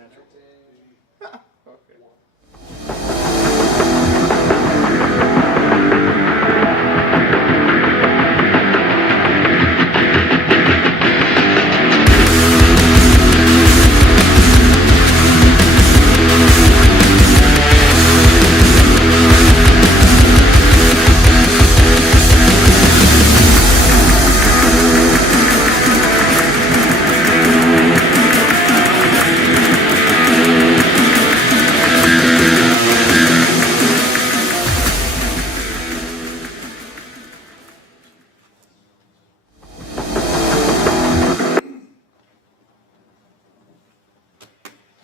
natural. Okay.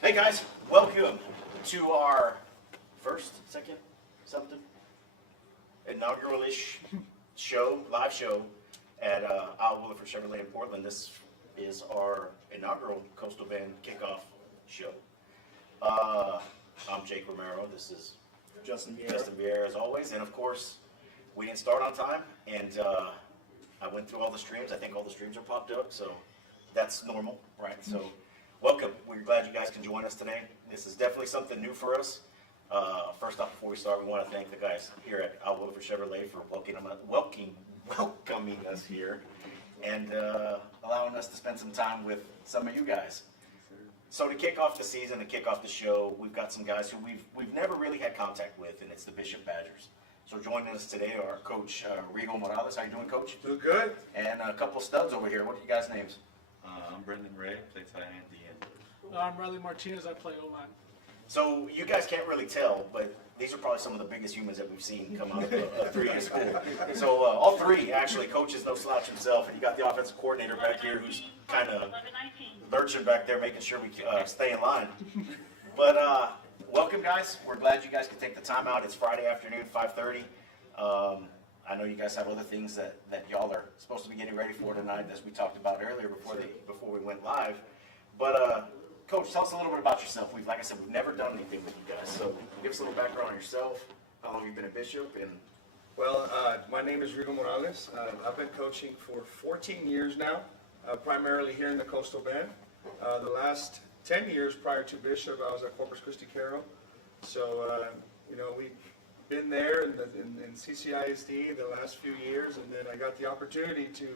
Hey guys, welcome to our second, something, inaugural-ish show, live show at Al Williford Chevrolet in Portland. This is our inaugural Coastal Bend Kickoff show. I'm Jake Romero. This is Justin Vieira as always, and of course, we didn't start on time, and I went through all the streams. I think all the streams are popped up, so that's normal, right? So. Welcome. We're glad you guys can join us today. This is definitely something new for us. First off, before we start, we want to thank the guys here at Al Williford Chevrolet for welcoming us here and allowing us to spend some time with some of you guys. So to kick off the season, to kick off the show, we've got some guys who we've never really had contact with, and it's the Bishop Badgers. So joining us today are Coach Rigo Morales. How you doing, Coach? Doing good. And a couple studs over here. What are you guys' names? I'm Brendan Ray, play tight end DN. I'm Riley Martinez, I play O-line. So you guys can't really tell, but these are probably some of the biggest humans that we've seen come out of a 3A school. So all three, actually, Coach is no slouch himself, and you got the offensive coordinator back here who's kind of lurching back there, making sure we stay in line. But welcome, guys. We're glad you guys could take the time out. It's Friday afternoon, 5:30. I know you guys have other things that y'all are supposed to be getting ready for tonight, as we talked about earlier before we went live. But Coach, tell us a little bit about yourself. Like I said, we've never done anything with you guys, so give us a little background on yourself. How long you've been a Bishop, and Well, my name is Rigo Morales. I've been coaching for 14 years now, primarily here in the Coastal Bend. The last 10 years prior to Bishop, I was at Corpus Christi Carroll. So, we've been there in CCISD the last few years, and then I got the opportunity to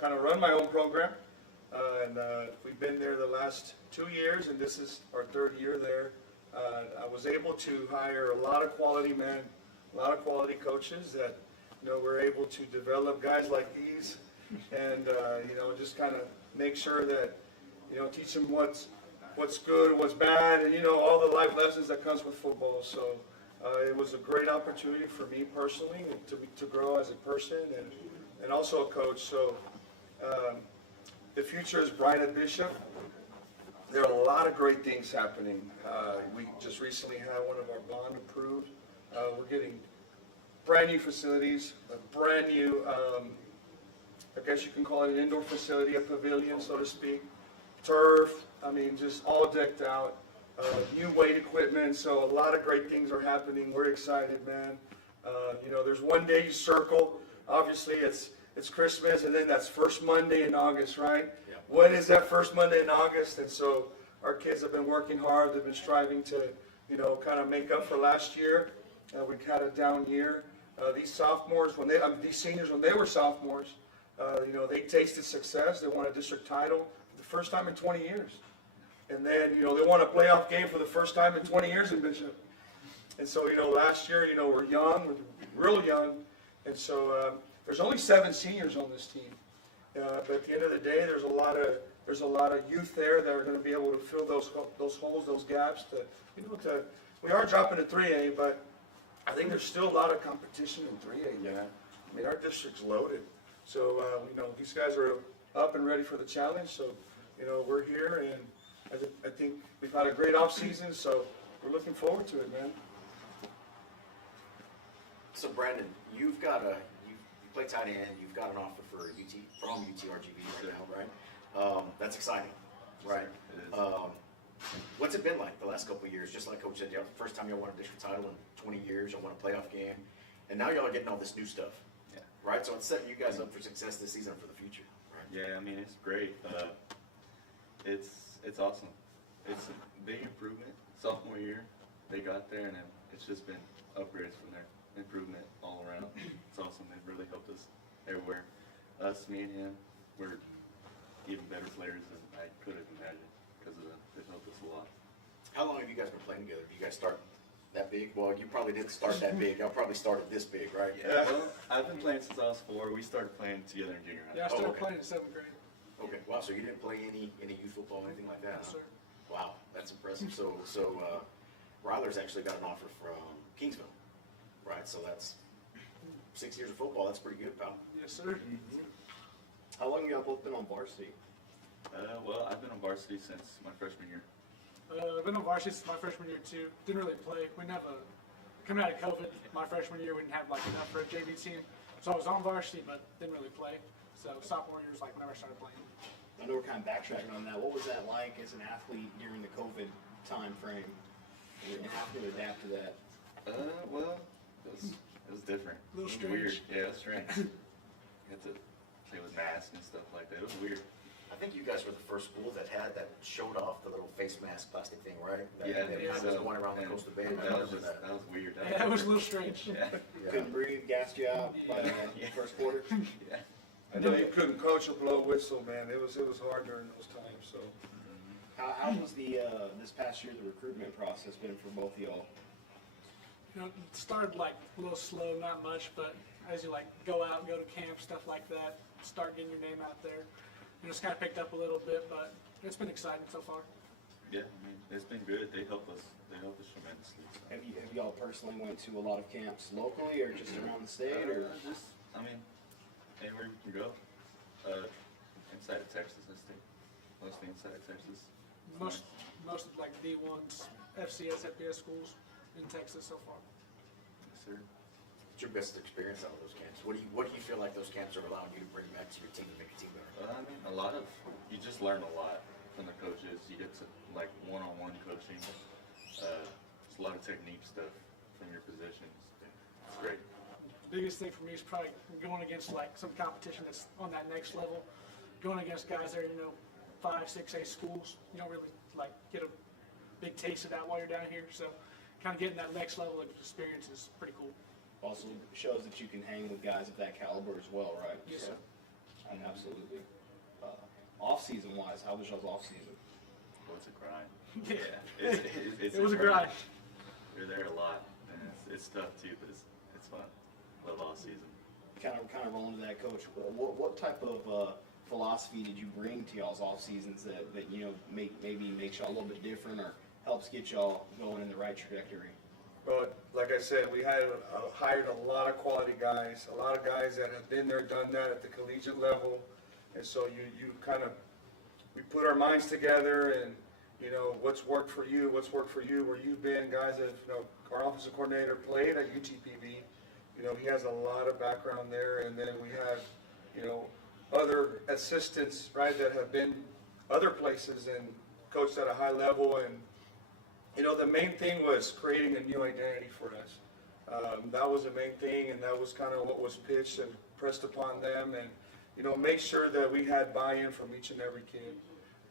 kind of run my own program. And we've been there the last 2 years, and this is our third year there. I was able to hire a lot of quality men, a lot of quality coaches that, we're able to develop guys like these, and just kind of make sure that, teach them what's good, what's bad, and all the life lessons that comes with football. So it was a great opportunity for me personally to grow as a person and also a coach. So the future is bright at Bishop. There are a lot of great things happening. We just recently had one of our bond approved. We're getting brand new facilities, a brand new, I guess you can call it an indoor facility, a pavilion, so to speak, turf, just all decked out, new weight equipment, so a lot of great things are happening. We're excited, man. There's one day you circle, obviously it's Christmas, and then that's first Monday in August, right? Yeah. When is that first Monday in August? And so our kids have been working hard. They've been striving to, kind of make up for last year. We had a down year. These sophomores, these seniors, when they were sophomores, they tasted success. They won a district title for the first time in 20 years. And then, they won a playoff game for the first time in 20 years in Bishop. And so, last year, we're young, we're real young. And so there's only 7 seniors on this team. But at the end of the day, there's a lot of youth there that are going to be able to fill those holes, those gaps. We are dropping to 3A, but I think there's still a lot of competition in 3A, man. Our district's loaded. So, these guys are up and ready for the challenge. So, we're here, and I think we've had a great off season. So we're looking forward to it, man. so Brandon, you play tight end. You've got an offer from UTRGV right now, right? That's exciting, right? It is. What's it been like the last couple of years? Just like Coach said, first time y'all won a district title in 20 years, y'all won a playoff game, and now y'all are getting all this new stuff, Yeah. right? So it's setting you guys up for success this season and for the future, right? Yeah, it's great. It's awesome. It's sophomore year, they got there, and then it's just been upgrades from there, improvement all around. It's awesome. They've really helped us everywhere. Us, me and him, we're even better players than I could have imagined because of them. They've helped us a lot. How long have you guys been playing together? Do you guys start that big? Well, you probably didn't start that big. Y'all probably started this big, right? Yeah, well, I've been playing since I was 4. We started playing together in junior high. Yeah, I started okay. playing in 7th grade. Okay, wow, so you didn't play any youth football, anything like that, Yes, huh? sir. Wow, that's impressive. So Ryler's actually got an offer from Kingsville, right? So that's 6 years of football. That's pretty good, pal. Yes, sir. How long have y'all both been on varsity? Well, I've been on varsity since my freshman year. I've been on varsity since my freshman year too. Didn't really play. We didn't have coming out of COVID, my freshman year, we didn't have like enough for a JV team. So I was on varsity, but didn't really play. So sophomore year was like whenever I started playing. I know we're kind of backtracking on that. What was that like as an athlete during the COVID time frame? And having to adapt to that? Well, it was different. A little It was weird. strange. Yeah, it was strange. You had to play with masks and stuff like that. It was weird. I think you guys were the first school that had that showed off the little face mask plastic thing, right? That, Yeah, that kind of was going around the and coastal bend. I that was remember just, that was weird. Yeah, it was a little strange. Yeah. Yeah. Couldn't breathe, gassed you out by the Yeah. first quarter? Yeah. I know you couldn't coach or blow a whistle, man. It was hard during those times, so. How was the this past year the recruitment process been for both of y'all? You know, it started like a little slow, not much, but as you like go out and go to camp, stuff like that, start getting your name out there. You know, it's kind of picked up a little bit, but it's been exciting so far. Yeah, I mean, it's been good. They help us. They help us tremendously. So. Have y'all personally went to a lot of camps locally or just around the state or? Just, I mean, anywhere we can go. Inside of Texas, I think. Mostly inside of Texas. Most of like D1s, FCS, FBS schools in Texas so far. Yes, sir. What's your best experience out of those camps? What do you feel like those camps are allowing you to bring back to your team to make your team better? I mean, you just learn a lot from the coaches. You get to, like, one-on-one coaching. It's a lot of technique stuff from your positions. It's great. Biggest thing for me is probably going against like some competition that's on that next level. Going against guys that are, 5, 6, 8 schools. You don't really like get a big taste of that while you're down here. So kind of getting that next level of experience is pretty cool. Also shows that you can hang with guys of that caliber as well, right? Yes, sir. Absolutely. Off-season wise, how was y'all's off-season? Well, it's a grind. Yeah. It's It was a grind. You're there a lot, and it's tough too, but it's fun. Love all season. Kind of rolling to that, Coach. What type of philosophy did you bring to y'all's off seasons that maybe makes y'all a little bit different or helps get y'all going in the right trajectory? But like I said, we had hired a lot of quality guys, a lot of guys that have been there, done that at the collegiate level, and so we put our minds together and what's worked for you, where you've been, guys that our offensive coordinator played at UTPB. He has a lot of background there, and then we have other assistants, right, that have been other places and coached at a high level. And the main thing was creating a new identity for us. That was the main thing, and that was kind of what was pitched and pressed upon them, and make sure that we had buy-in from each and every kid.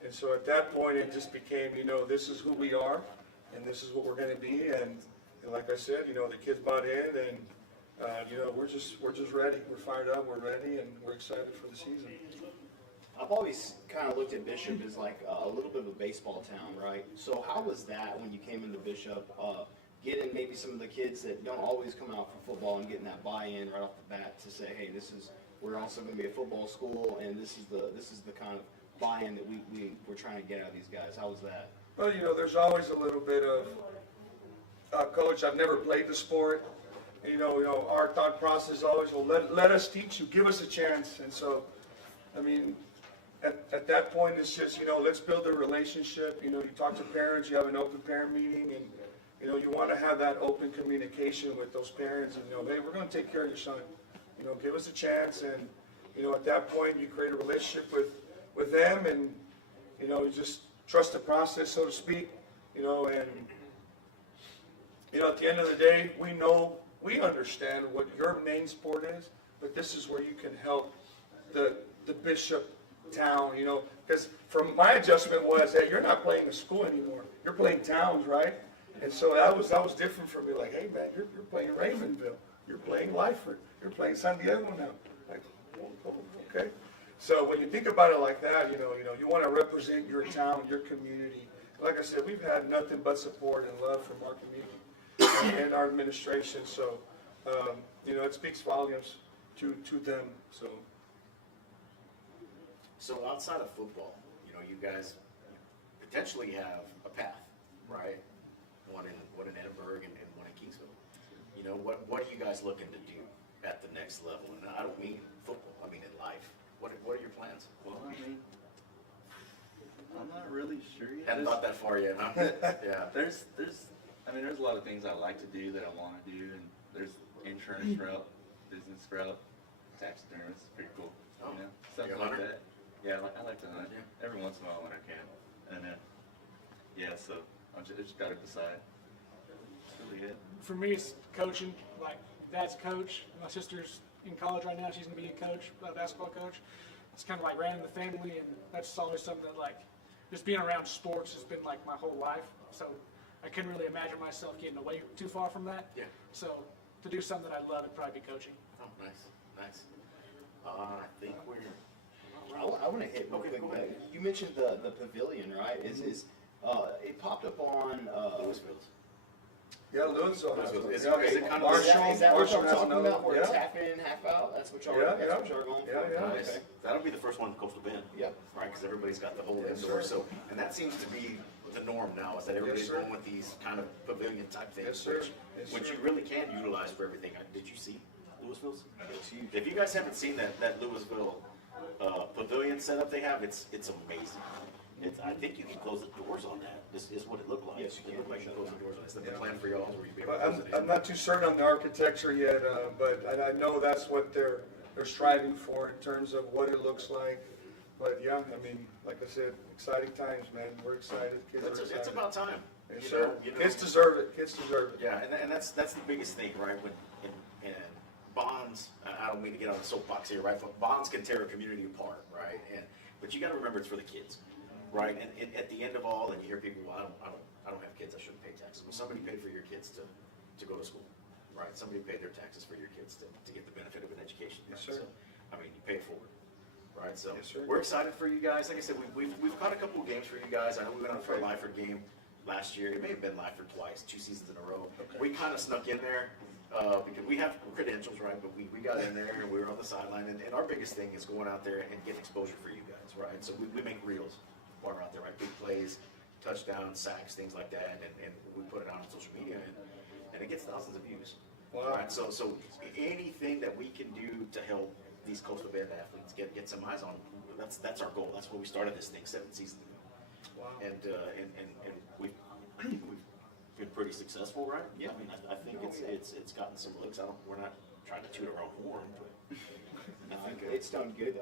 And so at that point, it just became, this is who we are, and this is what we're going to be. And like I said, the kids bought in, and we're just ready. We're fired up. We're ready, and we're excited for the season. I've always kind of looked at Bishop as like a little bit of a baseball town, right? So how was that when you came into Bishop, getting maybe some of the kids that don't always come out for football and getting that buy-in right off the bat to say, hey, we're also going to be a football school, and this is the kind of buy-in that we're trying to get out of these guys. How was that? Well, there's always a little bit of, Coach, I've never played the sport. Our thought process is always, well, let us teach you, give us a chance. And so, I mean, at that point, it's just, let's build a relationship. You talk to parents, you have an open parent meeting, and, you want to have that open communication with those parents. And, hey, we're going to take care of your son. Give us a chance. And, at that point, you create a relationship with them, and, you just trust the process, so to speak. And, at the end of the day, we understand what your main sport is, but this is where you can help the Bishop town, because from my adjustment was that you're not playing a school anymore. You're playing towns, right? And so that was different for me. Like, hey man, you're playing Raymondville, you're playing Lyford, you're playing San Diego now. Like, oh, okay. So when you think about it like that, you want to represent your town, your community. Like I said, we've had nothing but support and love from our community and our administration. So, it speaks volumes to them. So outside of football, you guys potentially have a path, right? One in Edinburgh and one in Kingsville. What are you guys looking to do at the next level? And I don't mean football, I mean in life. What are your plans? Well, I mean, I'm not really sure yet. Haven't thought that far yet, huh? Yeah. There's a lot of things I like to do that I want to do, and there's insurance route, business route, taxidermist, pretty cool. Oh, Stuff you're a like hunter? that. Yeah, I like to hunt. Yeah. Every once in a while when I can, and then so I just gotta decide. That's really it. For me, it's coaching. Like, dad's coach. My sister's in college right now. She's gonna be a coach, a basketball coach. It's kind of like ran in the family, and that's always something that, like, just being around sports has been like my whole life. So I couldn't really imagine myself getting away too far from that. Yeah. So to do something that I love would probably be coaching. Oh, nice. I think we're. I want to hit real Okay, quick. go ahead. You mentioned the pavilion, right? It popped up on Louisville's. Yeah, Louisville. Is it kind of- is that what y'all has talking another- about? Where it's yeah. half in, half out? That's what y'all. Yeah, that's yeah. what y'all are going for. Yeah, yeah. Nice. Okay. That'll be the first one in Coastal Bend. Yep. Right, because everybody's got the whole Yes, indoor. sir. So, and that seems to be the norm now. Is that everybody's sir. going with these kind of pavilion type things, Yes, sir. which, Yes, which sir. you really can utilize for everything. Did you see Louisville's? It's huge. If you guys haven't seen that Louisville pavilion setup they have, it's amazing. I think you can close the doors on that. This is what it looked like. Yes, you It can. looked like you close the doors on it. Is that the Yeah. plan for y'all, where you be able But to close it I'm in? not too certain on the architecture yet, but I know that's what they're striving for in terms of what it looks like. But yeah, I mean, like I said, exciting times, man. We're excited. Kids are excited. It's about time. Yes, You sir. know, you know. Kids deserve it. Kids deserve it. Yeah, and that's the biggest thing, right? When in bonds, I don't mean to get on the soapbox here, right? But bonds can tear a community apart, right? But you got to remember it's for the kids, right? And at the end of all, and you hear people, well, I don't have kids, I shouldn't pay taxes. Well, somebody paid for your kids to go to school, right? Somebody paid their taxes for your kids to get the benefit of an education. Yes, right? sir. So, I mean, you pay it forward. Right, so Yes, sir. we're excited for you guys. Like I said, we've caught a couple of games for you guys. I know we went out for a Lyford game last year. It may have been Lyford twice, 2 seasons in a row. Okay. We kind of snuck in there because we have credentials, right? But we got in there and we were on the sideline. And our biggest thing is going out there and getting exposure for you guys, right? So we make reels while we're out there, right? Big plays, touchdowns, sacks, things like that. And we put it out on social media and it gets thousands of views. Wow. Right? So anything that we can do to help these Coastal Bend athletes get some eyes on them, that's our goal. That's why we started this thing 7 seasons ago. Wow. And we've been pretty successful, right? Yeah. I mean, I think it's gotten some looks. We're not trying to toot our own horn, but No, it's done good.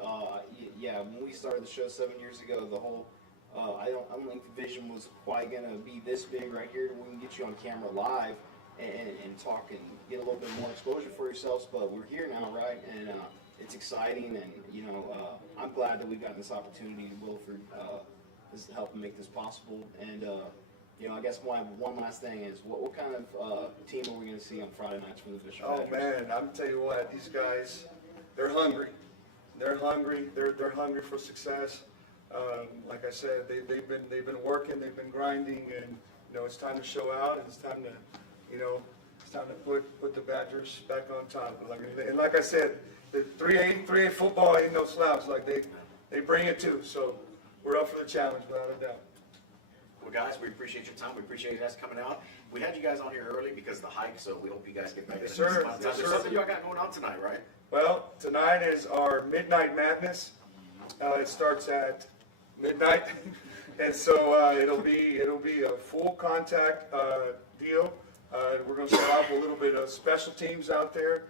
Yeah, when we started the show 7 years ago, the whole I don't think the vision was quite gonna be this big right here. We can get you on camera live and talk and get a little bit more exposure for yourselves. But we're here now, right? And it's exciting, and I'm glad that we got this opportunity. Wilford is helping make this possible. And I guess one last thing is, what kind of team are we going to see on Friday nights from the Bishop Oh Badgers? man, I'm tell you what, these guys, they're hungry. They're hungry. They're hungry for success. Like I said, they've been working. They've been grinding, and it's time to show out. And it's time to put the Badgers back on top. And like I said, the 3A football ain't no slouch. Like they bring it too. So we're up for the challenge, without a doubt. well, guys, we appreciate your time. We appreciate you guys coming out. We had you guys on here early because of the hike, so we hope you guys get back. Yes, in sir. this fun time. Yes, There's sir. something y'all got going on tonight, right? Well, tonight is our Midnight Madness. It starts at midnight, and so it'll be a full contact deal. We're going to start off with a little bit of special teams out there,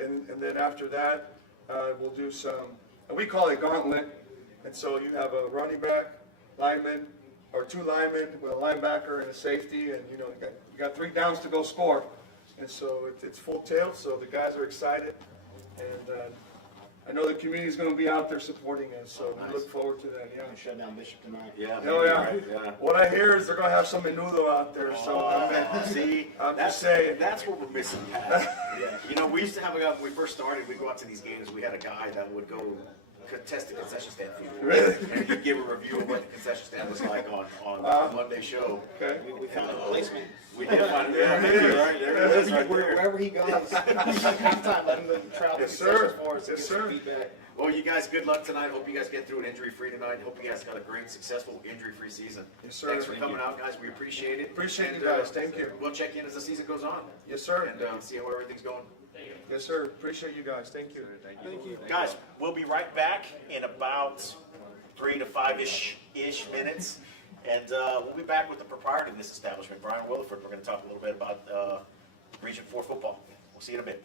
and then after that, we'll do some. And we call it gauntlet. And so you have a running back, lineman, or 2 linemen with a linebacker and a safety, and you got 3 downs to go score. And so it's full tilt. So the guys are excited, and I know the community's gonna be out there supporting us, so we look forward to that, yeah. Gonna shut down Bishop tonight. Yeah. Oh, maybe, yeah. right, yeah. What I hear is they're gonna have some menudo out there, so See, I'm that's just saying. That's what we're missing, Pat. You know, we used to have a guy when we first started. We'd go out to these games. We had a guy that would go contest the concession stand food. Really? And he'd give a review of what the concession stand was like on the Monday show. Okay. We found a replacement. We did find it. Yeah, maybe, right there it is, right there. Wherever he goes, halftime, let him travel. Yes, sir. For us and Yes, get some sir. feedback. Well, you guys, good luck tonight. Hope you guys get through it injury-free tonight. Hope you guys got a great, successful, injury-free season. Yes, sir. Thanks for Thank coming you. out, guys. We appreciate it. Appreciate And, you guys. Thank you. We'll check in as the season goes on Yes, sir. and see how everything's going. Yes, sir. Appreciate you guys. Thank you. Thank you. Guys, we'll be right back in about 3 to 5-ish minutes. And we'll be back with the proprietor of this establishment, Brian Williford. We're going to talk a little bit about Region 4 football. We'll see you in a bit.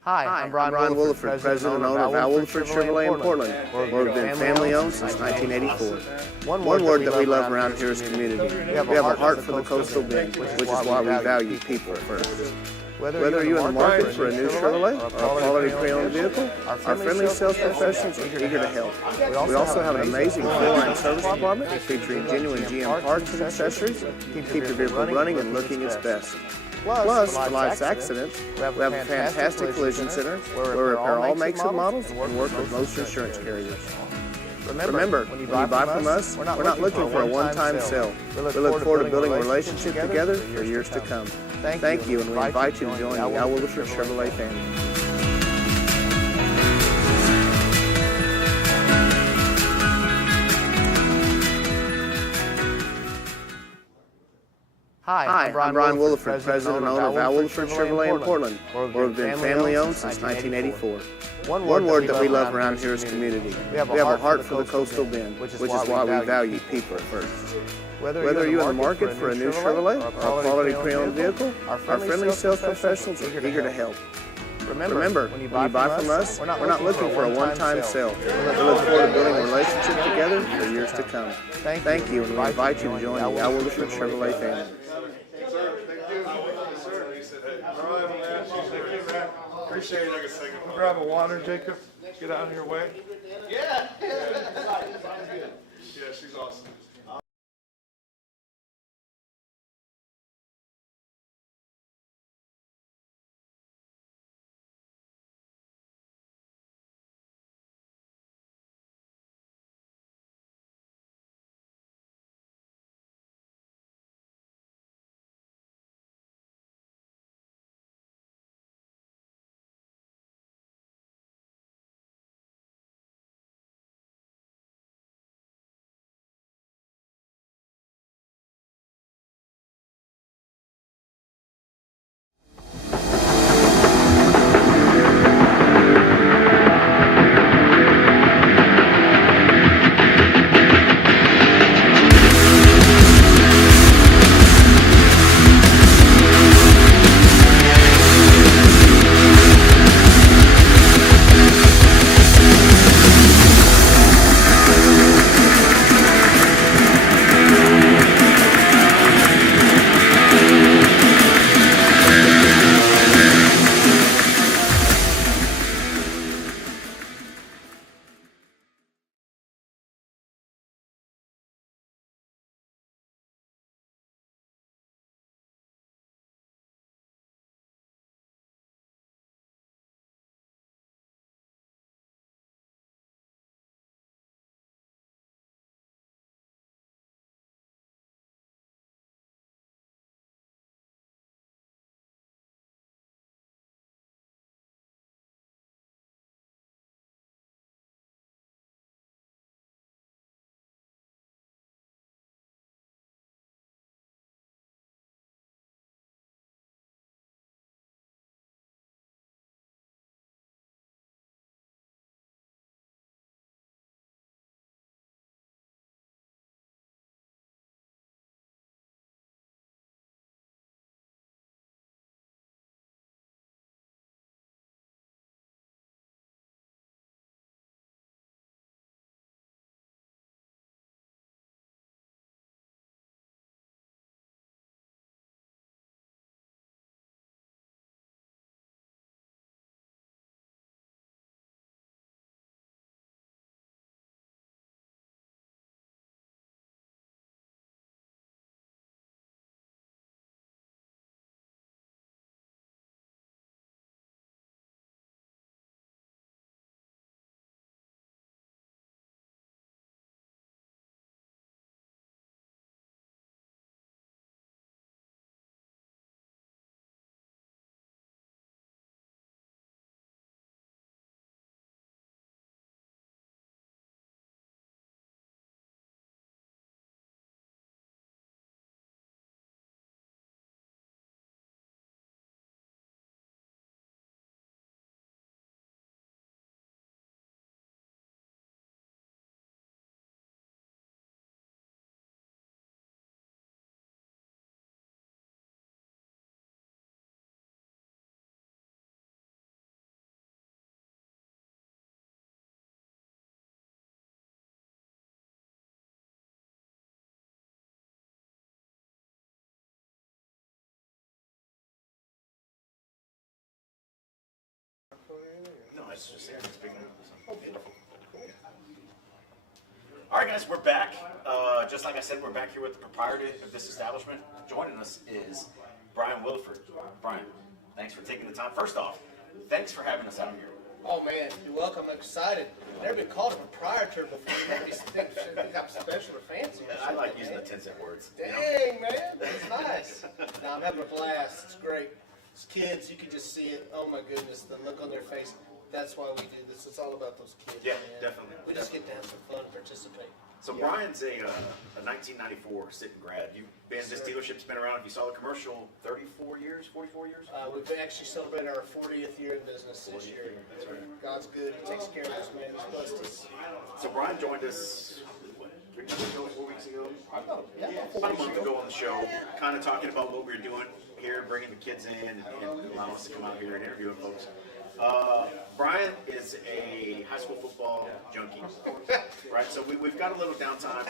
Hi, I'm Brian Williford, President and owner of Al Williford Chevrolet in Portland. We've been family-owned since 1984. One word that we love around here is community. We have a heart for the coastal bend, which is why we value people first. Whether you're in the market for a new Chevrolet or a quality pre-owned vehicle, our friendly sales professionals are eager to help. We also have an amazing full-line service department featuring genuine GM parts and accessories to keep your vehicle running and looking its best. Plus, for life's accidents, we have a fantastic collision center where we repair all makes and models and work with most insurance carriers. Remember, when you buy from us, we're not looking for a one-time sale. We look forward to building a relationship together for years to come. Thank you, and we invite you to join the Al Williford Chevrolet family. Hi, I'm Brian Williford, President and owner of Al Williford Chevrolet in Portland, where we've been family-owned since 1984. One word that we love around here is community. We have a heart for the coastal bend, which is why we value people first. Whether you're in the market for a new Chevrolet or a quality pre-owned vehicle, our friendly sales professionals are eager to help. Remember, when you buy from us, we're not looking for a one-time sale. We look forward to building a relationship together for years to come. Thank you, and we invite you to join the Al Williford Chevrolet family. Appreciate it. We'll grab a water, Jacob. Get out of your way. Yeah. Yeah, she's awesome. It's just, yeah, it's big enough. Oh, beautiful. All right, guys, we're back. Just like I said, we're back here with the proprietor of this establishment. Joining us is Brian Williford. Brian, thanks for taking the time. First off, thanks for having us out here. Oh man, you're welcome. I'm excited. Never been called a proprietor before. You maybe think I'm special or fancy. I like using the 10-cent words. Dang, man, that's nice. No, I'm having a blast. It's great. It's kids, you can just see it. Oh my goodness, the look on their face. That's why we do this. It's all about those kids. Yeah, man. definitely. We just get to have some fun, participate. So Brian's a 1994 sitting grad. You've been, this dealership's been around, if you saw the commercial, 34 years, 44 years? We've actually celebrated our 40th year in business this year. That's right. God's good. He takes care of us, man. He's blessed us. So Brian joined us, what, 3 weeks ago, 4 weeks ago? About About a month ago on the show, kind of talking about what we were doing here, bringing the kids in and allowing us to come out here and interviewing folks. Brian is a high school football junkie, right? So we've got a little downtime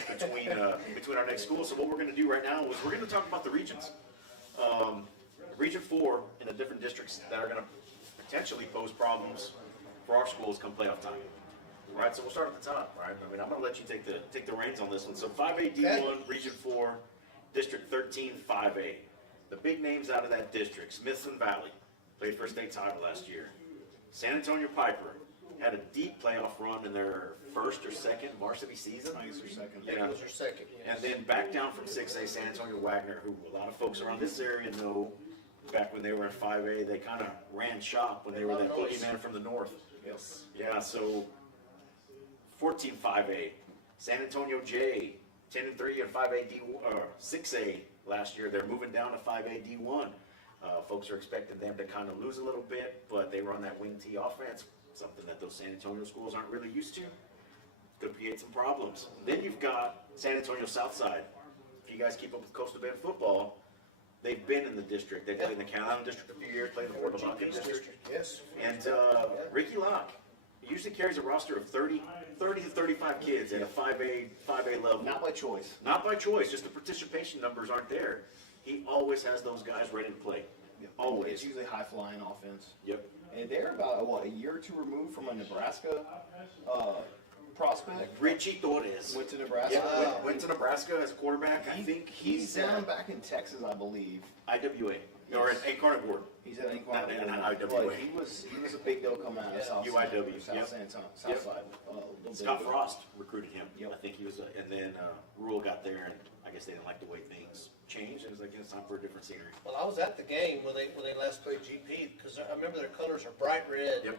between our next school. So what we're going to do right now is we're going to talk about the regions. Region 4 and the different districts that are going to potentially pose problems for our schools come playoff time. Right, so we'll start at the top, right? I mean, I'm going to let you take the reins on this one. So 5A D1, Region 4, District 13, 5A. The big names out of that district: Smithson Valley, played for a state title last year. San Antonio Piper had a deep playoff run in their first or second varsity season. I guess their second. That was your second, yes. And then back down from 6A, San Antonio Wagner, who a lot of folks around this area know, back when they were in 5A, they kind of ran shop when they were that boogeyman from the north. Yes. Yeah, so 14-5A, San Antonio J, 10-3 in 5A D, 6A last year. They're moving down to 5A D1. Folks are expecting them to kind of lose a little bit, but they run that wing T offense, something that those San Antonio schools aren't really used to. It's going to create some problems. Then you've got San Antonio Southside. If you guys keep up with Coastal Bend football, they've been in the district. They played in the Carolina district a few years, played in the Fort Lavaca district. Yes. And Ricky Locke usually carries a roster of 30 to 35 kids at a 5A level. Not by choice. Not by choice, just the participation numbers aren't there. He always has those guys ready to play. It's Always. usually high flying offense. Yep. And they're about a year or two removed from a Nebraska prospect. Richie Torres. Went to Nebraska. Yeah, went to Nebraska as a quarterback. I think He's down back in Texas, I believe. IWA. Or an Incarnate Board. He's at Not an IWA. But he was a big deal coming out of South UIW, South yep. San Antonio, Yep. Southside. Scott Frost recruited him. Yep. I think he was, and then Rule got there, and I guess they didn't like the way things changed, and it was like, it's time for a different scenery. Well, I was at the game when they last played GP because I remember their colors are bright red. Yep.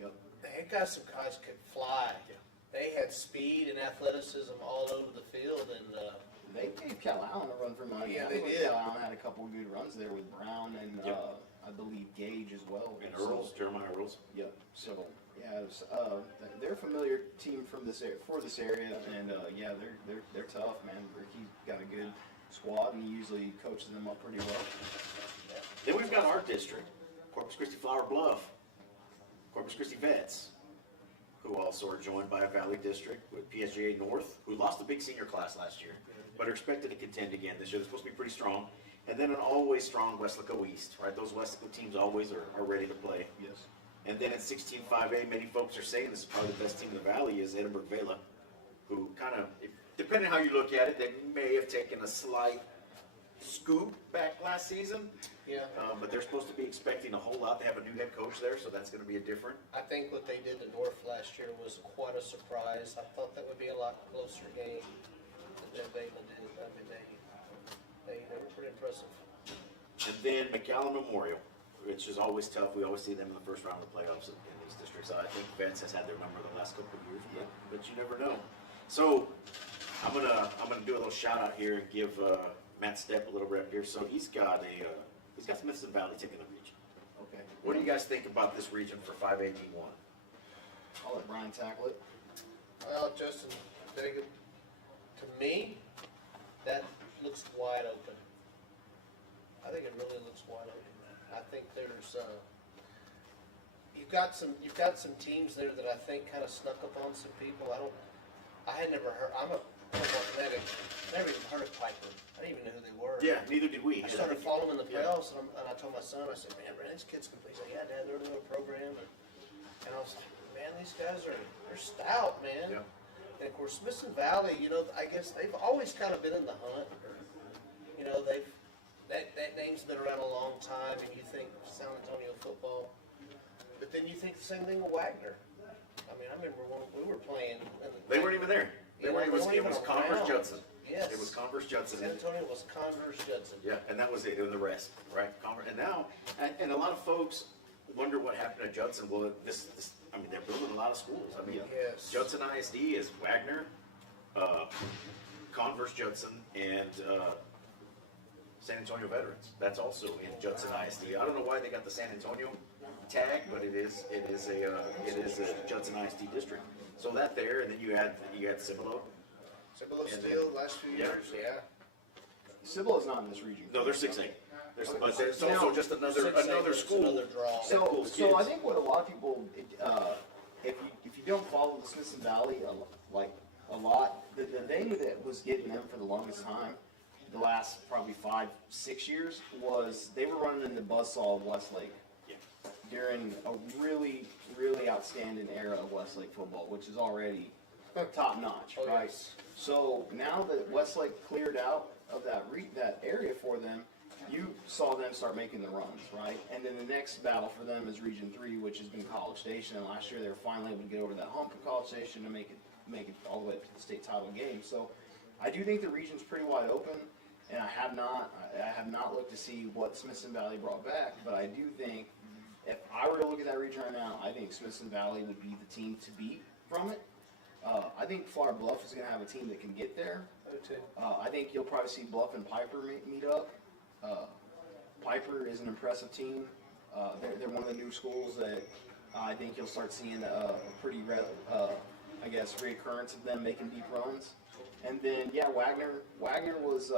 Yep. They got some guys could fly. Yeah. They had speed and athleticism all over the field, and They gave Cal Allen a run for money. Yeah, I they think did. Cal Allen had a couple of good runs there with Brown and Yep. I believe Gage as well. And So, Earls, Jeremiah Earls. Yep. So yeah, it was, they're a familiar team from this for this area, and yeah, they're tough, man. Ricky's got a good squad, and he usually coaches them up pretty well. Then we've got our district, Corpus Christi Flower Bluff, Corpus Christi Vets, who also are joined by a Valley district with PSGA North, who lost a big senior class last year, but are expected to contend again this year. They're supposed to be pretty strong. And then an always strong Westlaco East, right? Those Westlaco teams always are ready to play. Yes. And then at 16-5A, many folks are saying this is probably the best team in the Valley is Edinburgh Vela, who kind of, depending on how you look at it, they may have taken a slight scoop back last season. yeah. But they're supposed to be expecting a whole lot. They have a new head coach there, so that's going to be a different. I think what they did to North last year was quite a surprise. I thought that would be a lot closer game than Vela did. I mean, they were pretty impressive. And then McAllen Memorial, which is always tough. We always see them in the first round of the playoffs in these districts. I think Vets has had their number the last couple of years, but you never know. So I'm gonna do a little shout out here and give Matt Stepp a little rep here. So he's got Smithson Valley taking the region. Okay. What do you guys think about this region for 5A D1? I'll let Brian tackle it. Well, Justin, to me, that looks wide open. I think it really looks wide open. I think there's you've got some teams there that I think kind of snuck up on some people. I had never heard. I'm a football fanatic. Never even heard of Piper. I didn't even know who they were. Yeah, neither did we. I started following them in the playoffs, and I told my son, I said, "Man, these kids can play." He said, "Yeah, Dad, they're in a little program." And I was like, man, these guys they're stout, man. Yeah. And of course, Smithson Valley, you know, I guess they've always kind of been in the hunt. You know, that name's been around a long time, and you think San Antonio football, but then you think the same thing with Wagner. I mean, I remember when we were playing. They weren't even there. It was Converse Judson. Yes. It was Converse Judson. San Antonio was Converse Judson. Yeah, and that was it, and the rest, right? And now, and a lot of folks wonder what happened to Judson. Well, I mean, they're building a lot of schools. I mean, Yes. Judson ISD is Wagner, Converse Judson, and San Antonio Veterans. That's also in Judson ISD. I don't know why they got the San Antonio tag, but it is a Judson ISD district. So that there, and then you had Cibolo. Cibolo And Steel, last few yeah. years, yeah. Cibolo's not in this region. No, they're 6A. But there's also just another 6A, school. another draw. that pulls So I kids. think what a lot of people, if you don't follow the Smithson Valley a lot, the thing that was getting them for the longest time, the last probably 5-6 years, was they were running in the buzzsaw of Westlake Yeah. during a really, really outstanding era of Westlake football, which is already top notch, Oh, right? yes. So now that Westlake cleared out of that area for them, you saw them start making the runs, right? And then the next battle for them is Region 3, which has been College Station. And last year they were finally able to get over that hump in College Station to make it all the way up to the state title game. So I do think the region's pretty wide open, and I have not looked to see what Smithson Valley brought back, but I do think if I were to look at that region right now, I think Smithson Valley would be the team to beat from it. I think Flower Bluff is going to have a team that can get there. Oh, too. I think you'll probably see Bluff and Piper meet up. Piper is an impressive team. They're one of the new schools that I think you'll start seeing a pretty, reoccurrence of them making deep runs. And then, yeah, Wagner was,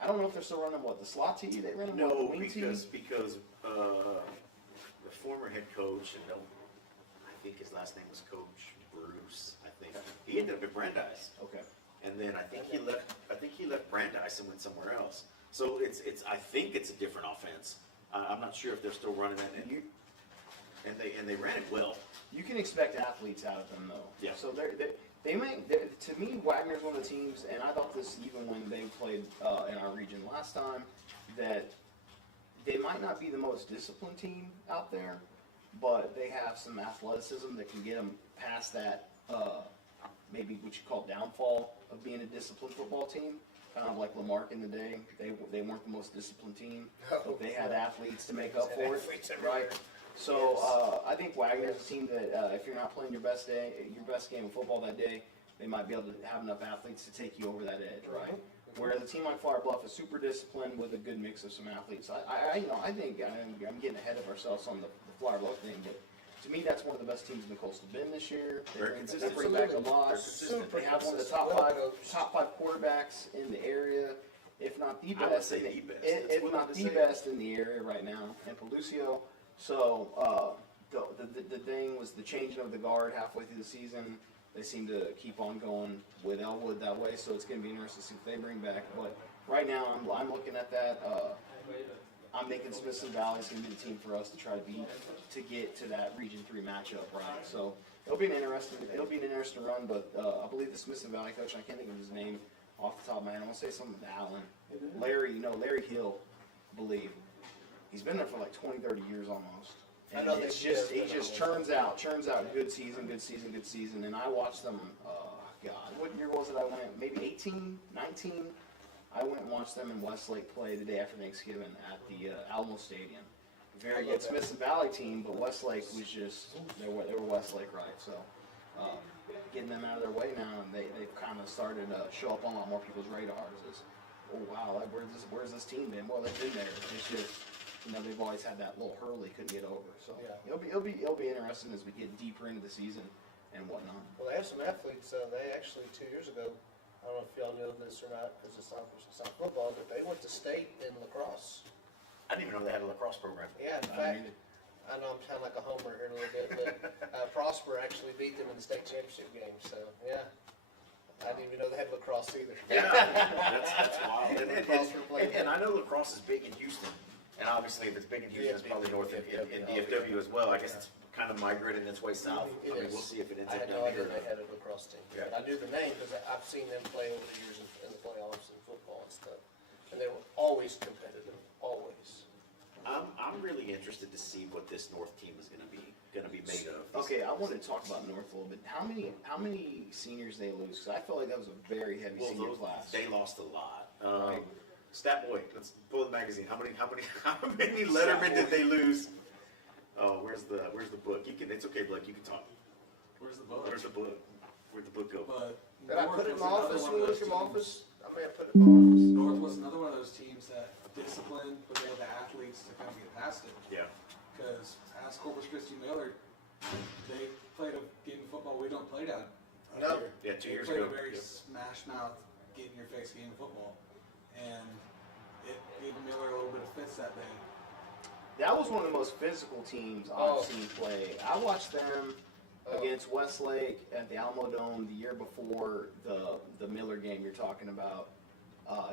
I don't know if they're still running, the slot tee? They ran the No, wing tee? because the former head coach, and I think his last name was Coach Bruce. I think he ended up at Brandeis, Okay. and then I think he left Brandeis and went somewhere else. So I think it's a different offense. I'm not sure if they're still running that. And they ran it well. You can expect athletes out of them, though. Yeah. So to me, Wagner's one of the teams, and I thought this even when they played in our region last time, that they might not be the most disciplined team out there, but they have some athleticism that can get them past that, maybe what you call downfall of being a disciplined football team. Kind of like Lamarck in the day, they weren't the most disciplined team, but they had athletes to make up for it, right? So I think Wagner's a team that if you're not playing your best game of football that day, they might be able to have enough athletes to take you over that edge, right? Whereas a team like Flower Bluff is super disciplined with a good mix of some athletes. I think I'm getting ahead of ourselves on the Flower Bluff thing, but to me, that's one of the best teams in the Coastal Bend this year. They bring back a lot. They have one of the top five quarterbacks in the area, if not the best. I would say the best. If not the best in the area right now, in Pelucio. So the thing was the changing of the guard halfway through the season. They seem to keep on going with Elwood that way, so it's going to be interesting to see what they bring back. But right now, I'm looking at that. I'm thinking Smithson Valley is going to be the team for us to try to beat to get to that Region 3 matchup, right? So it'll be an interesting run. But I believe the Smithson Valley coach, I can't think of his name off the top of my head. I want to say something with Allen, Larry Hill, I believe. He's been there for like 20, 30 years almost. And he just churns out good season. And I watched them, what year was it I went? Maybe 18, 19? I went and watched them in Westlake play the day after Thanksgiving at the Alamo Stadium. Very good Smithson Valley team, but Westlake was just, they were Westlake, right? So getting them out of their way now, and they've kind of started to show up on a lot more people's radars. Oh wow, where's this team been? Well, they've been there. It's just, they've always had that little hurdle they couldn't get over. So it'll be interesting as we get deeper into the season and whatnot. Well, they have some athletes. They actually 2 years ago, I don't know if y'all know this or not, because it's not football, but they went to state in lacrosse. I didn't even know they had a lacrosse program. Yeah, in fact, I know I'm kind of like a homer here a little bit, but Prosper actually beat them in the state championship game. So yeah, I didn't even know they had lacrosse either. Yeah, that's wild. And I know lacrosse is big in Houston. And obviously, if it's big in Houston, it's probably north in DFW as well. I guess it's kind of migrated its way south. It I mean, is. we'll see if it ends I up had down no idea here. they had it across the, Yeah. but I knew the name because I've seen them play over the years in the playoffs and football and stuff. And they were always competitive, always. I'm really interested to see what this North team is gonna be made of. Okay, I wanted to talk about North a little bit. How many seniors they lose? Because I feel like that was a very heavy Well, senior class. they lost a lot. Right. Stat boy, let's pull the magazine. How many Letterman did they lose? Oh, where's the book? It's okay, Blake, you can talk. Where's the book? Where's the book? Where'd the book go? But Did I North put it in was my another office? one When of we those look in my teams- office, I may have put it in my office. North was another one of those teams that disciplined, but they had the athletes to kind of get past it. Yeah. Because as Corpus Christi Miller, they played a game of football we don't play down. No. Yeah, 2 years They played ago. a very Yep. smash mouth, get in your face game of football. And it gave Miller a little bit of fits that day. That was one of the most physical teams Oh. I've seen play. I watched them against Westlake at the Alamo Dome the year before the Miller game you're talking about.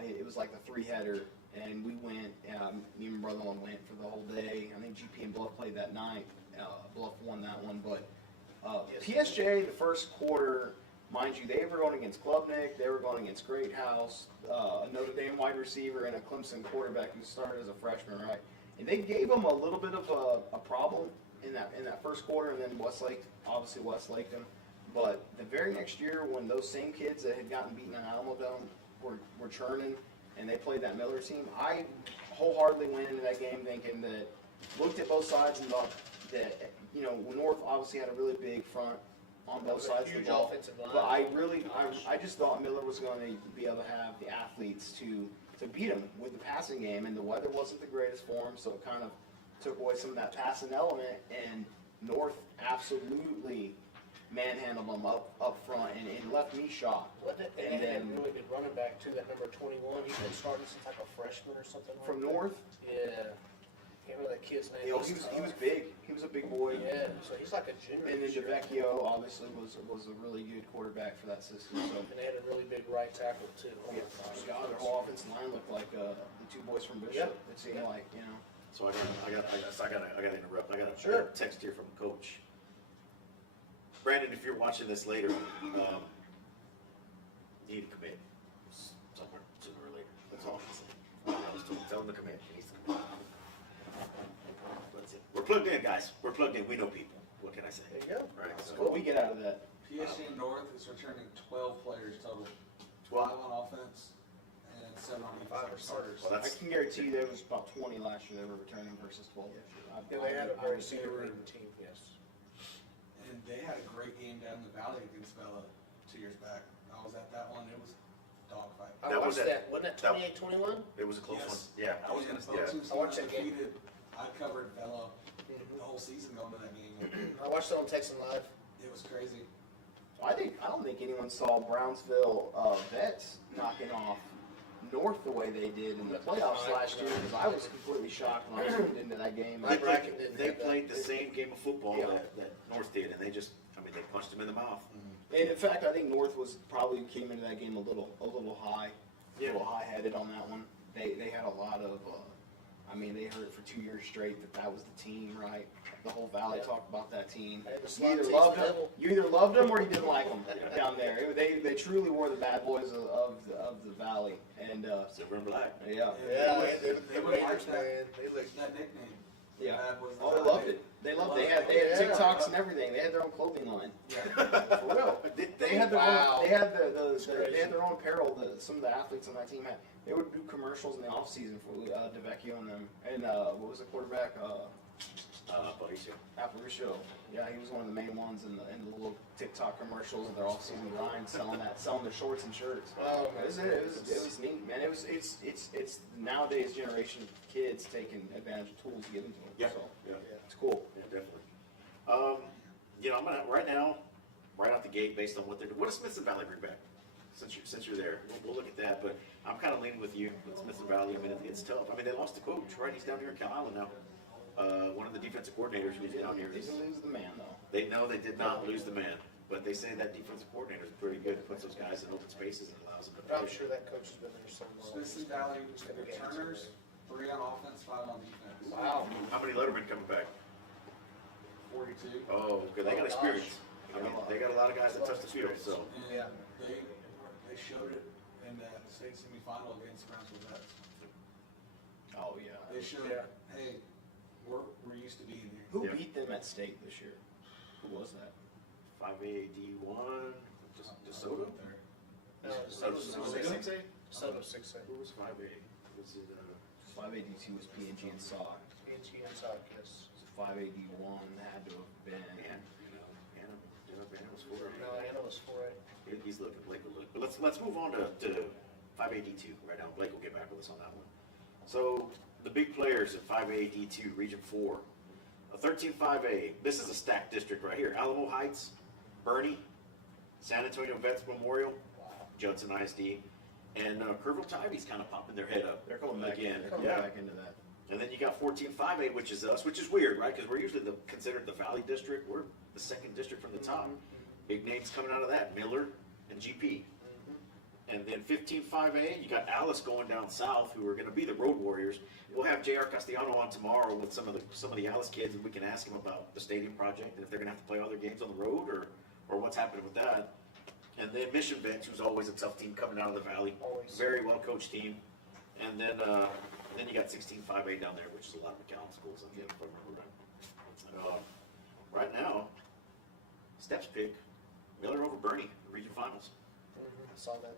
It was like the three-header, and we went, me and my brother-in-law went for the whole day. I think GP and Bluff played that night. Bluff won that one, but PSJ, the first quarter, mind you, they were going against Klubnik, they were going against Great House, a Notre Dame wide receiver, and a Clemson quarterback who started as a freshman, right? And they gave them a little bit of a problem in that first quarter, and then Westlake Westlake them. But the very next year, when those same kids that had gotten beaten in Alamo Dome were churning, and they played that Miller team, I wholeheartedly went into that game thinking that, looked at both sides and thought that, North obviously had a really big front on both sides of the Huge ball. offensive line. But I just thought Miller was going to be able to have the athletes to beat him with the passing game, and the weather wasn't the greatest for him, so it kind of took away some of that passing element, and North absolutely manhandled them up front and left me shocked. Wasn't it? And And they had a then really good running back too, that number 21. He's been starting since like a freshman or something like from that. North, Yeah. Can't remember that kid's name. he was big. He was a big boy. Yeah, so he's like a junior. And then this year. DeVecchio obviously was a really good quarterback for that system. So And they had a really big right tackle too. Oh my yeah, gosh. their whole offensive line looked like the two boys from Bishop. Yep. It seemed Yep. like So I gotta interrupt. I got Sure. a text here from Coach. Brandon, if you're watching this later, you need to commit somewhere sooner or later. That's all I'm saying. I was told, tell him to commit. He needs to commit. That's it. We're plugged in, guys. We're plugged in. We know people. What can I say? There you go. Right. What we get out of that? PSG North is returning 12 players total. 5 on offense and 7 on defense are starters. Well, I that's can guarantee there was about 20 last year that were returning versus 12 this year. Yeah, they had a very I- senior rated team, yes. And they had a great game down in the valley against Bella 2 years back. I was at that one. It was dogfight. I That was watched it. that. Wasn't that That- 28-21? it was a close Yes. one. Yeah, I was And gonna. both Yeah. teams I watched that game. undefeated. I covered Bella the whole season going to that game. I watched it on Texan Live. It was crazy. I don't think anyone saw Brownsville Vets knocking off North the way they did in the playoffs last year, because I was completely shocked when I was tuned into that game. My bracket didn't They have that. played the same game of football Yeah. that North did, and they punched him in the mouth. And in fact, I think North probably came into that game a little high, a little high-headed on that one. They had a lot of, they heard it for 2 years straight that was the team, right? The whole valley Yeah. talked about that team. They had the You slot either taste loved them, devil. or you didn't like them down there. They truly were the bad boys of the valley, and Silver and black. yeah. Yeah, They the would like Raiders, that. man. They looked. That nickname. Yeah. Bad Boys of the Oh, they Valley. loved it. They loved. They had Yeah. TikToks and everything. They had their own clothing line. Yeah. For real. They had their Wow. own. They had That's they crazy. had their own apparel. Some of the athletes on that team had. They would do commercials in the off season for DeVecchio and them. And what was the quarterback? Mauricio. Aparicio. Yeah, he was one of the main ones in the little TikTok commercials of their off season line, selling their shorts and shirts. Oh, man. It was neat, man. It's nowadays generation of kids taking advantage of tools given to them. Yeah. So Yeah. it's cool. Yeah, definitely. I'm gonna right out the gate based on what they're doing. What does Smithson Valley bring back? Since you're there, we'll look at that. But I'm kind of leaning with you with Smithson Valley. It's tough. They lost the coach, right? He's down here in Cal Island now. One of the defensive coordinators who's down here. They didn't lose the man though. They know they did not lose the man, but they say that defensive coordinator is pretty good. Puts those guys in open spaces and allows them to I'm push. sure that coach has been there so long. Smithson Valley He's gonna get it returners, 3 on offense, 5 on defense. Wow. How many Lettermen coming back? 42. Oh, good. They got experience. I mean, they got a lot of guys that touch the field, so. And Yeah. they showed it in the state semifinal against Brownsville Vets. Oh yeah. They showed, Yeah. hey, we're used to being here. Who Yeah. beat them at state this year? Who was that? 5A D1, DeSoto? No, DeSoto, Soto 6A? Soto 6A. Who was 5A? Was it, 5AD2 was PNG and SOC. PNG and SOC, yes. So 5AD1 had to have been. man, Anna was 4A. No, Anna was 4A. He's looking, Blake will look. But let's move on to 5AD2 right now. Blake will get back with us on that one. So the big players at 5AD2, Region 4. A 13-5A. This is a stacked district right here. Alamo Heights, Bernie, San Antonio Vets Memorial, Judson ISD, and Kerrville Tivey's kind of popping their head up. They're coming back again. in. They're coming Yeah. back into that. And then you got 14-5A, which is us, which is weird, right? Because we're usually considered the Valley District. We're the second district from the top. Big names coming out of that, Miller and GP. And then 15-5A, you got Alice going down south, who are going to be the Road Warriors. We'll have J.R. Castellano on tomorrow with some of the Alice kids, and we can ask him about the stadium project and if they're going to have to play all their games on the road or what's happening with that. And then Mission Vets, who's always a tough team coming out of the Valley, Always. very well coached team. And then you got 16-5A down there, which is a lot of McAllen schools, I think, if I remember right. Right now, Steps pick Miller over Bernie, region finals. I saw that.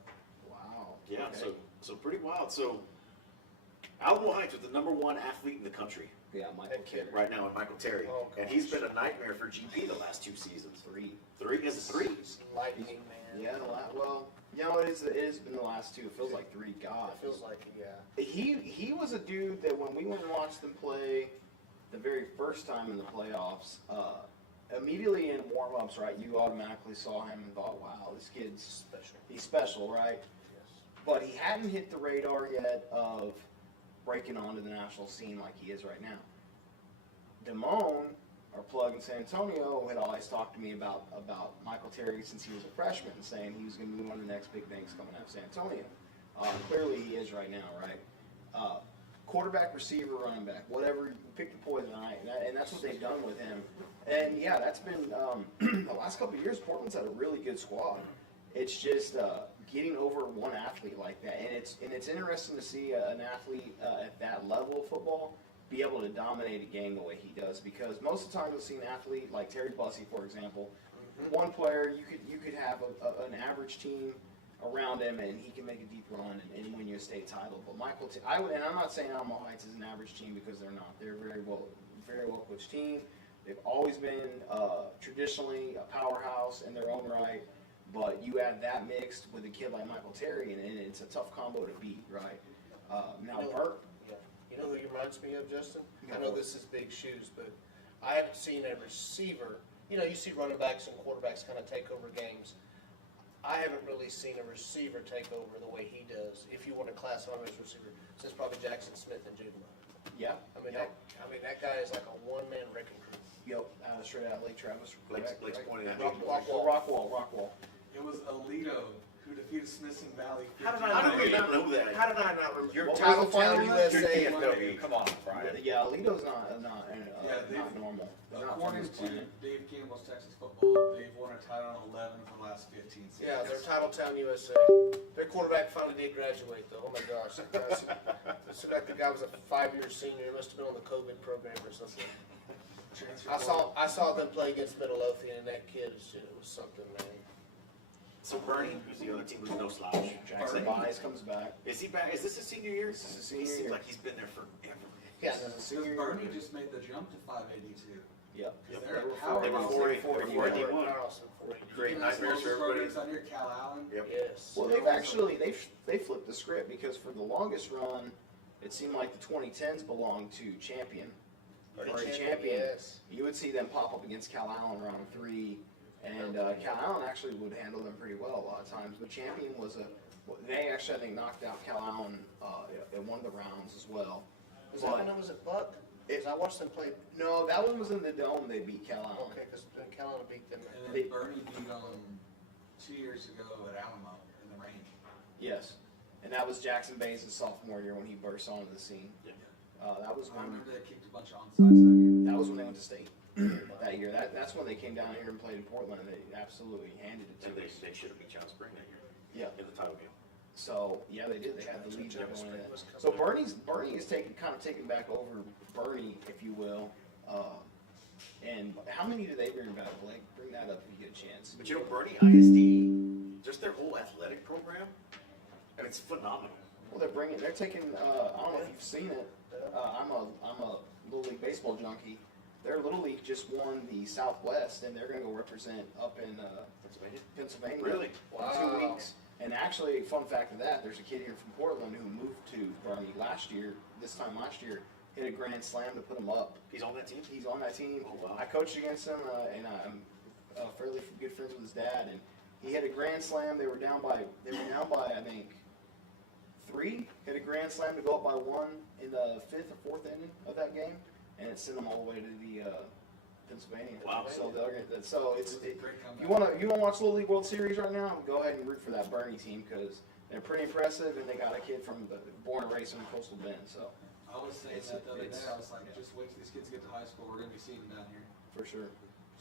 Wow. Yeah, Okay. so pretty wild. So Alamo Heights was the #1 athlete in the country Yeah, Michael That kid. Terry. right now in Michael Terry, Oh, and he's gosh. been a nightmare for GP the last 2 seasons. Three. Is it 3? Lightning, man. Yeah, well, you know, it has been the last 2. It feels like 3. God. It feels like it, yeah. He was a dude that when we went and watched them play the very first time in the playoffs, immediately in warm-ups, right, you automatically saw him and thought, wow, this kid's Special. he's special, right? Yes. But he hadn't hit the radar yet of breaking onto the national scene like he is right now. Damone, our plug in San Antonio, had always talked to me about Michael Terry since he was a freshman, saying he was going to be one of the next big things coming out of San Antonio. Clearly he is right now, right? Quarterback, receiver, running back, whatever, you pick the poison, right? And that's what they've done with him. And yeah, that's been, the last couple of years, Portland's had a really good squad. It's just getting over one athlete like that. And it's interesting to see an athlete at that level of football be able to dominate a game the way he does, because most of the time you'll see an athlete like Terry Bussey, for example, one player, you could have an average team around him and he can make a deep run and win you a state title. But and I'm not saying Alamo Heights is an average team, because they're not. They're a very well coached team. They've always been traditionally a powerhouse in their own right. But you add that mixed with a kid like Michael Terry, and it's a tough combo to beat, right? Now, Bert. Yeah. You know who he reminds me of, Justin? I know this is big shoes, but I haven't seen a receiver. You know, you see running backs and quarterbacks kind of take over games. I haven't really seen a receiver take over the way he does, if you want to classify him as a receiver, since probably Jackson Smith and Jaden Love. Yeah. I mean, Yep. that guy is like a one-man wrecking crew. Yep, straight out of Lake Travis. Blake's correct? pointing at Rockwall. It was Alito who defeated Smithson Valley. How did we not know that? How did I not remember? Your What was title the final town list? USA. DFW, come on, Brian. Yeah, Alito's not they've- normal. They're not from According this to planet. Dave Campbell's Texas Football, they've won a title in 11 for the last 15 seasons. Yeah, they're title town USA. Their quarterback finally did graduate, though. Oh my gosh! It's like the guy was a 5-year senior. He must have been on the COVID program or something. I saw them play against Midlothian, and that kid it was something, man. So Bernie, who's the other team, who's no slouch. Jackson Buys comes back. Is he back? Is this his senior year? This is his senior He seems year. like he's been there forever. Yeah. This is a senior Because Bernie year. just made the jump to 582. Yep. Because Yep. they're They were a powerhouse. They were 4 D1. Carlson, 480. Great Even those nightmares for local everybody. programs out here, Cal Allen. Yep. Yes. Well, they've actually they flipped the script, because for the longest run, it seemed like the 2010s belonged to Champion. Or Champion. Yes. You would see them pop up against Cal Allen round 3, and Cal Allen actually would handle them pretty well a lot of times. But Champion they actually, I think, knocked out Cal Allen in one of the rounds as well. Was that when I was at Buck? Because I watched them play. No, that one was in the Dome. They beat Cal Allen. Okay, because Carolina beat them. And then Bernie beat them 2 years ago at Alamo in the rain. Yes. And that was Jackson Bay's sophomore year when he burst onto the scene. Yeah. That was I when remember they kicked a bunch of onside that game. that was when they went to state that year. That's when they came down here and played in Portland, and they absolutely handed it to And they us. should have beat Channel Spring that year Yeah. in the title game. So yeah, they did. They had the lead there going in. So Bernie is kind of taking back over Bernie, if you will. And how many do they bring back, Blake? Bring that up if you get a chance. But you know, Bernie ISD, just their whole athletic program, and it's phenomenal. Well, they're taking. I don't know if you've seen it. I'm a Little League baseball junkie. Their Little League just won the Southwest, and they're going to go represent up in Pennsylvania. Really? In 2 weeks. And actually, fun fact of that, there's a kid here from Portland who moved to Bernie this time last year, hit a grand slam to put him up. He's on that team? He's on that team. Oh, wow. I coached against him, and I'm fairly good friends with his dad. And he hit a grand slam. They were down by I think 3. Hit a grand slam to go up by 1 in the 5th or 4th inning of that game, and it sent them all the way to the Pennsylvania. Wow. So if you want to watch Little League World Series right now, go ahead and root for that Bernie team because they're pretty impressive, and they got a kid born and raised in Coastal Bend. So I was saying that the other day, I was like, just wait till these kids get to high school, we're going to be seeing them down here. for sure.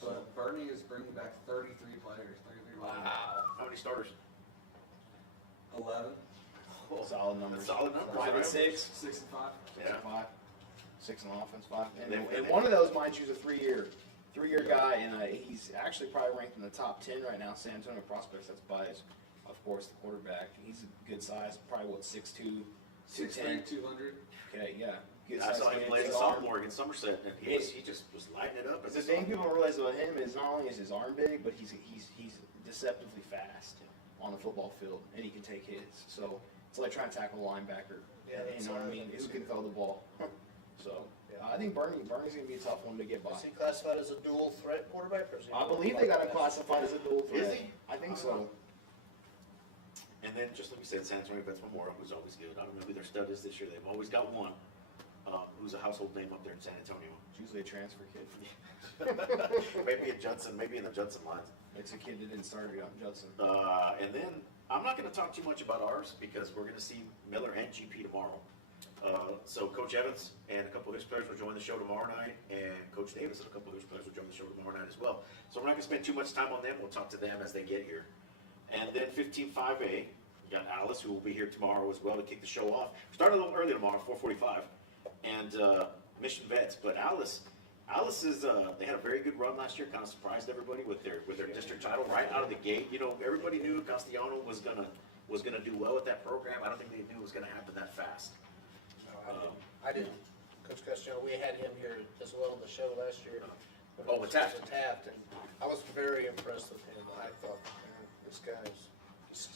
But Bernie is bringing back 33 players, 33 players. How many starters? 11, Solid numbers. Solid numbers. 5 and 6. 6 and 5. Yeah. 5. 6 on offense, 5. And And one of those, mind you, is a three-year guy, and he's actually probably ranked in the top 10 right now. San Antonio prospects. That's by, of course, the quarterback. He's a good size, probably 6'2", 6'3", 6'10". 200. Okay, yeah. Good I size saw him kid, play as good a arm. sophomore against Somerset, and he just was lighting it up. As The a thing sophomore. people don't realize about him is not only is his arm big, but he's deceptively fast on the football field, and he can take hits. So it's like trying to tackle a linebacker. Yeah, You know what I mean? Who can throw the ball? So I think Bernie's going to be a tough one to get by. Is he classified as a dual threat quarterback, or is he? I believe they got him classified as a dual threat. Is he? I think so. And then, just like we said, San Antonio Vets Memorial was always good. I don't know who their stud is this year. They've always got one who's a household name up there in San Antonio. It's usually a transfer kid. Maybe in Judson, maybe in the Judson lines. It's a kid that didn't start out in Judson. And then, I'm not going to talk too much about ours because we're going to see Miller and GP tomorrow. So Coach Evans and a couple of his players will join the show tomorrow night, and Coach Davis and a couple of his players will join the show tomorrow night as well. So we're not going to spend too much time on them. We'll talk to them as they get here. And then 15-5A, we got Alice, who will be here tomorrow as well to kick the show off. We started a little early tomorrow, 4:45, and Mission Vets. But Alice is they had a very good run last year. Kind of surprised everybody with their district title right out of the gate. You know, everybody knew Castellano was gonna do well with that program. I don't think they knew it was gonna happen that fast. I didn't. Coach Castellano, we had him here as well on the show last year. Oh, with Taft. And I was very impressed with him. I thought, man, this guy's he's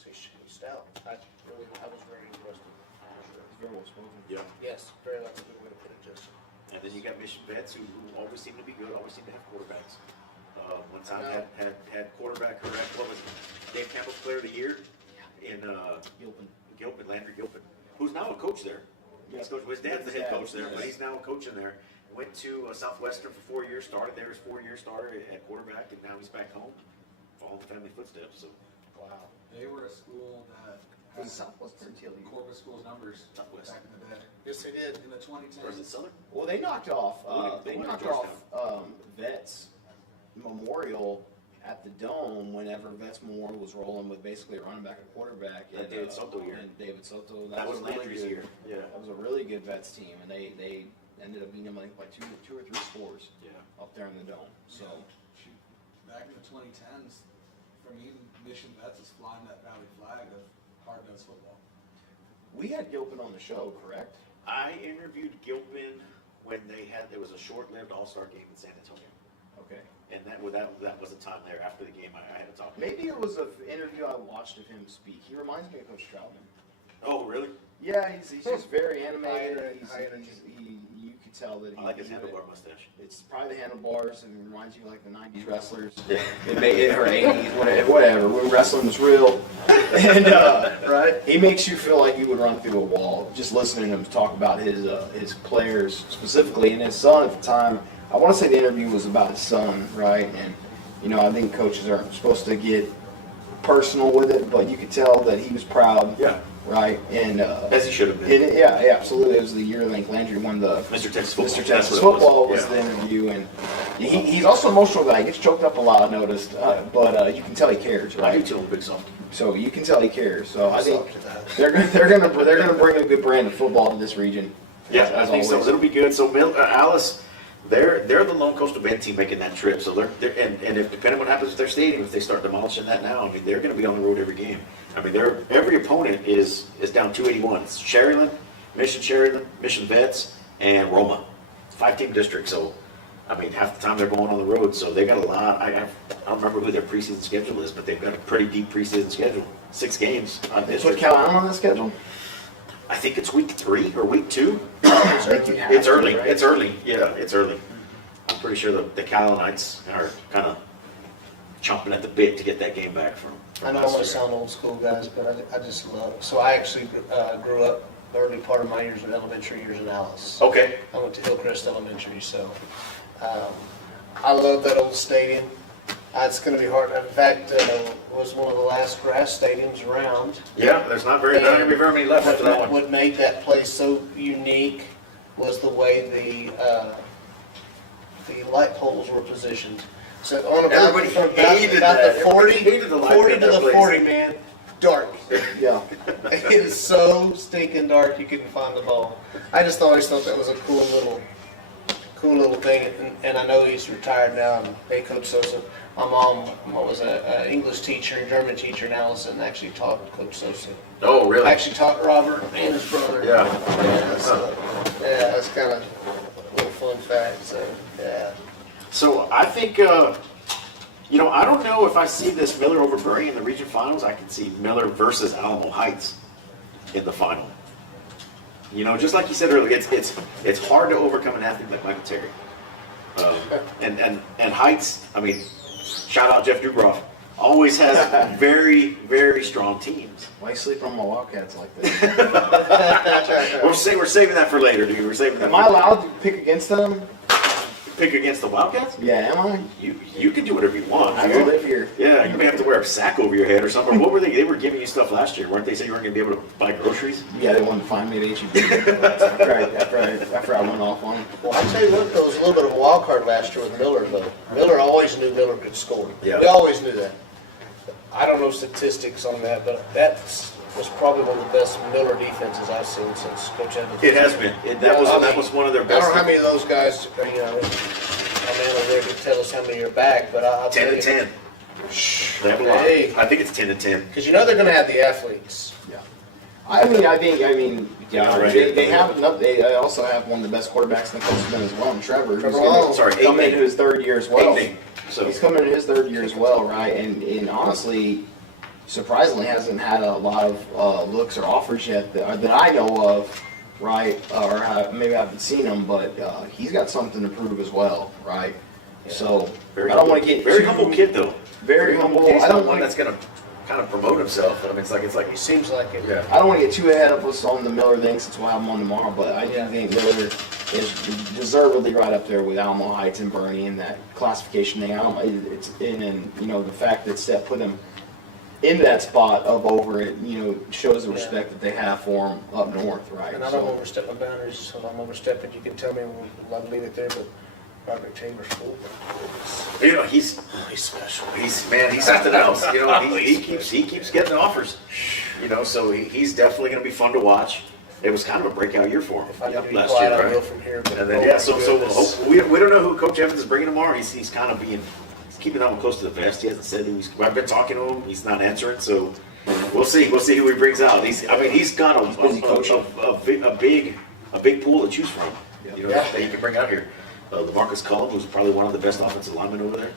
stout. I was very impressed with him. He's very well spoken. Yeah. Yes, very that's a good way to put it, Justin. And then you got Mission Vets who always seem to be good, always seem to have quarterbacks. One time I know. had quarterback correct. What was it? Dave Campbell's Player of the Year in Gilpin. Landry Gilpin, who's now a coach there. He's coach. His dad's the head coach there, but he's now a coach in there. Went to Southwestern for 4 years. Started there as 4-year starter at quarterback, and now he's back home, following the family footsteps. So Wow. They were a school that Was had Southwestern TLU? Corpus School's numbers Southwest. back in the day. Yes, they did. In the or is 2010s. it Southern? Well, they knocked off. They They went to knocked off Vets Memorial at the Dome whenever Vets Memorial was rolling with basically a running back and quarterback. That David Soto year. And David Soto. That was a really Landry's good- year. Yeah. That was a really good Vets team, and they ended up beating them like by two or three scores Yeah. up there in the Dome. So Shoot, back in the 2010s, for me, Mission Vets is flying that Valley flag of hard-nosed football. we had Gilpin on the show, correct? I interviewed Gilpin when there was a short-lived All-Star game in San Antonio, Okay. and that was a time there after the game. I had to talk. Maybe it was an interview I watched of him speak. He reminds me of Coach Troutman. Oh, really? Yeah, he's just very animated. High energy. You could tell that I like his handlebar mustache. It's probably the handlebars and it reminds you of like the 90s wrestlers. Yeah. In her 80s, whatever. When wrestling was real. And Right. he makes you feel like you would run through a wall just listening to him talk about his players specifically and his son at the time. I want to say the interview was about his son, right? And, you know, I think coaches aren't supposed to get personal with it, but you could tell that he was proud Yeah. right? And As he should have been. yeah, absolutely. It was the year Link Landry won the Mr. Texas football. Mr. That's Texas what it football was Yeah. the interview, and he's also an emotional guy. He gets choked up a lot, I noticed, but you can tell he cares, I do right? tell him big soft. So you can tell he cares. So I think they're gonna bring a good brand of football to this region. Yeah, as I think so. always. It'll be good. So Alice, they're the lone Coastal Bend team making that trip. So they're and if depending on what happens with their stadium, if they start demolishing that now, I mean they're going to be on the road every game. I mean every opponent is down 281. It's Sharyland, Mission Vets, and Roma, 5-team district. So I mean half the time they're going on the road. So they got a lot. I don't remember who their preseason schedule is, but they've got a pretty deep preseason schedule. 6 games on They put district. Cal on the schedule. I think it's week 3 or week 2. It's It's early. It's early. Yeah, it's early. I'm pretty sure the Callanites are kind of chomping at the bit to get that game back from I know I'm last gonna year. sound old school, guys, but I just love it. So I actually grew up early part of my years in elementary years in Alice. Okay. I went to Hillcrest Elementary, so I love that old stadium. It's going to be hard. In fact, it was one of the last grass stadiums around. Yeah, there's not going to be very many left after that one. What made that place so unique was the way the light poles were positioned. So on about, Everybody from hated about that. the 40, Everybody hated the light 40 in to that the place. 40, man, dark. Yeah. It is so stinking dark you couldn't find the ball. I just always thought that was a cool little thing. And I know he's retired now. And hey, Coach Sosa, my mom was an English teacher and German teacher in Allison, and actually taught Coach Sosa. Oh, really? I actually taught Robert and his brother. Yeah. Yeah, that's kind of a little fun fact. So yeah. So I think, I don't know if I see this Miller over Berry in the region finals. I can see Miller versus Alamo Heights in the final. Just like you said earlier, it's hard to overcome an athlete like Michael Terry. And Heights, I mean, shout out Jeff Dugroff, always has very, very strong teams. Why you sleep on my Wildcats like that? We're saving that for later, dude. We're saving that. Am I allowed to pick against them? Pick against the Wildcats? Yeah, am I? You can do whatever you want. I dude. don't live here. Yeah, you may have to wear a sack over your head or something. What were they? They were giving you stuff last year, weren't they? Saying you weren't going to be able to buy groceries. Yeah, they wanted to find me at HEB after I went off on them. Well, I tell you what, there was a little bit of a wild card last year with Miller, though. Miller always knew Miller could score. Yeah. We always knew that. I don't know statistics on that, but that was probably one of the best Miller defenses I've seen since Coach Evans. It has been. That was one of their I best. don't know how many of those guys, our man over there could tell us how many are back, but I'll tell 10 you. and 10. They have a lot. Hey. I think it's 10 and 10. Because they're going to have the athletes. Yeah. I mean, yeah, right. they have enough. They also have one of the best quarterbacks in the coastal as well, and Trevor. Trevor who's Long. Sorry, coming Aiden. into his third year as well. Aiden. So He's coming into his third year as well, right? And honestly, surprisingly, hasn't had a lot of looks or offers yet that I know of, right? Maybe I haven't seen him, but he's got something to prove as well, right? So very I don't want to get very too- humble kid though. Very humble. He's I not don't one want that's gonna kind of promote himself. I mean, it's like It seems like it. yeah. I don't want to get too ahead of us on the Miller thing since we'll have him on tomorrow, but I do Yeah. think Miller is deservedly right up there with Alamo Heights and Bernie in that classification thing. It's the fact that Steph put him into that spot of over it, shows the respect that they have for him up north, right? And I don't overstep my boundaries, so if I'm overstepping, you can tell me, we'll leave it there, but Robert Taylor's full. He's special. He's something else. He keeps getting offers. So he's definitely going to be fun to watch. It was kind of a breakout year for him If I can be last quiet, year, I'll right? go from here. And then so we don't know who Coach Evans is bringing tomorrow. He's kind of he's keeping that one close to the vest. He hasn't said I've been talking to him. He's not answering. So we'll see. We'll see who he brings out. He's got a big pool to choose from. That he can bring out here. LaMarcus Cullum, who's probably one of the best offensive linemen over there.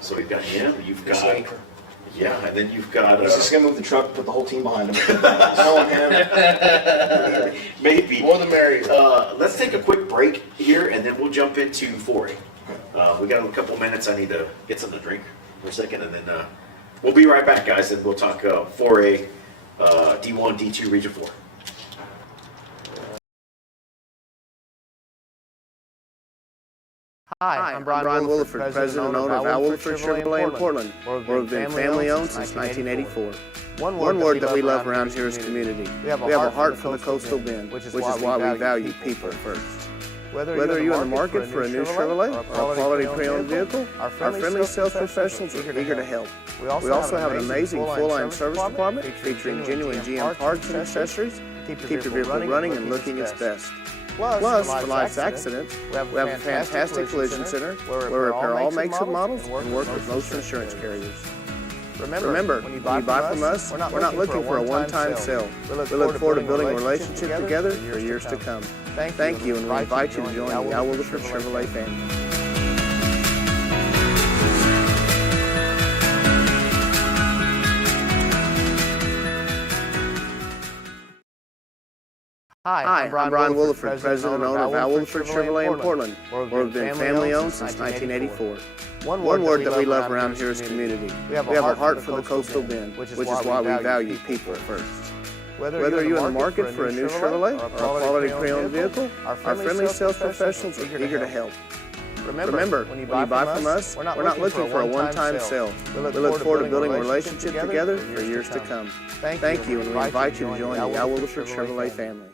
So we've got him. You've got and then you've got. He's just gonna move the truck, put the whole team behind him. Knowing him. Maybe More the merrier. Let's take a quick break here, and then we'll jump into 4A. We got a couple minutes. I need to get something to drink for a second, and then we'll be right back, guys, and we'll talk 4A, D1, D2, Region 4. Hi, I'm Brian Williford, president and owner of Al Williford Chevrolet in Portland, where we've been family-owned since 1984. One word that we love around here is community. We have a heart for the Coastal Bend, which is why we value people first. Whether you're in the market for a new Chevrolet or a quality pre-owned vehicle, our friendly sales professionals are eager to help. We also have an amazing full-line service department featuring genuine GM parts and accessories to keep your vehicle running and looking its best. Plus, for life's accidents, we have a fantastic collision center where we repair all makes and models and work with most insurance carriers. Remember, when you buy from us, we're not looking for a one-time sale. We look forward to building a relationship together for years to come. Thank you, and we invite you to join the Al Williford Chevrolet family. Hi, I'm Brian Williford, President and owner of Al Williford Chevrolet in Portland, where we've been family-owned since 1984. One word that we love around here is community. We have a heart for the Coastal Bend, which is why we value people first. Whether you're in the market for a new Chevrolet or a quality pre-owned vehicle, our friendly sales professionals are eager to help. Remember, when you buy from us, we're not looking for a one-time sale. We look forward to building a relationship together for years to come. Thank you, and we invite you to join the Al Williford Chevrolet family.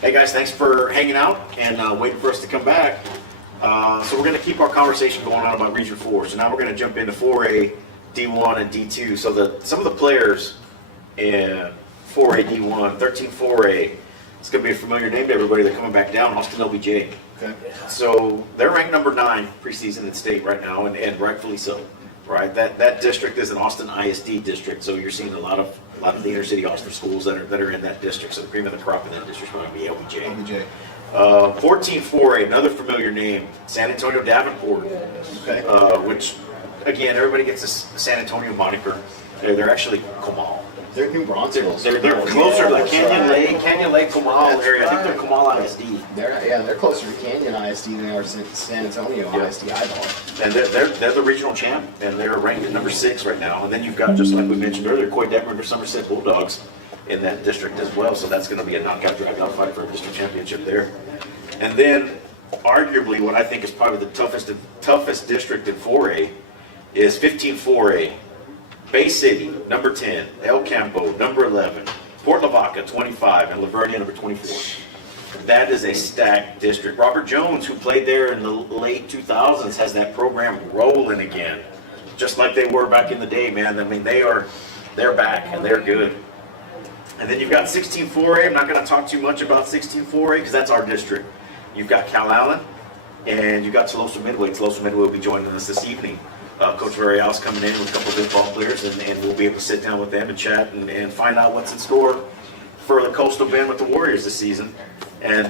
Hey guys, thanks for hanging out and waiting for us to come back. So we're going to keep our conversation going on about Region 4. So now we're going to jump into 4A, D1, and D2. So some of the players in 4A, D1, 13 4A, it's going to be a familiar name to everybody. They're coming back down, Austin LBJ. Okay. So they're ranked number 9 preseason in state right now, and rightfully so. Right, that district is an Austin ISD district, so you're seeing a lot of the inner city Austin schools that are in that district. So the cream of the crop in that district is going to be LBJ. 14 4A, another familiar name, San Antonio Davenport, Okay. Which again everybody gets this San Antonio moniker. They're actually Comal. They're New Braunfels. They're closer to the Canyon Lake, Comal area. I think they're Comal ISD. They're closer to Canyon ISD than they are San Antonio ISD eyeball. And they're the regional champ, and they're ranked at number 6 right now. And then you've got, just like we mentioned earlier, Coy Detmer or Somerset Bulldogs in that district as well. So that's going to be a knockout drag-out fight for a district championship there. And then, arguably, what I think is probably the toughest district in 4A is 15 4A. Bay City, number 10, El Campo, number 11, Port Lavaca, 25, and Lavernia, number 24. That is a stacked district. Robert Jones, who played there in the late 2000s, has that program rolling again, just like they were back in the day, man. I mean, they're back, and they're good. And then you've got 16 4A. I'm not going to talk too much about 16 4A because that's our district. You've got Cal Allen, and you've got Tolosa Midway. Tolosa Midway will be joining us this evening. Coach Varial's coming in with a couple of good ball players, and we'll be able to sit down with them and chat and find out what's in store for the Coastal Bend with the Warriors this season. And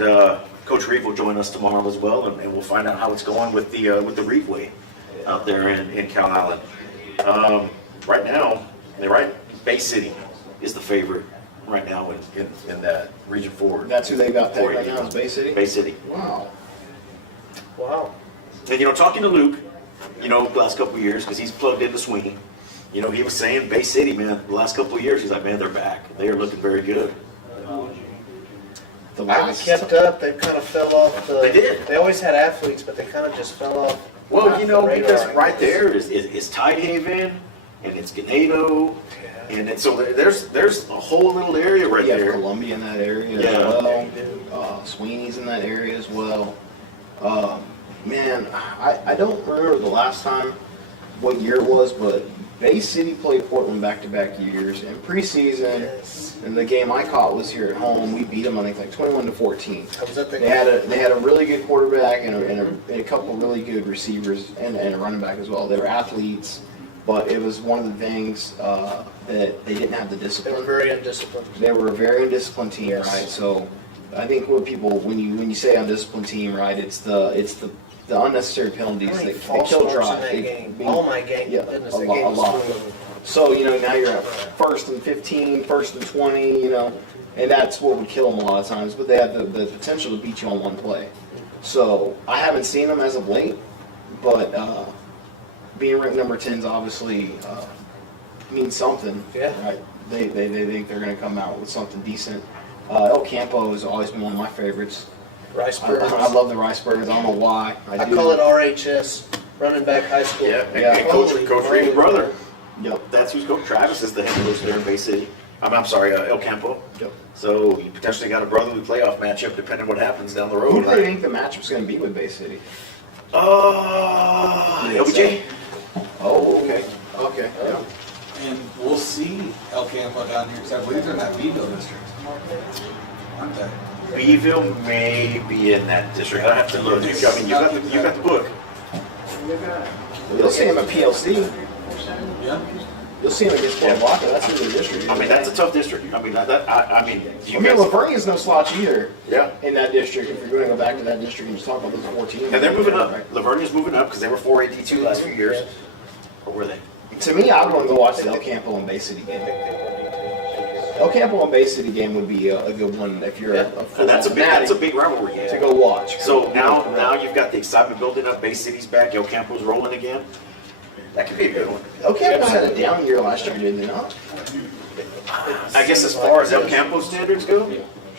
Coach Reeve will join us tomorrow as well, and we'll find out how it's going with the Reeve Way out there in Cal Allen. Right now, Bay City is the favorite right now in that Region 4. That's who they got picked right now is Bay City? Bay City. Wow. Wow. And, you know, talking to Luke, you know, the last couple of years, because he's plugged into swinging, you know, he was saying Bay City, man, the last couple of years, he's like, man, they're back. They are looking very good. The I haven't last kept up, they've kind of fell off the. They did. They always had athletes, but they kind of just fell off. Well, you know, the radar, because I right guess. there is Tidehaven, and it's Ganado, and it's, so there's a whole little area right you have there. Columbia in that area Yeah. as well. Sweeney's in that area as well. Man, I don't remember the last time, what year it was, but Bay City played Portland back-to-back years. And preseason, Yes. and the game I caught was here at home. We beat them, I think, like 21-14. I was at the. They had a really good quarterback and a couple really good receivers and a running back as well. They were athletes, but it was one of the things that they didn't have the They discipline. were very undisciplined. They were a very undisciplined team, Yes. right? So I think what people, when you say undisciplined team, right, it's the unnecessary penalties How many that false kill starts drive. in that They- game? they- Oh my game, yeah, goodness, a that lot- game a was lot. full of them. So, you know, now you're at 1st and 15, 1st and 20, you know, and that's what would kill them a lot of times, but they have the potential to beat you on one play. So I haven't seen them as of late, but being ranked number 10 is obviously means something. Yeah. Right? They think they're going to come out with something decent. El Campo has always been one of my favorites. Rice I Burgers. love the Rice Burgers. I don't know why. I do. call it RHS, running back high school. Yeah, Yeah. and Coach Reed's brother, Yep. that's who's Coach Travis is the head coach there in Bay City. I'm sorry, El Campo. Yep. So you potentially got a brotherly playoff matchup depending what happens down the road. Who do they think the matchup's going to be with Bay City? LBJ? Oh, okay. Okay. Yeah. And we'll see El Campo down here, because I believe they're in that Beeville district. Aren't they? Beeville may be in that district. I have to look. I mean, you got the book. You'll see him at PLC. Yeah. You'll see him against Fort Walker. That's in the district. I mean, that's a tough district. I mean, I mean, you I mean, guys, Lavernia's no slouch either. yeah. In that district, if you're going to go back to that district and just talk about those 4 teams. And they're moving up. Lavernia's moving up because they were 482 last few years. Or were they? To me, I would want to go watch the El Campo and Bay City game. El Campo and Bay City game would be a good one if you're a And that's a fanatic big rivalry to game. go watch. So now you've got the excitement building up. Bay City's back. El Campo's rolling again. That could be a good one. El Campo had a down year last year, did they not? I guess as far as El Campo standards go,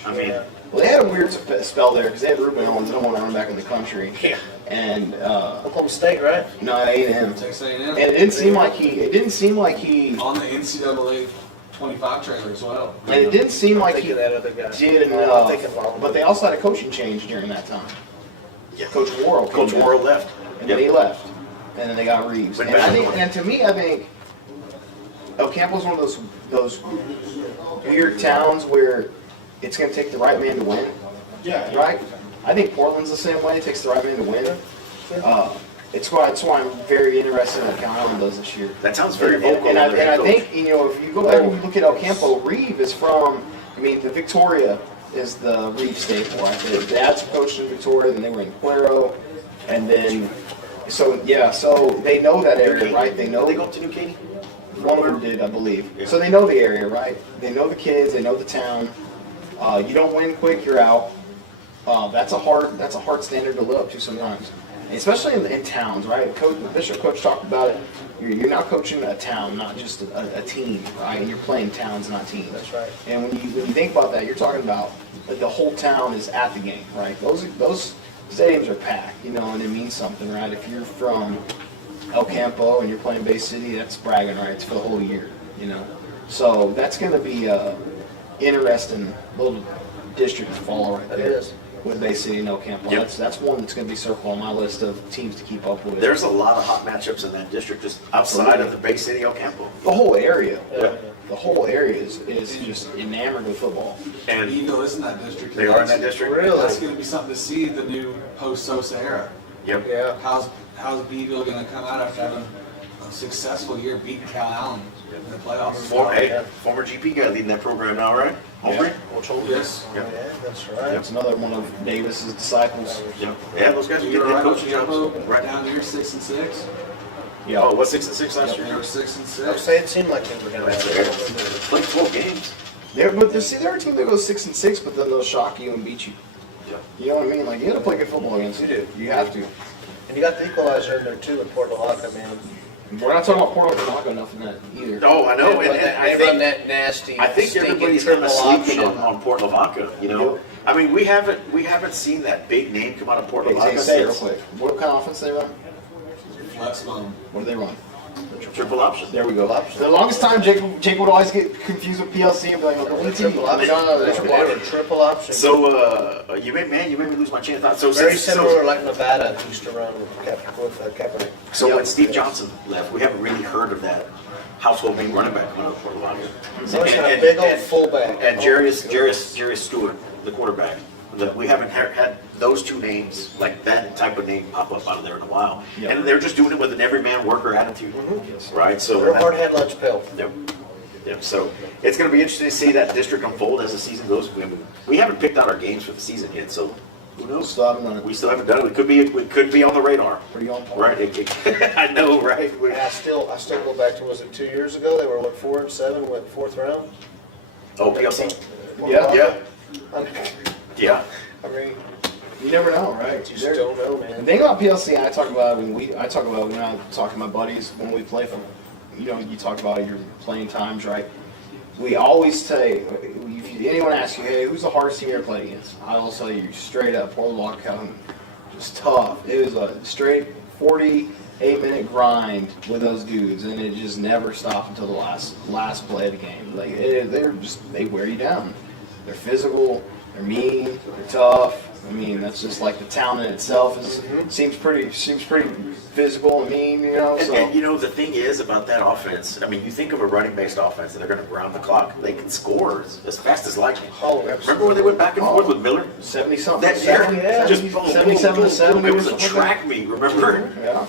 I mean, Well, they had a weird spell there because they had Ruben Owens, no one run back in the country. Yeah. And Oklahoma State, right? no, A&M. Texas And A&M. it didn't seem like he. On the NCAA 25 trailer as well. And it didn't seem I'm like thinking he of that other guy. did I'm enough. thinking Long. But they also had a coaching change during that time. yeah. Coach Worrell. came Coach in, Worrell left. And then he left. And then they got Reeves. Went And back I to think, the- and to me, I think El Campo's one of those weird towns where it's going to take the right man to win. Yeah. Right? I think Portland's the same way. It takes the right man to win. It's why I'm very interested in what Count Island does this year. That sounds very And- vocal. And of their I head coach. think, you know, if you go back and you look at El Campo, Reeve is from, I mean, the Victoria is the Reeve staple, right? Their dad's coached in Victoria, then they were in Cuero, and then, so, yeah, so they know that area, right? They know, They go up to New Katy? one of them did, I believe. So they know the area, right? They know the kids, they know the town. You don't win quick, you're out. That's a hard standard to live up to sometimes, especially in towns, right? Coach, the Bishop coach talked about it. You're now coaching a town, not just a team, right? And you're playing towns, not teams. That's right. And when you think about that, you're talking about that the whole town is at the game, right? Those stadiums are packed, you know, and it means something, right? If you're from El Campo and you're playing Bay City, that's bragging rights for the whole year, you know. So that's going to be a interesting little district to follow right That there is. with Bay City and El Campo. Yep. That's one that's going to be circled on my list of teams to keep up with. There's a lot of hot matchups in that district just outside of the Bay City El Campo. The whole area. Yeah. The whole area is just enamored with football. And Beeville is in that district. they are in that district. Really? That's going to be something to see the new post-Sosa era. Yep. Yeah. How's Beeville going to come out after having a successful year beating Cal Allen in the playoffs? Former GP guy leading that program now, right? Omri? Yes. Yep. Yeah, that's right. That's another one of Davis's disciples. Yep. Yeah, those guys are You getting were head right with coaching jobs. Campo Right. down here 6-6. Yeah. Oh, what, 6-6 last year? They were 6-6. I was saying, it seemed like they were going to Played 12 games. But see, they're a team that goes 6-6, but then they'll shock you and beat you. Yeah. You know what I mean? Like, you gotta play good football against them. You do. You have to. And you got the equalizer in there too in Port Lavaca, man. We're not talking about Portland Lavaca enough in that either. Oh, I know, and I They run think, that nasty, I think stinking everybody's kind of triple sleeping option. on Port Lavaca, you know? I mean, we haven't seen that big name come out of Port Okay, Lavaca say it real since quick. What kind of offense they run? Flex on. What do they run? triple option. There we go. The longest time, Jake would always get confused with PLC and be like, "Look, what team?" Triple option. No, They were triple option. So, you made me lose my chain of thought. So Very since- similar like Nevada used to run with Kaepernick. So when Steve Johnson left, we haven't really heard of that household name running back coming out of Port Lavaca. So he's got a big old fullback. And Jarius Stewart, the quarterback. We haven't had those two names, like that type of name, pop up out of there in a while. Yep. And they're just doing it with an everyman worker attitude, right? So They're a hard head lunch pill. Yep. Yep. So it's going to be interesting to see that district unfold as the season goes. We haven't picked out our games for the season yet, so who knows? Still haven't done it. We still haven't done it. We could be on the radar, Pretty on point. right? I know, right? And I still go back to, was it 2 years ago? They were what, 4-7, went fourth round? Oh, PLC. Yeah. Yeah. I mean, You never know, right? you just don't know, The man. thing about PLC, I talk about when I talk to my buddies when we play for, you talk about your playing times, right? We always say, if anyone asks you, hey, who's the hardest team you ever played against? I will tell you straight up, Port Lavaca, just tough. It was a straight 48-minute grind with those dudes, and it just never stopped until the last play of the game. Like they wear you down. They're physical, they're mean, they're tough. I mean, that's just like the town in itself seems pretty physical and mean, So. And the thing is about that offense, I mean, you think of a running-based offense, and they're going to round the clock. They can score as fast as lightning. Oh, Remember when they went back and forth with Miller? 70-something. That year? Yeah. Just boom, 77 boom, to 7. boom. It was a track meet, remember? Yeah.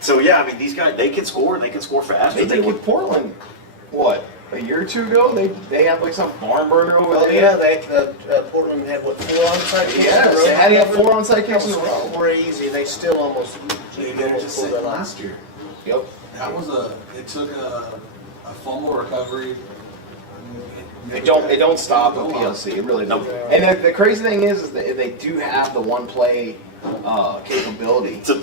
So, yeah, I mean, these guys, they can score, and they can score fast. They but did can, with Portland. What? A year or two ago, they had like some barn burner over Oh, there. yeah, Portland had what, 4 onside kicks in a Yes, row? they had to have 4 onside kicks in a row. More easy, they still almost Just pulled said that off. last year. Yep. That was it took a fumble recovery. They don't stop with PLC. It really don't. And the crazy thing is they do have the one play capability. to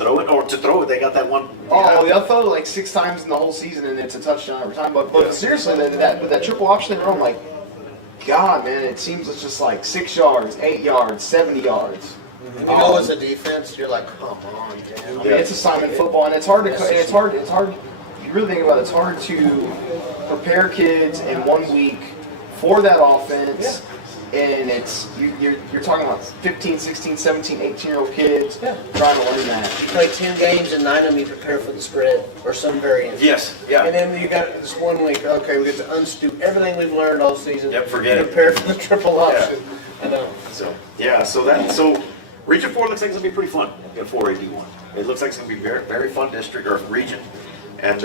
throw it, they got that one. Oh, they'll throw it like 6 times in the whole season, and it's a touchdown every time. But seriously, that triple option they run, like, God, man, it seems it's just like 6 yards, 8 yards, 70 yards. And you know, as a defense, you're like, come on, damn. I mean, it's assignment football, and it's hard to. It's hard. If you really think about it, it's hard to prepare kids in 1 week for that offense. And you're talking about 15, 16, 17, 18-year-old kids trying to learn that. You play 10 games and 9 of them you prepare for the spread or some variant. Yes, yeah. And then you got this 1 week, okay, we get to unstew everything we've learned all season. Yep, forget it. Prepare for the triple option. I know. So Region 4 looks like it's going to be pretty fun in 4AD1. It looks like it's going to be very, very fun district or region. And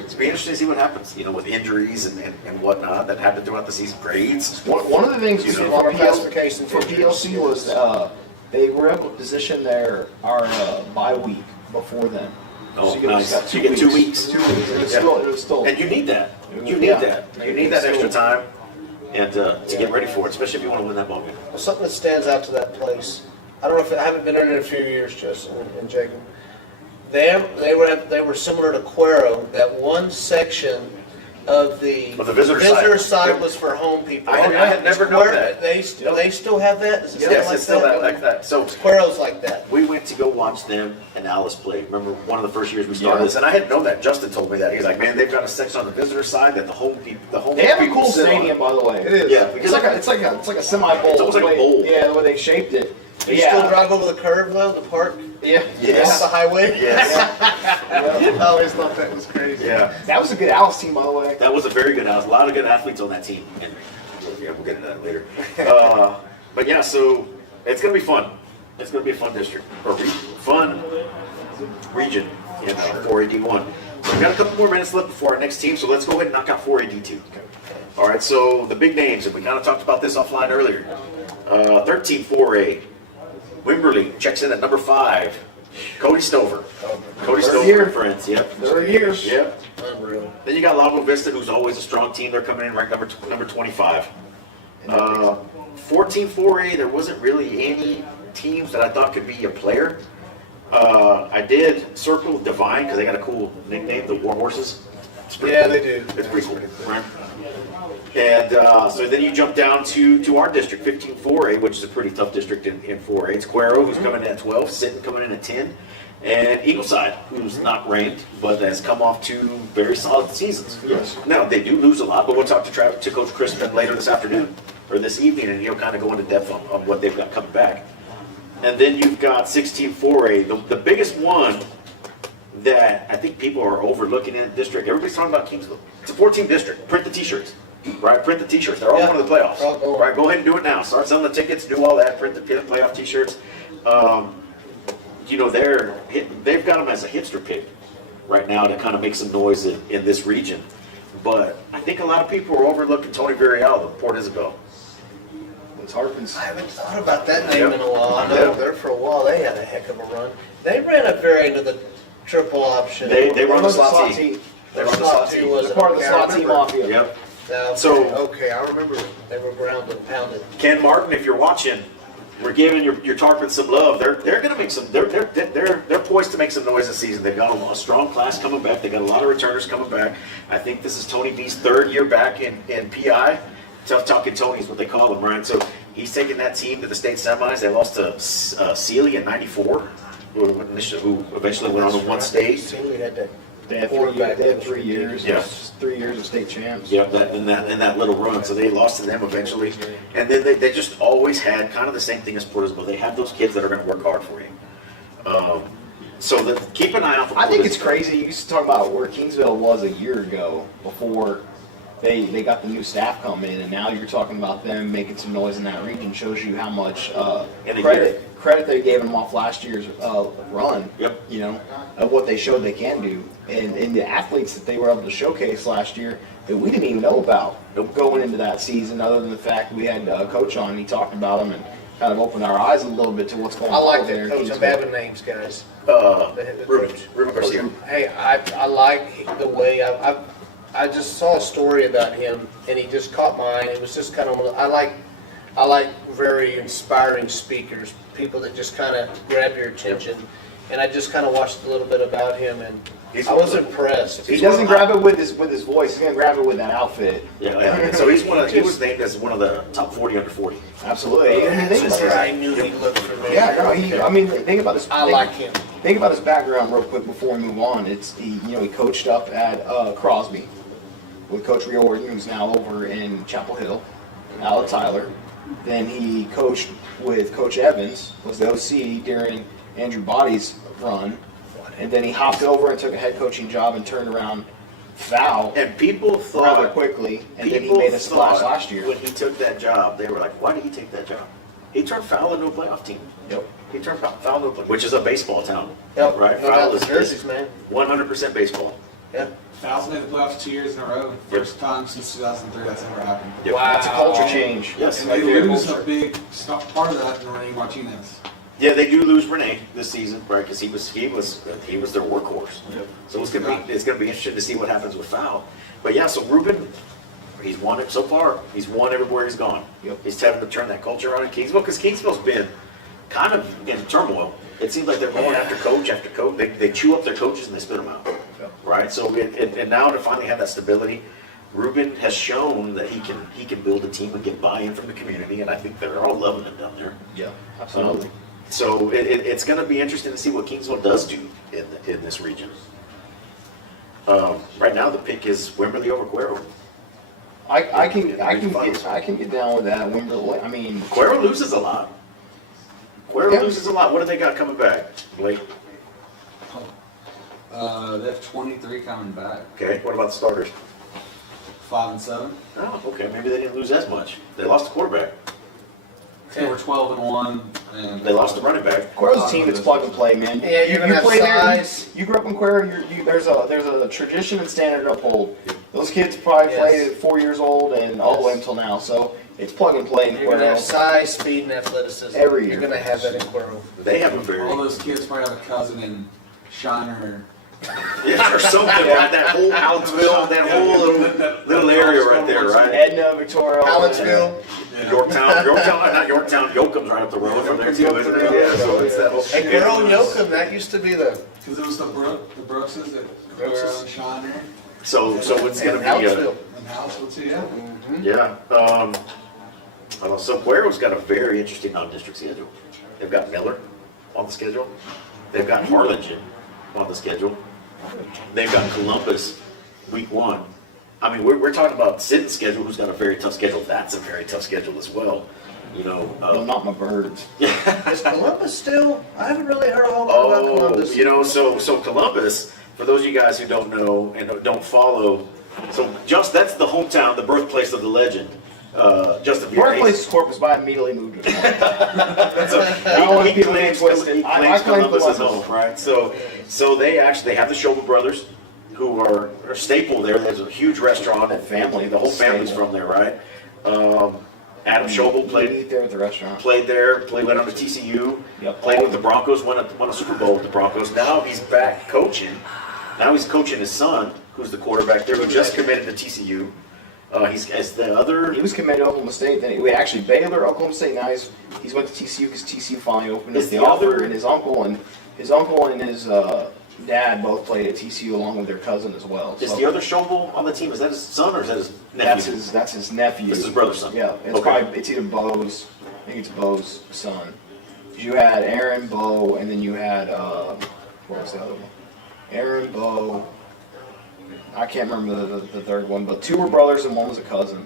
it's be interesting to see what happens, with injuries and whatnot that happen throughout the season. Grades. One of the things A lot of classifications for PLC was they were able to position our bye week before then. Oh, So nice. got You get 2 weeks. 2 weeks. It was Yeah. still. And you need that. You need Yeah. that. You need that extra time and to get ready for it, especially if you want to win that ball game. Well, something that stands out to that place, I don't know if I haven't been in it in a few years, Justin and Jacob. They were similar to Cuero. That one section of the Of the visitor side. side was for home people. I had never known that. They still have that. Is it still Yes, like it's still that? like that. So Cuero's like that. we went to go watch them and Alice play. Remember one of the first years we started this, and I hadn't known that. Justin told me that. He's like, man, they've got a section on the visitor side that the home They have a people cool sit on. stadium, by the way. It is. Yeah, It's like a semi bowl. It's almost like a bowl. Yeah, the way they shaped it. You still drive over the curve though, the park, Yeah. Yes. off the highway. Yes. I always thought that was crazy. Yeah. That was a good Alice team, by the way. That was a very good house. A lot of good athletes on that team. And yeah, we'll get into that later. But yeah, so it's going to be fun. It's going to be a fun district or fun region in 4AD1. We've got a couple more minutes left before our next team, so let's go ahead and knock out 4AD2. All right, so the big names, and we kind of talked about this offline earlier. 13-4A, Wimberley checks in at number 5. Cody Stover. Cody Third Stover year. and friends, yep. 30 years. Yep. Unreal. Then you got Lago Vista, who's always a strong team. They're coming in ranked number 25. 14-4A, there wasn't really any teams that I thought could be a player. I did circle Divine because they got a cool nickname, the War Horses. It's pretty cool. They do. It's pretty cool, right? And so then you jump down to our district, 15-4A, which is a pretty tough district in 4A. It's Cuero, who's coming in at 12, Sinton coming in at 10, and Eagleside, who's not ranked, but has come off 2 very solid seasons. Yes. Now, they do lose a lot, but we'll talk to Coach Crispin later this afternoon, or this evening, and he'll kind of go into depth on what they've got coming back. And then you've got 16-4A. The biggest one that I think people are overlooking in the district, everybody's talking about Kingsville. It's a 14 district. Print the t-shirts. Right, print the t-shirts. They're all going to the playoffs. Right, go ahead and do it now. Start selling the tickets, do all that, print the playoff t-shirts. You know, they've got them as a hipster pick right now to kind of make some noise in this region. But I think a lot of people are overlooking Tony Villarreal of Port Isabel. It's Harpins. I haven't thought about that name Yep. in a while. I know Yep. there for a while they had a heck of a run. They ran a variant of the triple option. They run the They're slot team. They run the slot team. Was They're part of the okay, slot I team remember. mafia. Yep. So So- okay, I remember they were ground and pounded. Ken Martin, if you're watching, we're giving your Tarpons some love. They're going to make some. They're poised to make some noise this season. They've got a strong class coming back. They got a lot of returners coming back. I think this is Tony B's 3rd year back in PI. Tough talking Tony is what they call him, right? So he's taking that team to the state semis. They lost to Sealy in '94, who eventually went on to one state. Sealy had that. They had Quarterback. 3 years. Yeah. 3 years of state champs. Yeah, in that little run. So they lost to them eventually. And then they just always had kind of the same thing as Port Isabel. They have those kids that are going to work hard for you. So keep an eye out for I think Port it's crazy. You used to talk about where Kingsville was a year ago before they got the new staff come in, and now you're talking about them making some noise in that region. Shows you how much In a credit they gave them off last year's run. Yep. You know, of what they showed they can do, and the athletes that they were able to showcase last year that we didn't even know about going into that season, other than the fact we had a coach on. He talked about them and kind of opened our eyes a little bit to what's going I on like there. that in coach. I'm Kingsville. having names, guys. Ruben Garcia. Hey, I like the way I just saw a story about him, and he just caught my eye. It was just kind of I like very inspiring speakers, people that just kind of grab your attention. And I just kind of watched a little bit about him, and I was impressed. He doesn't grab it with his voice. He's gonna grab it with that outfit. Yeah. So he was named as one of the top 40 under 40. Absolutely. And think That's about where his- I knew he looked for me. Yeah, no, I mean, think about this. I like him. Think about his background real quick before we move on. He coached up at Crosby with Coach Riordan, who's now over in Chapel Hill, out of Tyler. Then he coached with Coach Evans, was the OC during Andrew Body's run, and then he hopped over and took a head coaching job and turned around foul And people rather thought quickly, and then he people made a splash thought last year. when he took that job, they were like, "Why did he take that job?" He turned foul into a playoff team. Yep. He turned foul into a which is a baseball town, Yep, right? no Foul doubt is the jerseys, man. 100% baseball. Yeah. Fouls made the playoffs 2 years in a row. First time since 2003 that's ever happened. Yep. Wow. It's a culture change. Yes. And they lose a big part of that in Renee Martinez. Yeah, they do lose Renee this season, right? Because he was their workhorse. So it's gonna be interesting to see what happens with foul. But yeah, so Ruben, he's won it so far. He's won everywhere he's gone. Yep. He's having to turn that culture around in Kingsville because Kingsville's been kind of in turmoil. It seems like they're going after coach after coach. They chew up their coaches and they spit them out, right? So and now to finally have that stability, Ruben has shown that he can build a team and get buy-in from the community, and I think they're all loving him down there. Yeah, absolutely. So it's going to be interesting to see what Kingsville does do in this region. Right now, the pick is Wimberley over Cuero. I can get down with that. Wimberley. I mean, Cuero loses a lot. Cuero Yeah. loses a lot. What do they got coming back, Blake? They have 23 coming back. Okay, what about the starters? 5 and 7. Oh, okay, maybe they didn't lose as much. They lost the quarterback. They were 12 and 1, and They lost the running back. Cuero's a team that's plug and play, man. Yeah, you're gonna have play there, size. you grew up in Cuero. There's a tradition and standard to uphold. Those kids probably Yes. played at 4 years old and all the way until now. So it's plug and play in You're gonna have Cuero. size, speed, and athleticism. Every You're year. gonna have that in Cuero. They have a very all those kids probably have a cousin in Shiner Yeah, or something, right? That whole Allenville, that whole little area right there, right? Edna, Victoria. Hallettsville. Yorktown, not Yorktown, Yoakum's right up the road from there too, isn't it? Yeah, so it's that whole. Hey, Girl Yoakum, that used to be the. Cause it was the Brookses that grew around Sean here. So it's gonna be, Hallettsville. And Hallettsville too, yeah. yeah, so Cuero's got a very interesting non-district schedule. They've got Miller on the schedule. They've got Harlingen on the schedule. They've got Columbus week 1. I mean, we're talking about Sinton's schedule, who's got a very tough schedule. That's a very tough schedule as well, you know. No, not my birds. Is Columbus still? I haven't really heard a whole lot about Oh, Columbus. you know, so Columbus, for those of you guys who don't know and don't follow, so just that's the hometown, the birthplace of the legend. Justin Vieira. Birthplace is Corpus, but I immediately moved to So want he people to claims, get twisted. he I claims claim Columbus is Columbus. home, right? So they have the Schober brothers, who are a staple there. There's a huge restaurant and family. The whole family's from there, right? Adam Schobel Played eat there at the restaurant. went on to TCU, Yep. played with the Broncos, won a Super Bowl with the Broncos. Now he's back coaching. Now he's coaching his son, who's the quarterback there, who just committed to TCU. He's as the other. He was committed to Oklahoma State. Then we actually Baylor, Oklahoma State. Now he's went to TCU because TCU finally opened Is up the the offer. other- And his uncle and his dad both played at TCU along with their cousin as well. Is So the other Schobel on the team? Is that his son or is that his nephew? that's his nephew. This is his brother's son. Yeah, it's Okay. it's either Bo's. I think it's Bo's son. 'Cause you had Aaron, Bo, and then you had what was the other one? Aaron, Bo. I can't remember the third one, but 2 were brothers and 1 was a cousin.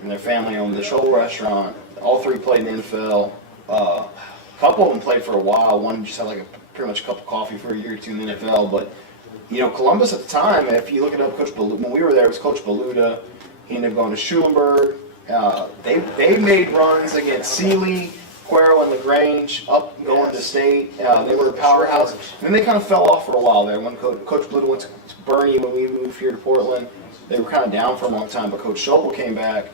And their family owned the Shoal restaurant. All 3 played in the NFL. A couple of them played for a while. One just had like pretty much a cup of coffee for a year or 2 in the NFL. But you know, Columbus at the time, if you look it up, Coach Baluta, when we were there, it was Coach Baluta. He ended up going to Schulenburg. They made runs against Sealy, Cuero, and LaGrange up going to state. They were a powerhouse. And then they kind of fell off for a while there. When Coach Baluta went to Bernie, when we moved here to Portland, they were kind of down for a long time. But Coach Schobel came back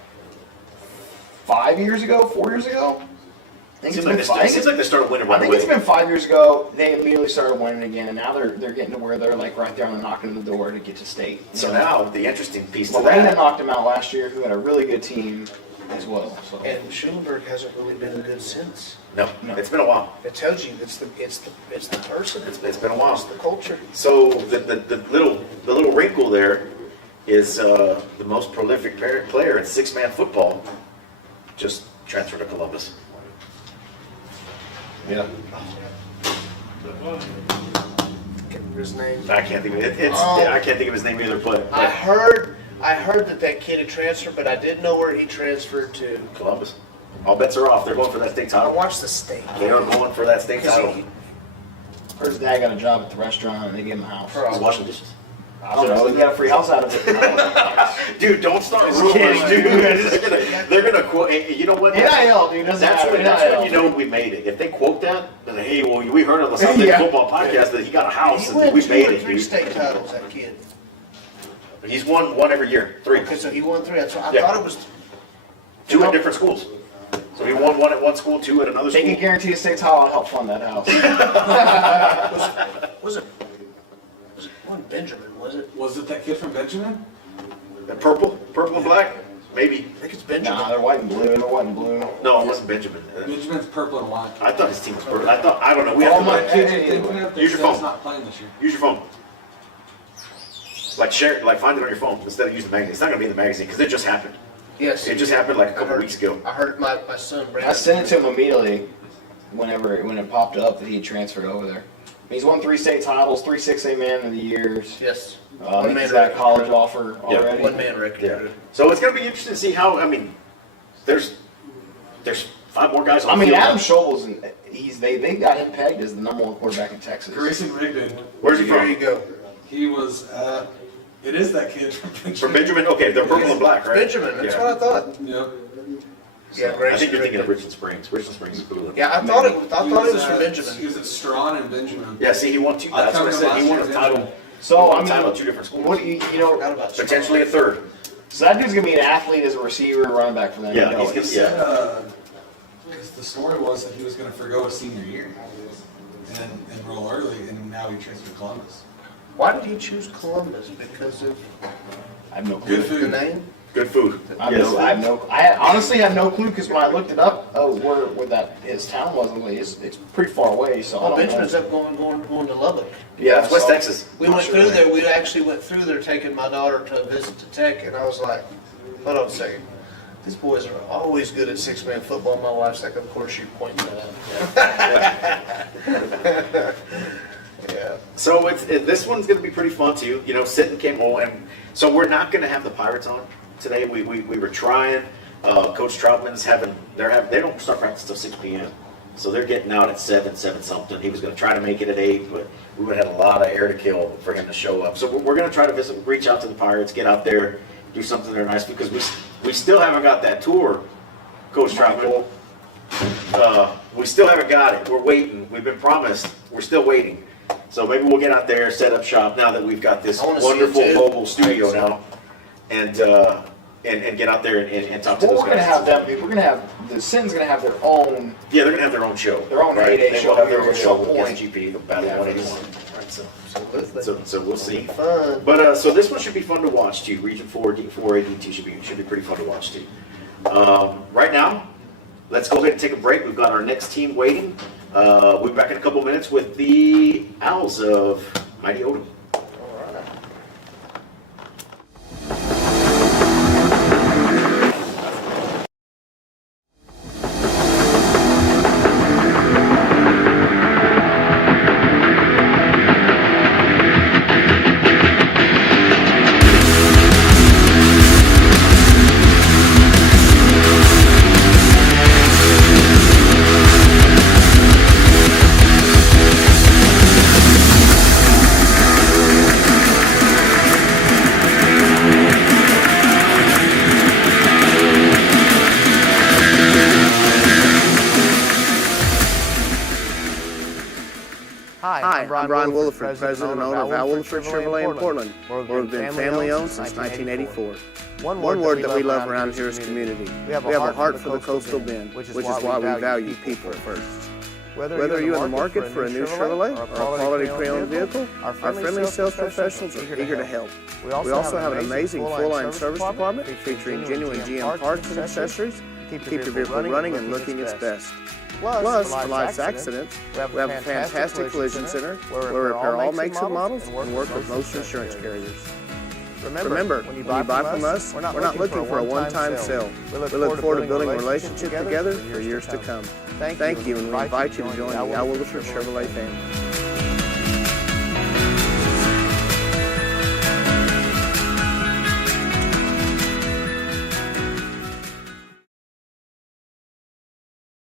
4 years ago. I think Seems it's like been it seems like they started winning right I think away. it's been 5 years ago. They immediately started winning again, and now they're getting to where they're like right there on the knocking on the door to get to state. So now the interesting piece to Molina that. knocked him out last year, who had a really good team as well. So. And Schulenburg hasn't really been good since. No, it's been a while. It tells you it's the person. It's been a while. It's the culture. So the little wrinkle there is the most prolific player in 6-man football just transferred to Columbus. Yeah. Can't remember his name. I can't think of it. I can't think of his name either. But I heard that kid had transferred, but I didn't know where he transferred to. Columbus, all bets are off. They're going for that state I title. watched the state. They are going for that state title. Her dad got a job at the restaurant, and they gave him a house. He's washing dishes. I don't know. He got a free house out of it. Dude, don't start Just rumors, kidding. dude. They're gonna quote. You know what? NIL, dude. Doesn't That's matter. when you know we made it. If they quote that, then hey, well, we heard on the Sunday Yeah. Football podcast that he got a house He and won we 2 made or it, 3 dude. state titles, that kid. He's won every year, 3. Okay, so he won 3. That's what I Yeah. thought it was. 2 at different schools. So he won 1 at one school, 2 at another They school. can guarantee a state title and help fund that house. Was it one Benjamin? Was it? Was it that kid from Benjamin? And purple and black, maybe. I think it's Benjamin. Nah, they're white and blue. They're white and blue. No, it wasn't Benjamin. Benjamin's purple and white. I thought his team was purple. I don't know. We Oh have to my- look. That kid you're thinking of, Use your that's phone. not playing this year. Use your phone. Like find it on your phone instead of using the magazine. It's not gonna be in the magazine because it just happened. Yes. It just happened like a couple weeks ago. I heard my son Brandon. I sent it to him immediately when it popped up that he had transferred over there. He's won 3 state titles, 3 6A man of the years. Yes. I think he's got a college offer Yeah. already. One man record. Yeah. So it's gonna be interesting to see how. I mean, there's 5 more guys on I the mean, field. Adam Schobel's they got him pegged as the #1 quarterback in Texas. Grayson Rigdon. Where's he There from? you go. He was, it is that kid from From Benjamin. Benjamin. Okay, they're purple and black, right? Benjamin. That's Yeah. what I thought. Yep. Yeah, I Grayson think you're thinking of Rigdon. Richland Springs. Richland Springs is cooler. Yeah, I thought it was He from at- Benjamin. He was at Strawn and Benjamin. Yeah. See, he won 2. I That's what I covered said. him He won a last year, title. So I One title mean, at 2 different schools. what do you Forgot about Potentially a 3rd. So that dude's gonna be an athlete as a receiver, running back for them. Yeah, You know he's it. gonna. Yeah. Because the story was that he was going to forgo his senior year and enroll early, and now he transferred to Columbus. Why did you choose Columbus? Because of I have no clue. good food, the name? Good food. I honestly had no clue because when I looked it up, where that his town was, it's pretty far away. So I Well, don't Benjamin's know. up going to Lubbock. Yeah, it's West so- Texas. We went through there. We actually went through there taking my daughter to visit the Tech, and I was like, hold on a second. These boys are always good at six-man football. My wife's like, of course you pointing that out. Yeah. So this one's going to be pretty fun too. You know, Sitton came home, and so we're not going to have the Pirates on today. We were trying. Coach Troutman's they don't start practice till 6 p.m. So they're getting out at 7 something. He was going to try to make it at 8, but we would have had a lot of air to kill for him to show up. So we're going to try to reach out to the Pirates, get out there, do something there nice, because we still haven't got that tour, Coach Troutman. We still haven't got it. We're waiting. We've been promised. We're still waiting. So maybe we'll get out there, set up shop now that we've got this I wanna see it wonderful too. mobile studio now, and get out there and talk to Well, those we're gonna guys. have them. We're gonna have the Sins gonna have their own. Yeah, they're gonna have their own show. Their own right? 8A They show will have their here own at show some with point. SGP, the Battle Yeah, 181. Absolutely. So we'll see. Fun. But so this one should be fun to watch too. Region 4, D4A, D2 should be pretty fun to watch too. Right now, let's go ahead and take a break. We've got our next team waiting. We'll be back in a couple minutes with the Owls of Mighty Odom. All right. Hi, I'm Brian Williford, president and owner of Al Williford Chevrolet in Portland, where we've been family-owned since 1984. One word that we love around here is community. We have a heart for the coastal bend, which is why we value people first. Whether you're in the market for a new Chevrolet or a quality pre-owned vehicle, our friendly sales professionals are eager to help. We also have an amazing full-line service department featuring genuine GM parts and accessories to keep your vehicle running and looking its best. Plus, for life's accidents, we have a fantastic collision center where we repair all makes and models and work with most insurance carriers. Remember, when you buy from us, we're not looking for a one-time sale. We look forward to building a relationship together for years to come. Thank you, and we invite you to join the Al Williford Chevrolet family.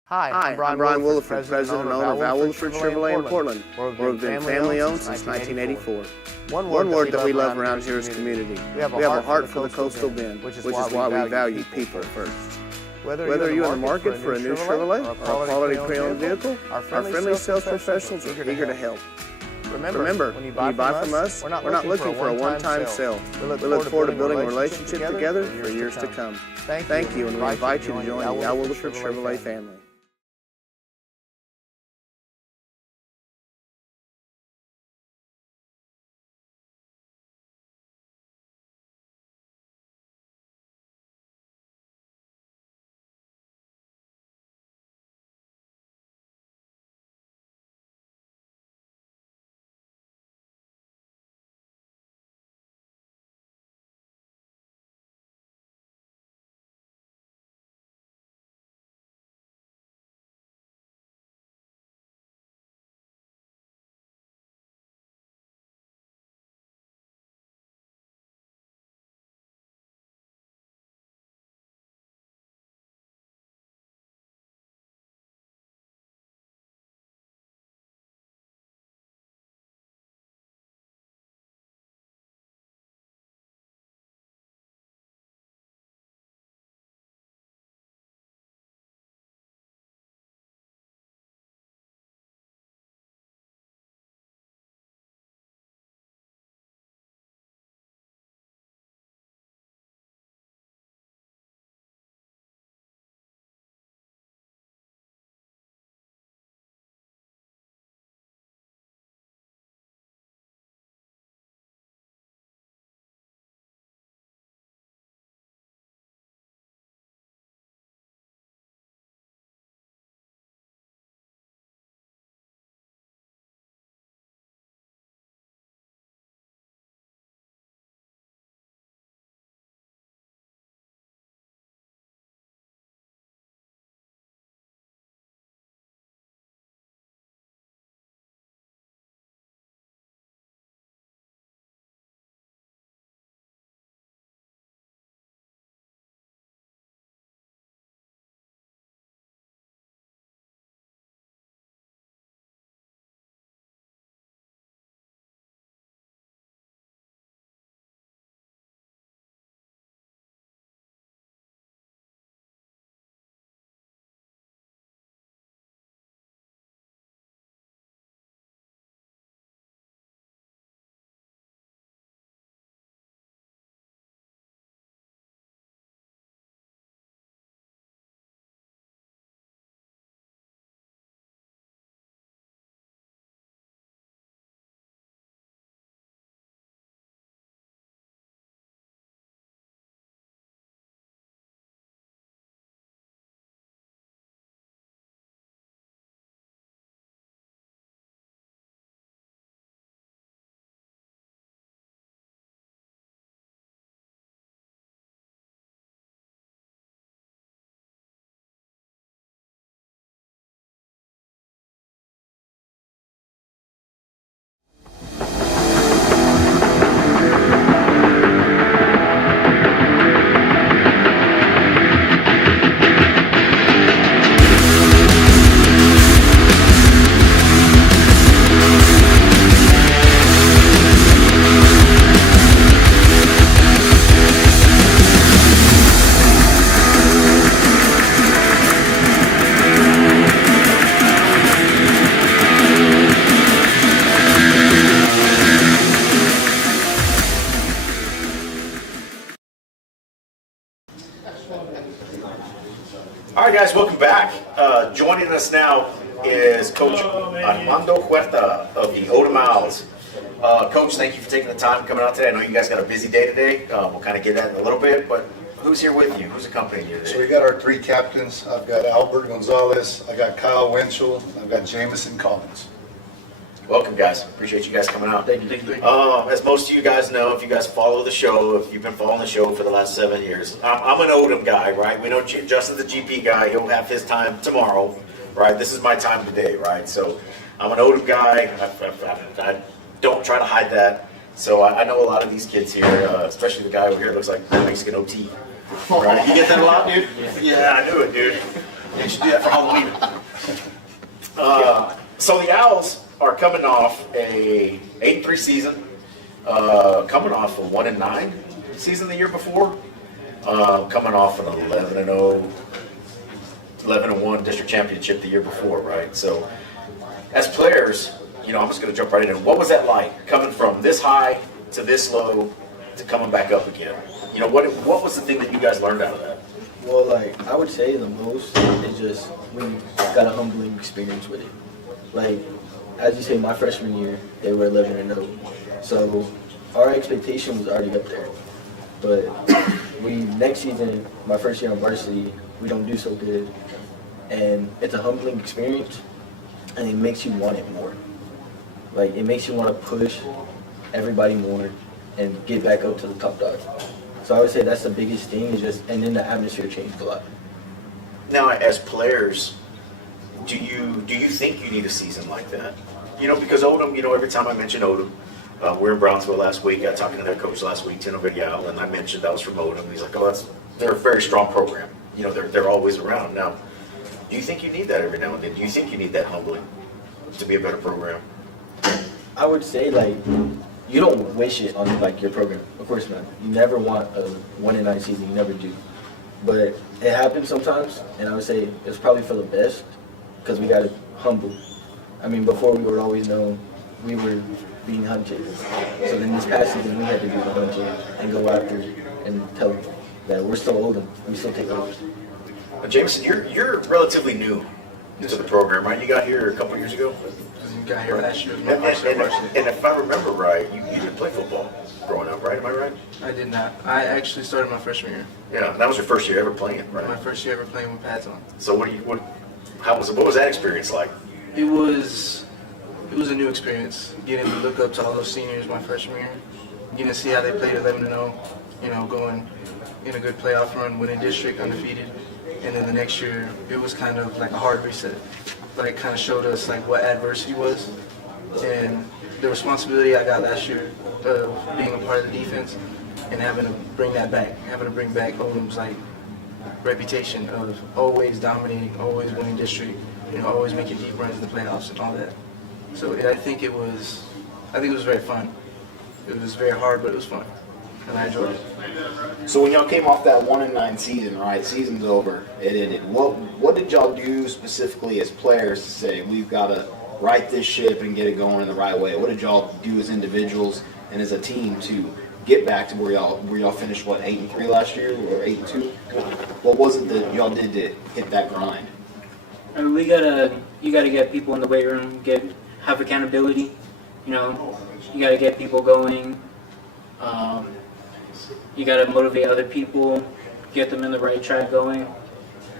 Hi, I'm Brian Williford, president and owner of Al Williford Chevrolet in Portland, where we've been family-owned since 1984. One word that we love around here is community. We have a heart for the coastal bend, which is why we value people first. Whether you're in the market for a new Chevrolet or a quality pre-owned vehicle, our friendly sales professionals are eager to help. Remember, when you buy from us, we're not looking for a one-time sale. We look forward to building a relationship together for years to come. Thank you, and we invite you to join the Al Williford Chevrolet family. All right, guys, welcome back. Joining us now is Coach Armando Huerta of the Odom Owls. Coach, thank you for taking the time coming out today. I know you guys got a busy day today. We'll kind of get that in a little bit, but who's here with you? Who's accompanying you So today? we got our three captains. I've got Albert Gonzalez, I got Kyle Winchell, I've got Jamison Collins. Welcome, guys. Appreciate you guys coming out. Thank you. As most of you guys know, if you guys follow the show, if you've been following the show for the last 7 years, I'm an Odom guy, right? We know Justin's the GP guy. He'll have his time tomorrow, right? This is my time today, right? So I'm an Odom guy. I don't try to hide that. So I know a lot of these kids here, especially the guy over here looks like Mexican OT. Right? You get that a lot, dude? Yeah, I knew it, dude. You should do that for Halloween. So the Owls are coming off a 8-3 season, coming off a 1-9 season the year before, coming off an 11-1 district championship the year before, right? So as players, you know, I'm just going to jump right in. What was that like, coming from this high to this low to coming back up again? You know, what was the thing that you guys learned out of that? Well, like, I would say the most is just we got a humbling experience with it. Like, as you say, my freshman year, they were 11-0. So our expectation was already up there. But next season, my first year on varsity, we don't do so good. And it's a humbling experience, and it makes you want it more. Like, it makes you want to push everybody more and get back up to the top dog. So I would say that's the biggest thing, is just, and then the atmosphere changed a lot. Now, as players, do you think you need a season like that? You know, because Odom, you know, every time I mention Odom, we were in Brownsville last week. I talked to their coach last week, Tino Vidal, and I mentioned that was from Odom. He's like, oh, they're a very strong program. You know, they're always around. Now, do you think you need that every now and then? Do you think you need that humbling to be a better program? I would say, like, you don't wish it on, like, your program. Of course not. You never want a 1-9 season. You never do. But it happens sometimes, and I would say it's probably for the best, because we got to humble. I mean, before we were always known, we were being hunted. So then this past season, we had to do the hunting and go after and tell them that we're still Odom. We still take over. Jameson, you're relatively new to the program, right? You got here a couple years ago. You got here last year. And if I remember right, you didn't play football growing up, right? Am I right? I did not. I actually started my freshman year. Yeah, that was your first year ever playing, right? My first year ever playing with pads on. So what was that experience like? It was a new experience. Getting to look up to all those seniors my freshman year, getting to see how they played 11-0, you know, going in a good playoff run, winning district undefeated, and then the next year it was kind of like a hard reset. But it kind of showed us like what adversity was, and the responsibility I got last year of being a part of the defense and having to bring that back, having to bring back Odom's like reputation of always dominating, always winning district, you know, always making deep runs in the playoffs and all that. So I think it was very fun. It was very hard, but it was fun, and I enjoyed it. So when y'all came off that 1-9 season, right? Season's over. It ended. What did y'all do specifically as players to say we've got to right this ship and get it going in the right way? What did y'all do as individuals and as a team to get back to where y'all finished, what, 8-3 last year or 8-2? What was it that y'all did to hit that grind? I mean, you gotta get people in the weight room, have accountability. You know, you gotta get people going. You gotta motivate other people, get them in the right track going.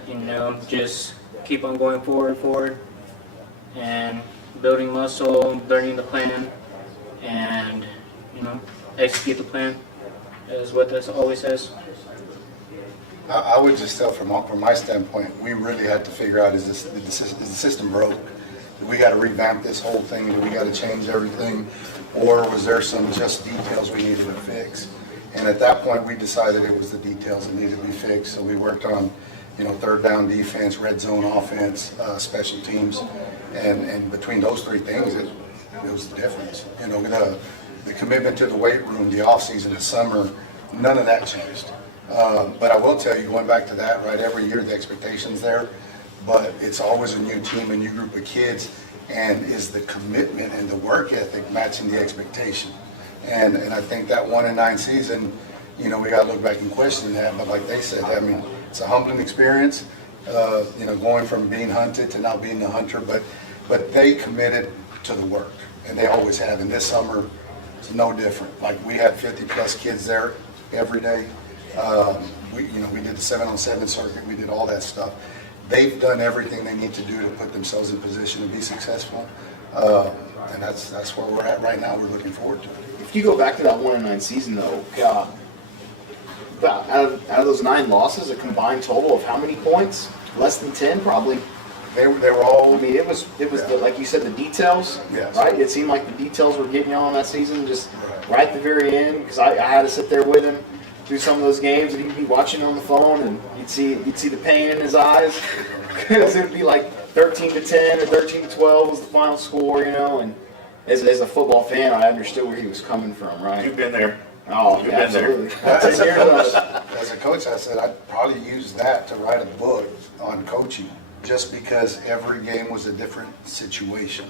You know, just keep on going forward, and building muscle, learning the plan, and you know, execute the plan, is what this always says. I would just tell from my standpoint, we really had to figure out, is the system broke? Do we got to revamp this whole thing? Do we got to change everything? Or was there some just details we needed to fix? And at that point, we decided it was the details that needed to be fixed. So we worked on, you know, third down defense, red zone offense, special teams. And between those three things, it was the difference. You know, the commitment to the weight room, the off season, the summer, none of that changed. But I will tell you, going back to that, right, every year the expectation's there, but it's always a new team, a new group of kids, and is the commitment and the work ethic matching the expectation? And I think that 1-9 season, you know, we got to look back and question that, but like they said, I mean, it's a humbling experience, going from being hunted to now being the hunter, but they committed to the work, and they always have. And this summer, it's no different. Like, we had 50-plus kids there every day. We did the 7-on-7 circuit. We did all that stuff. They've done everything they need to do to put themselves in position to be successful, and that's where we're at right now. We're looking forward to it. If you go back to that 1-9 season, though, out of those 9 losses, a combined total of how many points? Less than 10, probably. They were all. I mean, it was like you said, the details. Yes. Right. It seemed like the details were getting you on that season, just right at the very end. Because I had to sit there with him through some of those games, and he'd be watching on the phone, and you'd see the pain in his eyes. Because it'd be like 13-10 or 13-12 was the final score, And as a football fan, I understood where he was coming from. Right. You've been there. Oh, You've absolutely. As a coach, I said I'd probably use that to write a book on coaching, just because every game was a different situation,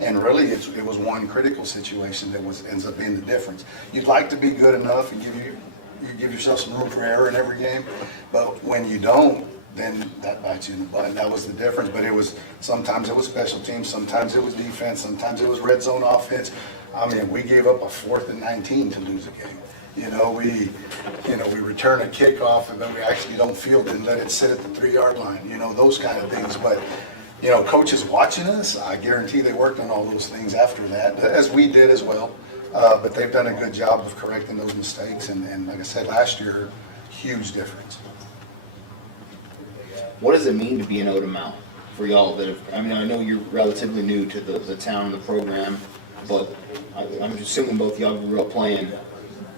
and really it was one critical situation that ends up being the difference. You'd like to be good enough and you give yourself some room for error in every game, but when you don't, then that bites you in the butt. And that was the difference. But sometimes it was special teams, sometimes it was defense, sometimes it was red zone offense. I mean, we gave up a 4th and 19 to lose a game. We return a kickoff, and then we actually don't field it and let it sit at the 3-yard line. Those kind of things. But coaches watching us, I guarantee they worked on all those things after that, as we did as well. But they've done a good job of correcting those mistakes. And like I said, last year, huge difference. What does it mean to be an Odom Mount for y'all? I know you're relatively new to the town and the program, but I'm assuming both y'all grew up playing,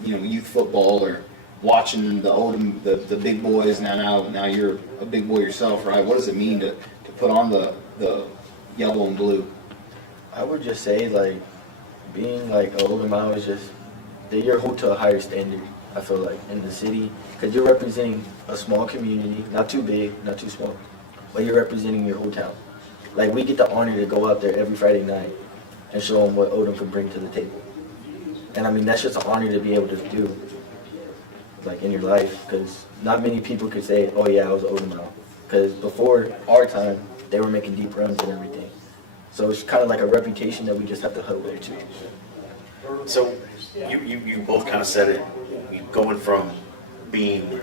youth football or watching the Odom, the big boys. Now you're a big boy yourself, right? What does it mean to put on the yellow and blue? I would just say, being Odom Mount is just, you're held to a higher standard, I feel like, in the city, because you're representing a small community, not too big, not too small, but you're representing your whole town. We get the honor to go out there every Friday night and show them what Odom can bring to the table. And that's just an honor to be able to do, in your life, because not many people could say, oh yeah, I was Odom Mount. Because before our time, they were making deep runs and everything. So it's kind of like a reputation that we just have to hold there too. So you both kind of said it, going from being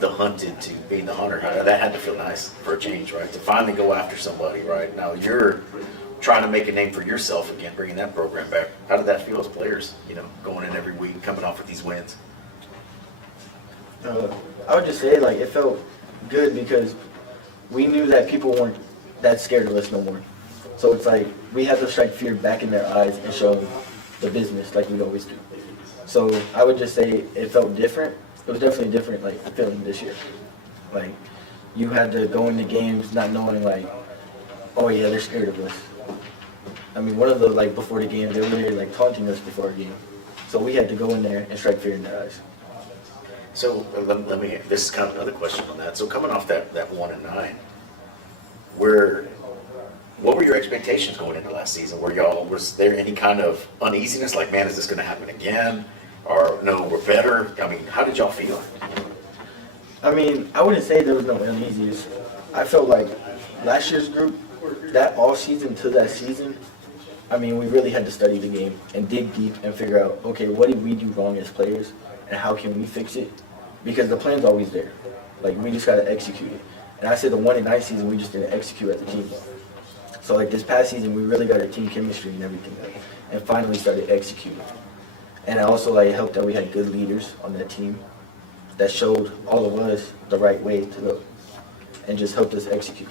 the hunted to being the hunter. That had to feel nice for a change, right? To finally go after somebody, right? Now you're trying to make a name for yourself again, bringing that program back. How did that feel as players, going in every week, coming off with these wins? I would just say, it felt good because we knew that people weren't that scared of us no more. So it's we had to strike fear back in their eyes and show them the business like we always do. So I would just say it felt different. It was definitely different, feeling this year. You had to go into games not knowing, oh yeah, they're scared of us. One of the, before the game, they were literally, taunting us before a game. So we had to go in there and strike fear in their eyes. So let me, this is kind of another question on that. So coming off that 1-9, what were your expectations going into last season? Was there any kind of uneasiness, man, is this going to happen again? Or no, we're better? How did y'all feel? I wouldn't say there was no uneasiness. I felt like last year's group, that off season to that season, we really had to study the game and dig deep and figure out, okay, what did we do wrong as players and how can we fix it? Because the plan's always there. We just got to execute it. And I said the 1-9 season, we just didn't execute as a team. So this past season, we really got our team chemistry and everything and finally started executing. And it also helped that we had good leaders on that team that showed all of us the right way to go and just helped us execute.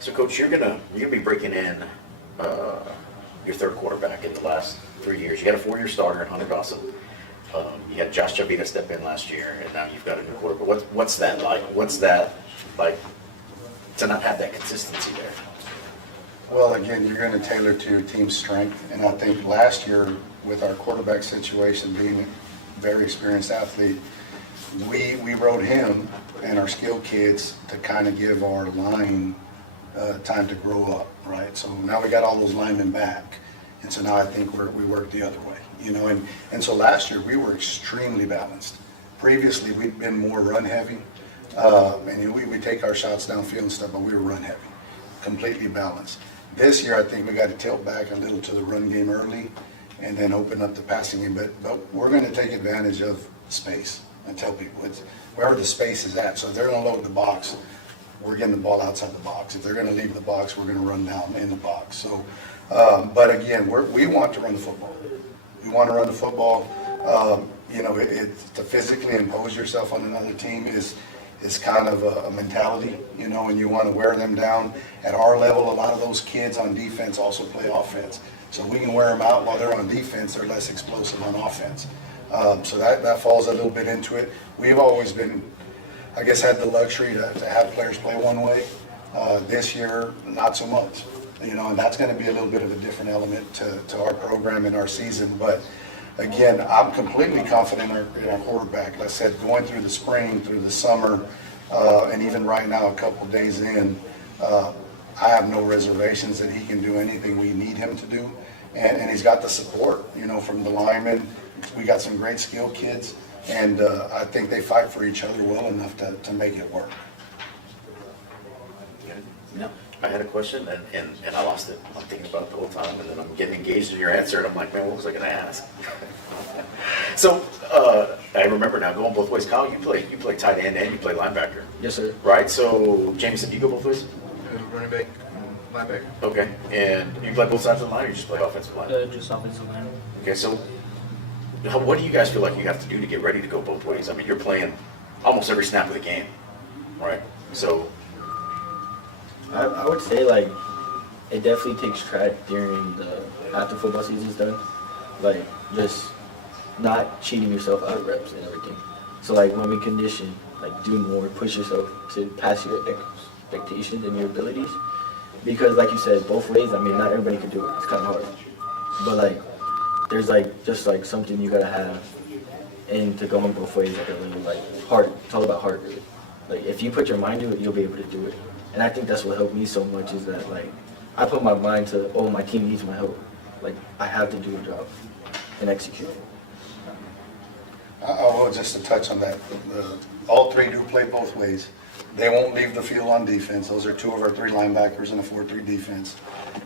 So Coach, you're gonna be breaking in your third quarterback in the last 3 years. You got a 4-year starter in Hunter Gossip. You had Josh Chavita step in last year, and now you've got a new quarterback. What's that like? What's that like to not have that consistency there? Well, again, you're going to tailor to your team's strength, and I think last year with our quarterback situation being a very experienced athlete, we rode him and our skilled kids to kind of give our line time to grow up, right? So now we got all those linemen back, and so now I think we work the other way, and so last year we were extremely balanced. Previously we'd been more run heavy, And we take our shots downfield and stuff, but we were run heavy, completely balanced. This year, I think we got to tilt back a little to the run game early and then open up the passing game. But we're going to take advantage of space and tell people it's wherever the space is at. So if they're going to load the box, we're getting the ball outside the box. If they're going to leave the box, we're going to run down in the box. So, but again, we want to run the football. We want to run the football. You know, to physically impose yourself on another team is kind of a mentality, you know, and you want to wear them down. At our level, a lot of those kids on defense also play offense. So we can wear them out while they're on defense. They're less explosive on offense. So that falls a little bit into it. We've always been, I guess, had the luxury to have players play one way. This year, not so much, you know, and that's going to be a little bit of a different element to our program and our season. But again, I'm completely confident in our quarterback. Like I said, going through the spring, through the summer, and even right now, a couple days in, I have no reservations that he can do anything we need him to do. And he's got the support, you know, from the linemen. We got some great skilled kids, and I think they fight for each other well enough to make it work. No. I had a question and I lost it. I'm thinking about it the whole time, and then I'm getting engaged in your answer, and I'm like, man, what was I going to ask? So I remember now, going both ways. Kyle, you play tight end and you play linebacker. Yes, sir. Right. So Jameson, you go both ways. Running back, linebacker. Okay. And you play both sides of the line, or you just play offensive line? Just offensive line. Okay. So what do you guys feel like you have to do to get ready to go both ways? I mean, you're playing almost every snap of the game, right? So. I would say, like, it definitely takes track during after football season's done. Like, just not cheating yourself out of reps and everything. So, like, when we condition, like, do more, push yourself to pass your expectations and your abilities. Because, like you said, both ways, I mean, not everybody can do it. It's kind of hard. But, like, there's, like, just, like, something you got to have. And to go on both ways, like, a little, like, heart. It's all about heart, really. Like, if you put your mind to it, you'll be able to do it. And I think that's what helped me so much is that, like, I put my mind to, oh, my team needs my help. Like, I have to do a job and execute. I will just to touch on that. All three do play both ways. They won't leave the field on defense. Those are two of our three linebackers in a 4-3 defense.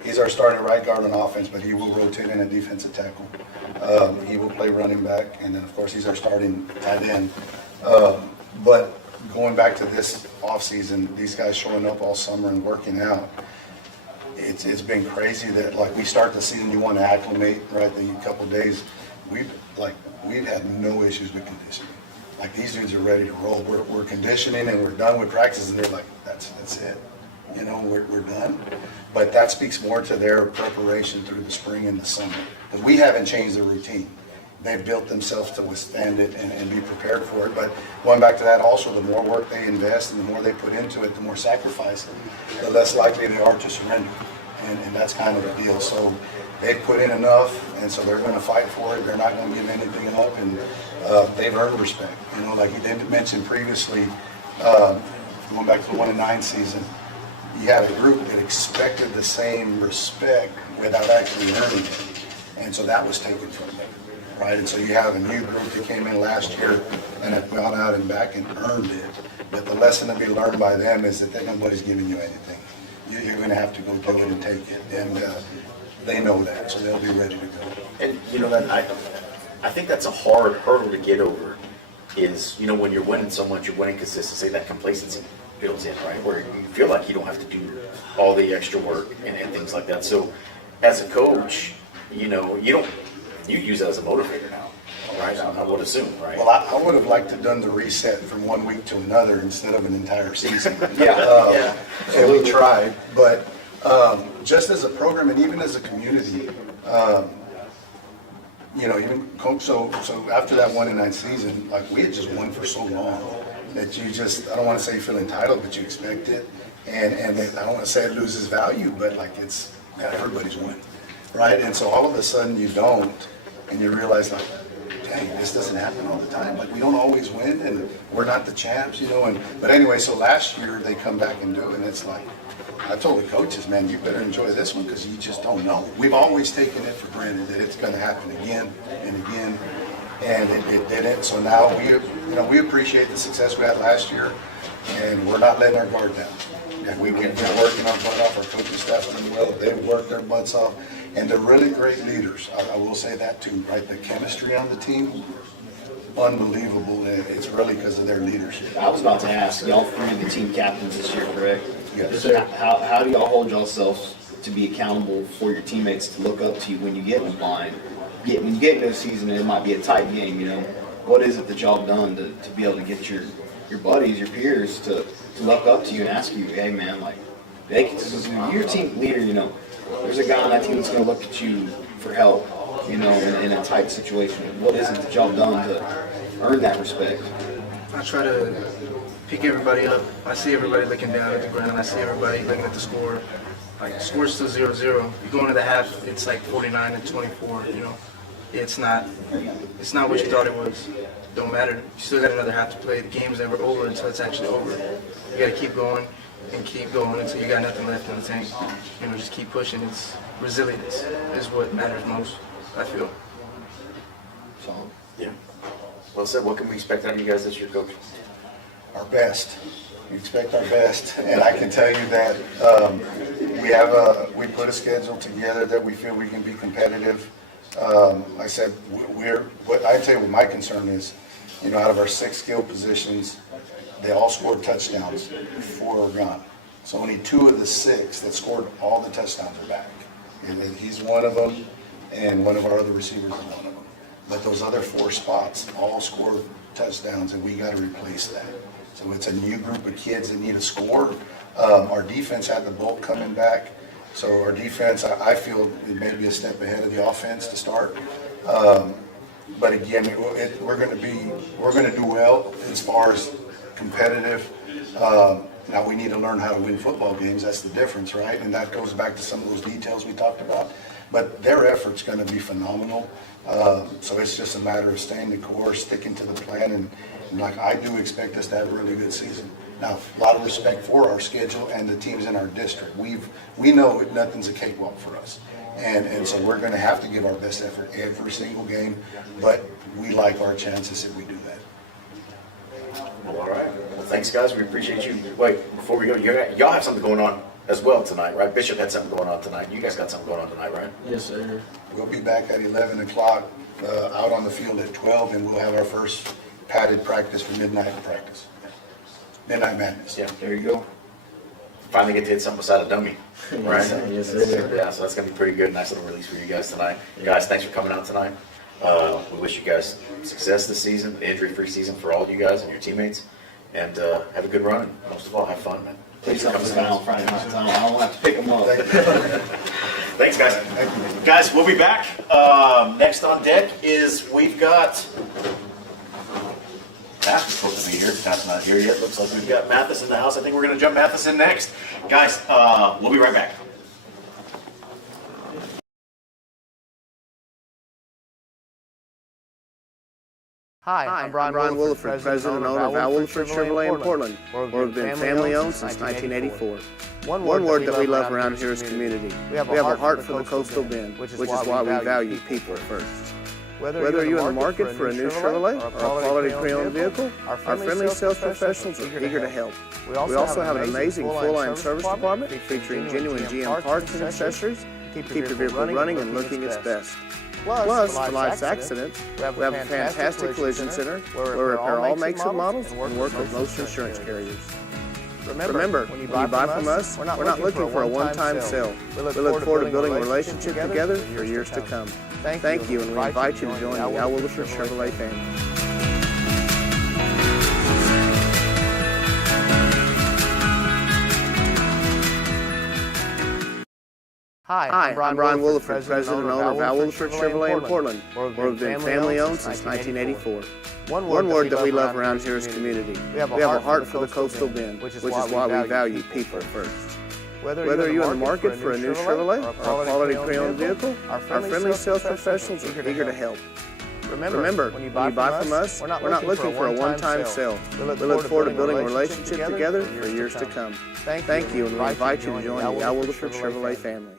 He's our starting right guard on offense, but he will rotate in a defensive tackle. He will play running back, and then, of course, he's our starting tight end. But going back to this offseason, these guys showing up all summer and working out, it's been crazy that, like, we start the season, you want to acclimate, right, in a couple of days. We've had no issues with conditioning. Like, these dudes are ready to roll. We're conditioning and we're done with practice, and they're like, that's it. You know, we're done. But that speaks more to their preparation through the spring and the summer. Because we haven't changed the routine. They've built themselves to withstand it and be prepared for it. But going back to that also, the more work they invest and the more they put into it, the more sacrifice, the less likely they are to surrender. And that's kind of the deal. So they've put in enough, and so they're going to fight for it. They're not going to give anything up, and they've earned respect. You know, like you did mention previously, going back to the 1-9 season, you had a group that expected the same respect without actually earning it. And so that was taken from them. Right, and so you have a new group that came in last year and have gone out and back and earned it. But the lesson to be learned by them is that nobody's giving you anything. You're going to have to go do it and take it, and they know that, so they'll be ready to go. And you know that I think that's a hard hurdle to get over. Is, you know, when you're winning so much, you're winning consistency, that complacency builds in, right? Where you feel like you don't have to do all the extra work and things like that. So as a coach, you know, you use that as a motivator now, right? I would assume, right? Well, I would have liked to have done the reset from 1 week to another instead of an entire season. Yeah. And we tried, but just as a program and even as a community, you know, even so after that 1-9 season, like, we had just won for so long that you just, I don't want to say you feel entitled, but you expect it, and I don't want to say it loses value, but like, it's, man, everybody's won, right? And so all of a sudden you don't, and you realize, like, dang, this doesn't happen all the time. Like, we don't always win, and we're not the champs, you know. But anyway, so last year they come back and do it, and it's like, I told the coaches, man, you better enjoy this one because you just don't know. We've always taken it for granted that it's going to happen again and again and it didn't. So now we appreciate the success we had last year, and we're not letting our guard down. And we're working our butt off. Our coaching staff's doing well. They've worked their butts off, and they're really great leaders. I will say that too, right? The chemistry on the team, unbelievable. And it's really because of their leadership. I was about to ask, y'all three are the team captains this year, correct? Yes. So how do y'all hold yourselves to be accountable for your teammates to look up to you when you get in a bind? When you get into a season, it might be a tight game, you know. What is it that y'all done to be able to get your buddies, your peers to look up to you and ask you, hey man, like, you're a team leader, you know. There's a guy on that team that's going to look at you for help, you know, in a tight situation. What is it that y'all done to earn that respect? I try to pick everybody up. I see everybody looking down at the ground. I see everybody looking at the score. Like, the score's still 0-0. You go into the half, it's like 49-24, you know. It's not what you thought it was. Don't matter. You still got another half to play. The game's never over until it's actually over. You got to keep going and keep going until you got nothing left in the tank. You know, just keep pushing. It's resilience is what matters most, I feel. Yeah. Well said. What can we expect out of you guys this year, Coach? Our best. We expect our best, and I can tell you that we put a schedule together that we feel we can be competitive. I said what I tell you what my concern is, you know, out of our 6 skill positions, they all scored touchdowns. 4 are gone. So only 2 of the 6 that scored all the touchdowns are back, and he's one of them, and one of our other receivers is one of them. But those other 4 spots all scored touchdowns, and we got to replace that. So it's a new group of kids that need to score. Our defense had the bulk coming back. So our defense, I feel it may be a step ahead of the offense to start. But again, we're going to do well as far as competitive. Now we need to learn how to win football games. That's the difference, right? And that goes back to some of those details we talked about. But their effort's going to be phenomenal. So it's just a matter of staying the course, sticking to the plan, and like I do expect us to have a really good season. Now, a lot of respect for our schedule and the teams in our district. We know nothing's a cakewalk for us. And so we're going to have to give our best effort every single game, but we like our chances if we do that. Well, all right. Well, thanks, guys. We appreciate you. Wait, before we go, y'all have something going on as well tonight, right? Bishop had something going on tonight. You guys got something going on tonight, right? Yes, sir. We'll be back at 11 o'clock out on the field at 12, and we'll have our first padded practice for midnight practice. Midnight Madness. Yeah, there you go. Finally get to hit something beside a dummy, right? Yes, sir. Yeah, so that's going to be pretty good. Nice little release for you guys tonight. Guys, thanks for coming out tonight. We wish you guys success this season, injury-free season for all of you guys and your teammates. And have a good run. And most of all, have fun, man. Please help us out on Friday night. I don't have to pick them up. Thanks, guys. Guys, we'll be back. Next on deck is we've got... Matt is supposed to be here. Matt's not here yet. Looks like we've got Mathis in the house. I think we're going to jump Mathis in next. Guys, we'll be right back. Hi, I'm Brian Williford, president and owner of Al Williford Chevrolet in Portland, where we've been family-owned since 1984. One word that we love around here is community. We have a heart for the coastal bend, which is why we value people first. Whether you're in the market for a new Chevrolet or a quality pre-owned vehicle, our friendly sales professionals are eager to help. We also have an amazing full-line service department featuring genuine GM parts and accessories to keep your vehicle running and looking its best. Plus, for life's accidents, we have a fantastic collision center where we repair all makes and models and work with most insurance carriers. Remember, when you buy from us, we're not looking for a one-time sale. We look forward to building a relationship together for years to come. Thank you, and we invite you to join the Al Williford Chevrolet family. Hi, I'm Brian Williford, president and owner of Al Williford Chevrolet in Portland, where we've been family-owned since 1984. One word that we love around here is community. We have a heart for the coastal bend, which is why we value people first. Whether you're in the market for a new Chevrolet or a quality pre-owned vehicle, our friendly sales professionals are eager to help. Remember, when you buy from us, we're not looking for a one-time sale. We look forward to building a relationship together for years to come. Thank you, and we invite you to join the Al Williford Chevrolet family.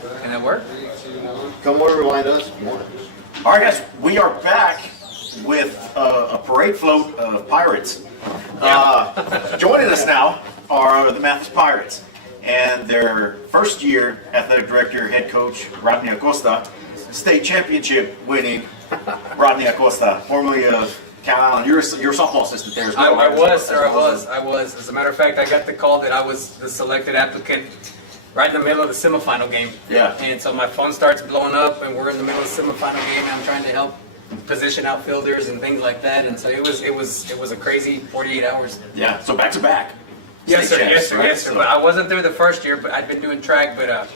Can that work? Come over, remind us. All right, guys, we are back with a parade float of Pirates. Joining us now are the Mathis Pirates and their first year athletic director, head coach, Rodney Acosta, state championship winning Rodney Acosta, formerly of Cal Allen. You're a softball assistant there as well. I was, sir. I was. As a matter of fact, I got the call that I was the selected applicant right in the middle of the semifinal game. Yeah. And so my phone starts blowing up, and we're in the middle of the semifinal game. And I'm trying to help position outfielders and things like that. And so it was a crazy 48 hours. Yeah. So back to back. Yes, sir. State Yes, champs, sir. right? Yes, sir. So- But I wasn't there the first year. But I'd been doing track. But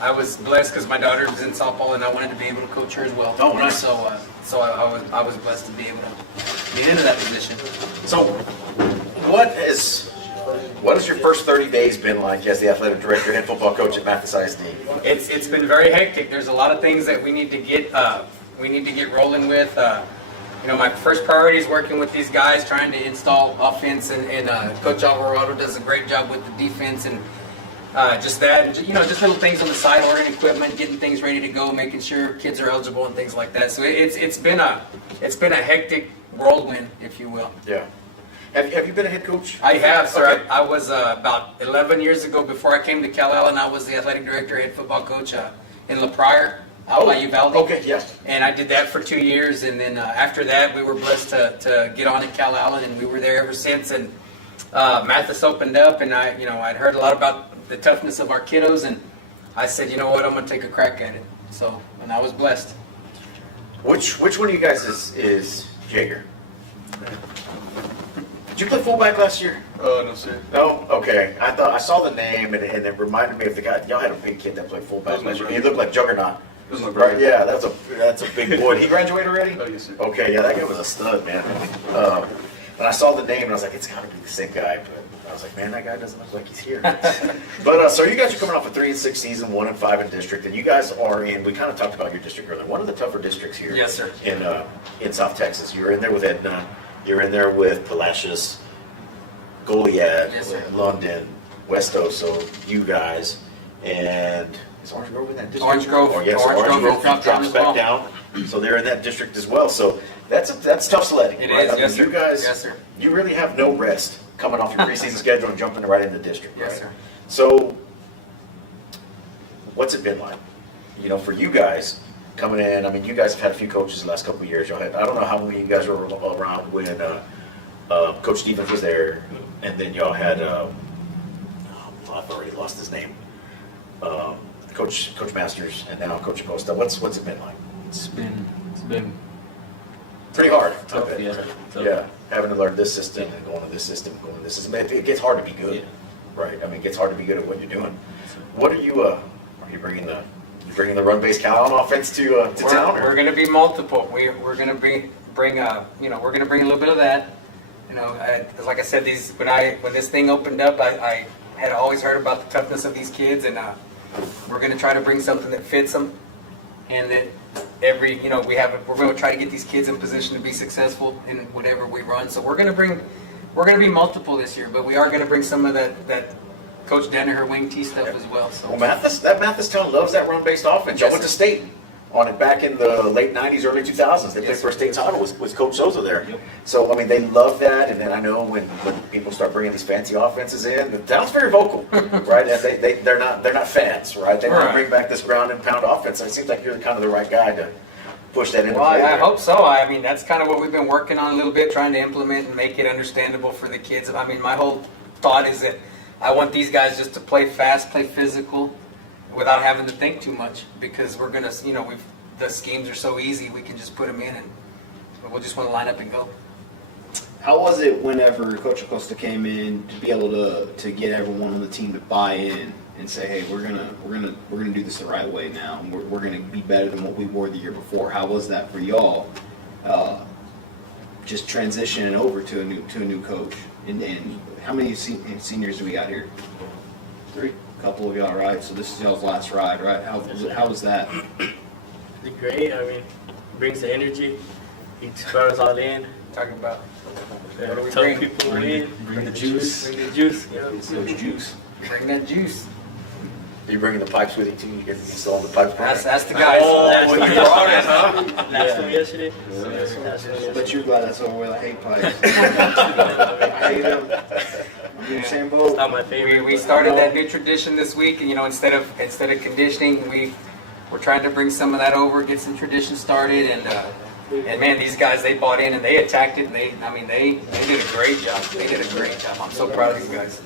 I was blessed because my daughter was in softball, and I wanted to be able to coach her as well. Oh, nice. So I was blessed to be able to get into that position. So, what has your first 30 days been like as the athletic director, head football coach at Mathis ISD? It's been very hectic. There's a lot of things that we need to get rolling with. My first priority is working with these guys, trying to install offense, and Coach Alvarado does a great job with the defense and just that, and just little things on the side, ordering equipment, getting things ready to go, making sure kids are eligible and things like that. So it's been a hectic whirlwind, if you will. Yeah. Have you been a head coach? I have, sir. Okay. I was about 11 years ago, before I came to Cal Allen, I was the athletic director, head football coach in La Pryor, out by Uvalde. Okay, yes. And I did that for 2 years, and then after that, we were blessed to get on at Cal Allen, and we were there ever since. And Mathis opened up, and I'd heard a lot about the toughness of our kiddos, and I said, you know what, I'm going to take a crack at it. So, and I was blessed. Which one of you guys is Jaeger? Did you play fullback last year? Oh, no, sir. No? Okay. I saw the name, and it reminded me of the guy. Y'all had a big kid that played fullback last year. He looked like Juggernaut. It was my Right? brother. Yeah, that's a big boy. Did he graduate already? Oh, yes, sir. Okay, yeah, that guy was a stud, man. And I saw the name, and I was like, it's got to be the same guy. But I was like, man, that guy doesn't look like he's here. But so you guys are coming off a 3-6 season, 1-5 in district, and you guys are in. We kind of talked about your district earlier. One of the tougher districts here. Yes, sir. In South Texas, you're in there with Edna. You're in there with Palacios, Goliad, Yes, sir. London, West Oso, you guys, and is Orange Grove in that district? Orange Grove. Oh, yes, Orange Grove Grove dropped down drops as back well. down. So they're in that district as well. So that's tough sledding. It right? is, I mean, yes, sir. You guys, Yes, sir. you really have no rest coming off your preseason schedule and jumping right into the district. Yes, right? sir. So what's it been like? For you guys coming in. I mean, you guys have had a few coaches the last couple of years. Y'all had, I don't know how many of you guys were around when Coach Stevens was there, and then y'all had I've already lost his name. Coach Masters, and now Coach Acosta. What's it been like? It's been Pretty hard. tough, I bet. yeah. Tough. Yeah, having to learn this system and going to this system, going to this system. It gets hard to be good, right? I mean, it gets hard to be good at what you're doing. What are you? Are you bringing the run-based Cal Allen offense to town? We're going to be multiple. We're going to bring we're going to bring a little bit of that. Like I said, when this thing opened up, I had always heard about the toughness of these kids, and we're going to try to bring something that fits them, and that we're going to try to get these kids in position to be successful in whatever we run. So we're going to be multiple this year, but we are going to bring some of that Coach Danaher wing T stuff as well. So. Well, Mathis town loves that run-based offense. Y'all went to state on it back in the late 90s, early 2000s. They played for a state title with Coach Sosa there. Yep. So, I mean, they love that. And then I know when people start bringing these fancy offenses in, the town's very vocal, right? And they're not fans, right? They want to bring back this ground and pound offense. And it seems like you're kind of the right guy to push that into Well, play. I hope so. I mean, that's kind of what we've been working on a little bit, trying to implement and make it understandable for the kids. I mean, my whole thought is that I want these guys just to play fast, play physical, without having to think too much, because we're gonna, the schemes are so easy. We can just put them in, and we'll just want to line up and go. How was it whenever Coach Acosta came in to be able to get everyone on the team to buy in and say, hey, we're gonna do this the right way now. And we're gonna be better than what we were the year before. How was that for y'all? Just transitioning over to a new coach. And how many seniors do we got here? 3. A couple of y'all, right? So this is y'all's last ride, right? How was that? It's great. I mean, brings the energy. He brought us all in. Talking about Yeah, what do we tell bring? people in. Bring the juice. Bring the juice. Yeah. Bring that juice. Are you bringing the pipes with you too? You get installing the pipes? That's the guys. Oh, you brought it, huh? Last one yesterday. But you're glad that's over with. I hate pipes. I hate them. I'm in the same boat. It's not my favorite. We started that new tradition this week, and instead of conditioning, we're trying to bring some of that over, get some tradition started, and man, these guys, they bought in and they attacked it, and they did a great job. They did a great job. I'm so proud of these guys.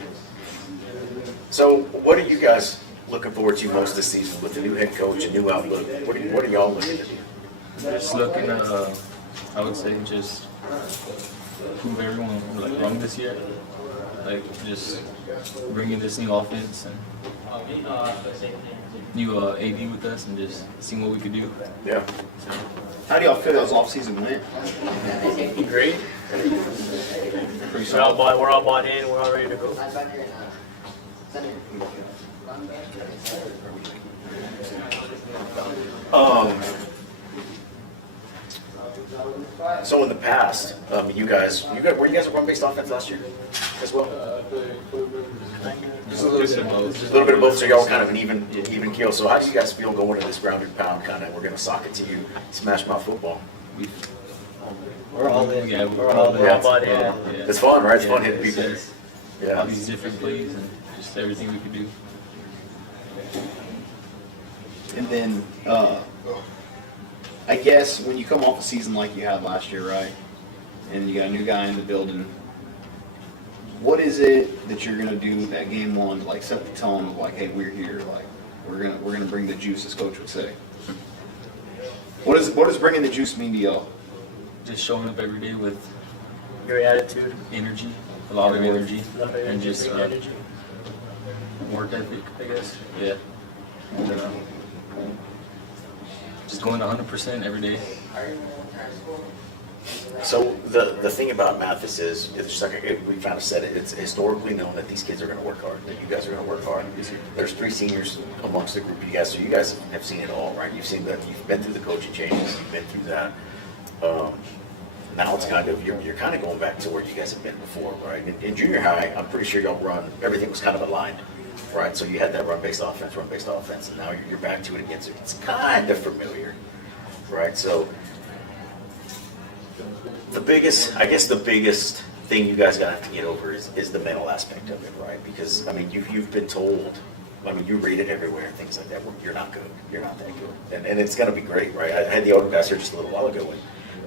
So, what are you guys looking forward to most this season with the new head coach, a new outlook? What are y'all looking to do? Just looking, I would say, just prove everyone wrong this year. Like, just bringing this new offense and new AD with us, and just seeing what we could do. Yeah. So, How do y'all feel those off-season went? Great. We're all bought in. We're all ready to go. So in the past, you guys were you guys a run-based offense last year as well? just a little bit of both. A little bit of both, so y'all kind of an even keel. So how do you guys feel going into this ground and pound kind of? We're gonna sock it to you, smash mouth football. We're all in. Yeah, We're all bought in. Yeah. It's fun, right? It's fun hitting It's people. just Yeah. all these different plays and just everything we could do. And then, I guess when you come off a season like you had last year, right? And you got a new guy in the building, what is it that you're gonna do that game one to like set the tone of like, hey, we're here, like we're gonna bring the juice, as coach would say. What does bringing the juice mean to y'all? Just showing up every day with Your attitude. energy, a lot of energy, and just energy. work ethic, I guess. Yeah. And, just going 100% every day. So the thing about Mathis is just like we kind of said it. It's historically known that these kids are going to work hard. That you guys are going to work hard. There's 3 seniors amongst the group of you guys, so you guys have seen it all, right? You've seen that. You've been through the coaching changes. You've been through that. Now it's kind of you're kind of going back to where you guys have been before, right? In junior high, I'm pretty sure y'all everything was kind of aligned, right? So you had that run-based offense, and now you're back to it again. So it's kind of familiar, right? So the biggest thing you guys gotta have to get over is the mental aspect of it, right? Because I mean, you've been told, I mean, you read it everywhere and things like that. Where you're not good, you're not that good, and it's gonna be great, right? I had the older guys here just a little while ago, and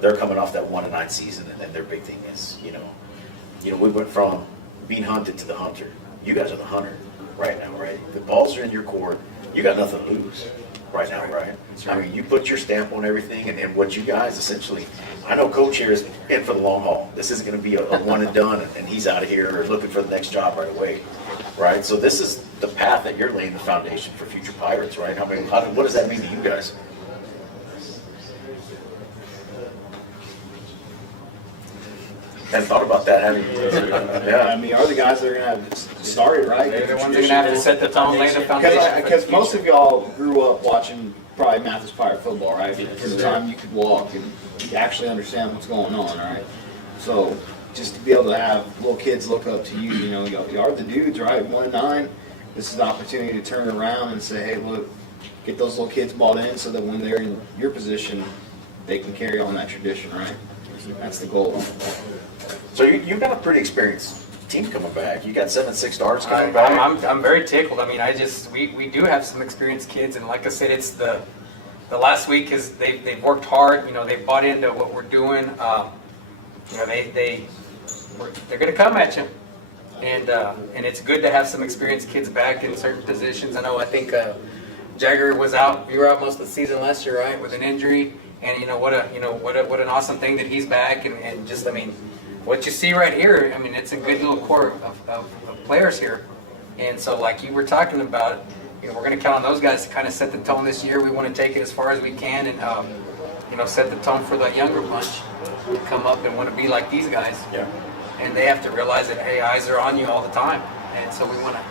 they're coming off that 1-9 season, and then their big thing is, we went from being hunted to the hunter. You guys are the hunter right now, right? The balls are in your court. You got nothing to lose right now, right? I mean, you put your stamp on everything, and what you guys essentially, I know Coach here is in for the long haul. This isn't going to be a one and done, and he's out of here looking for the next job right away, right? So this is the path that you're laying the foundation for future Pirates, right? I mean, what does that mean to you guys? Hadn't thought about that, have you? Yeah. I mean, are the guys that are gonna have started, right? They're the ones that are gonna have to set the tone, lay the foundation. Because most of y'all grew up watching probably Mathis Pirate football, right? From the time you could walk and you actually understand what's going on, right? So just to be able to have little kids look up to you, you are the dudes, right? 1-9. This is the opportunity to turn around and say, hey, look, get those little kids bought in so that when they're in your position, they can carry on that tradition, right? That's the goal. So you've got a pretty experienced team coming back. You got 7-6 stars coming back. I'm very tickled. I mean, we do have some experienced kids, and like I said, it's the last week is they've worked hard. They've bought into what we're doing. They're going to come at you, and it's good to have some experienced kids back in certain positions. I think Jagger was out. You were out most of the season last year, right, with an injury. And what an awesome thing that he's back, and just what you see right here, I mean, it's a good little core of players here. And so like you were talking about, we're going to count on those guys to kind of set the tone this year. We want to take it as far as we can, and set the tone for the younger bunch who come up and want to be like these guys. Yeah. And they have to realize that, hey, eyes are on you all the time, and so we want to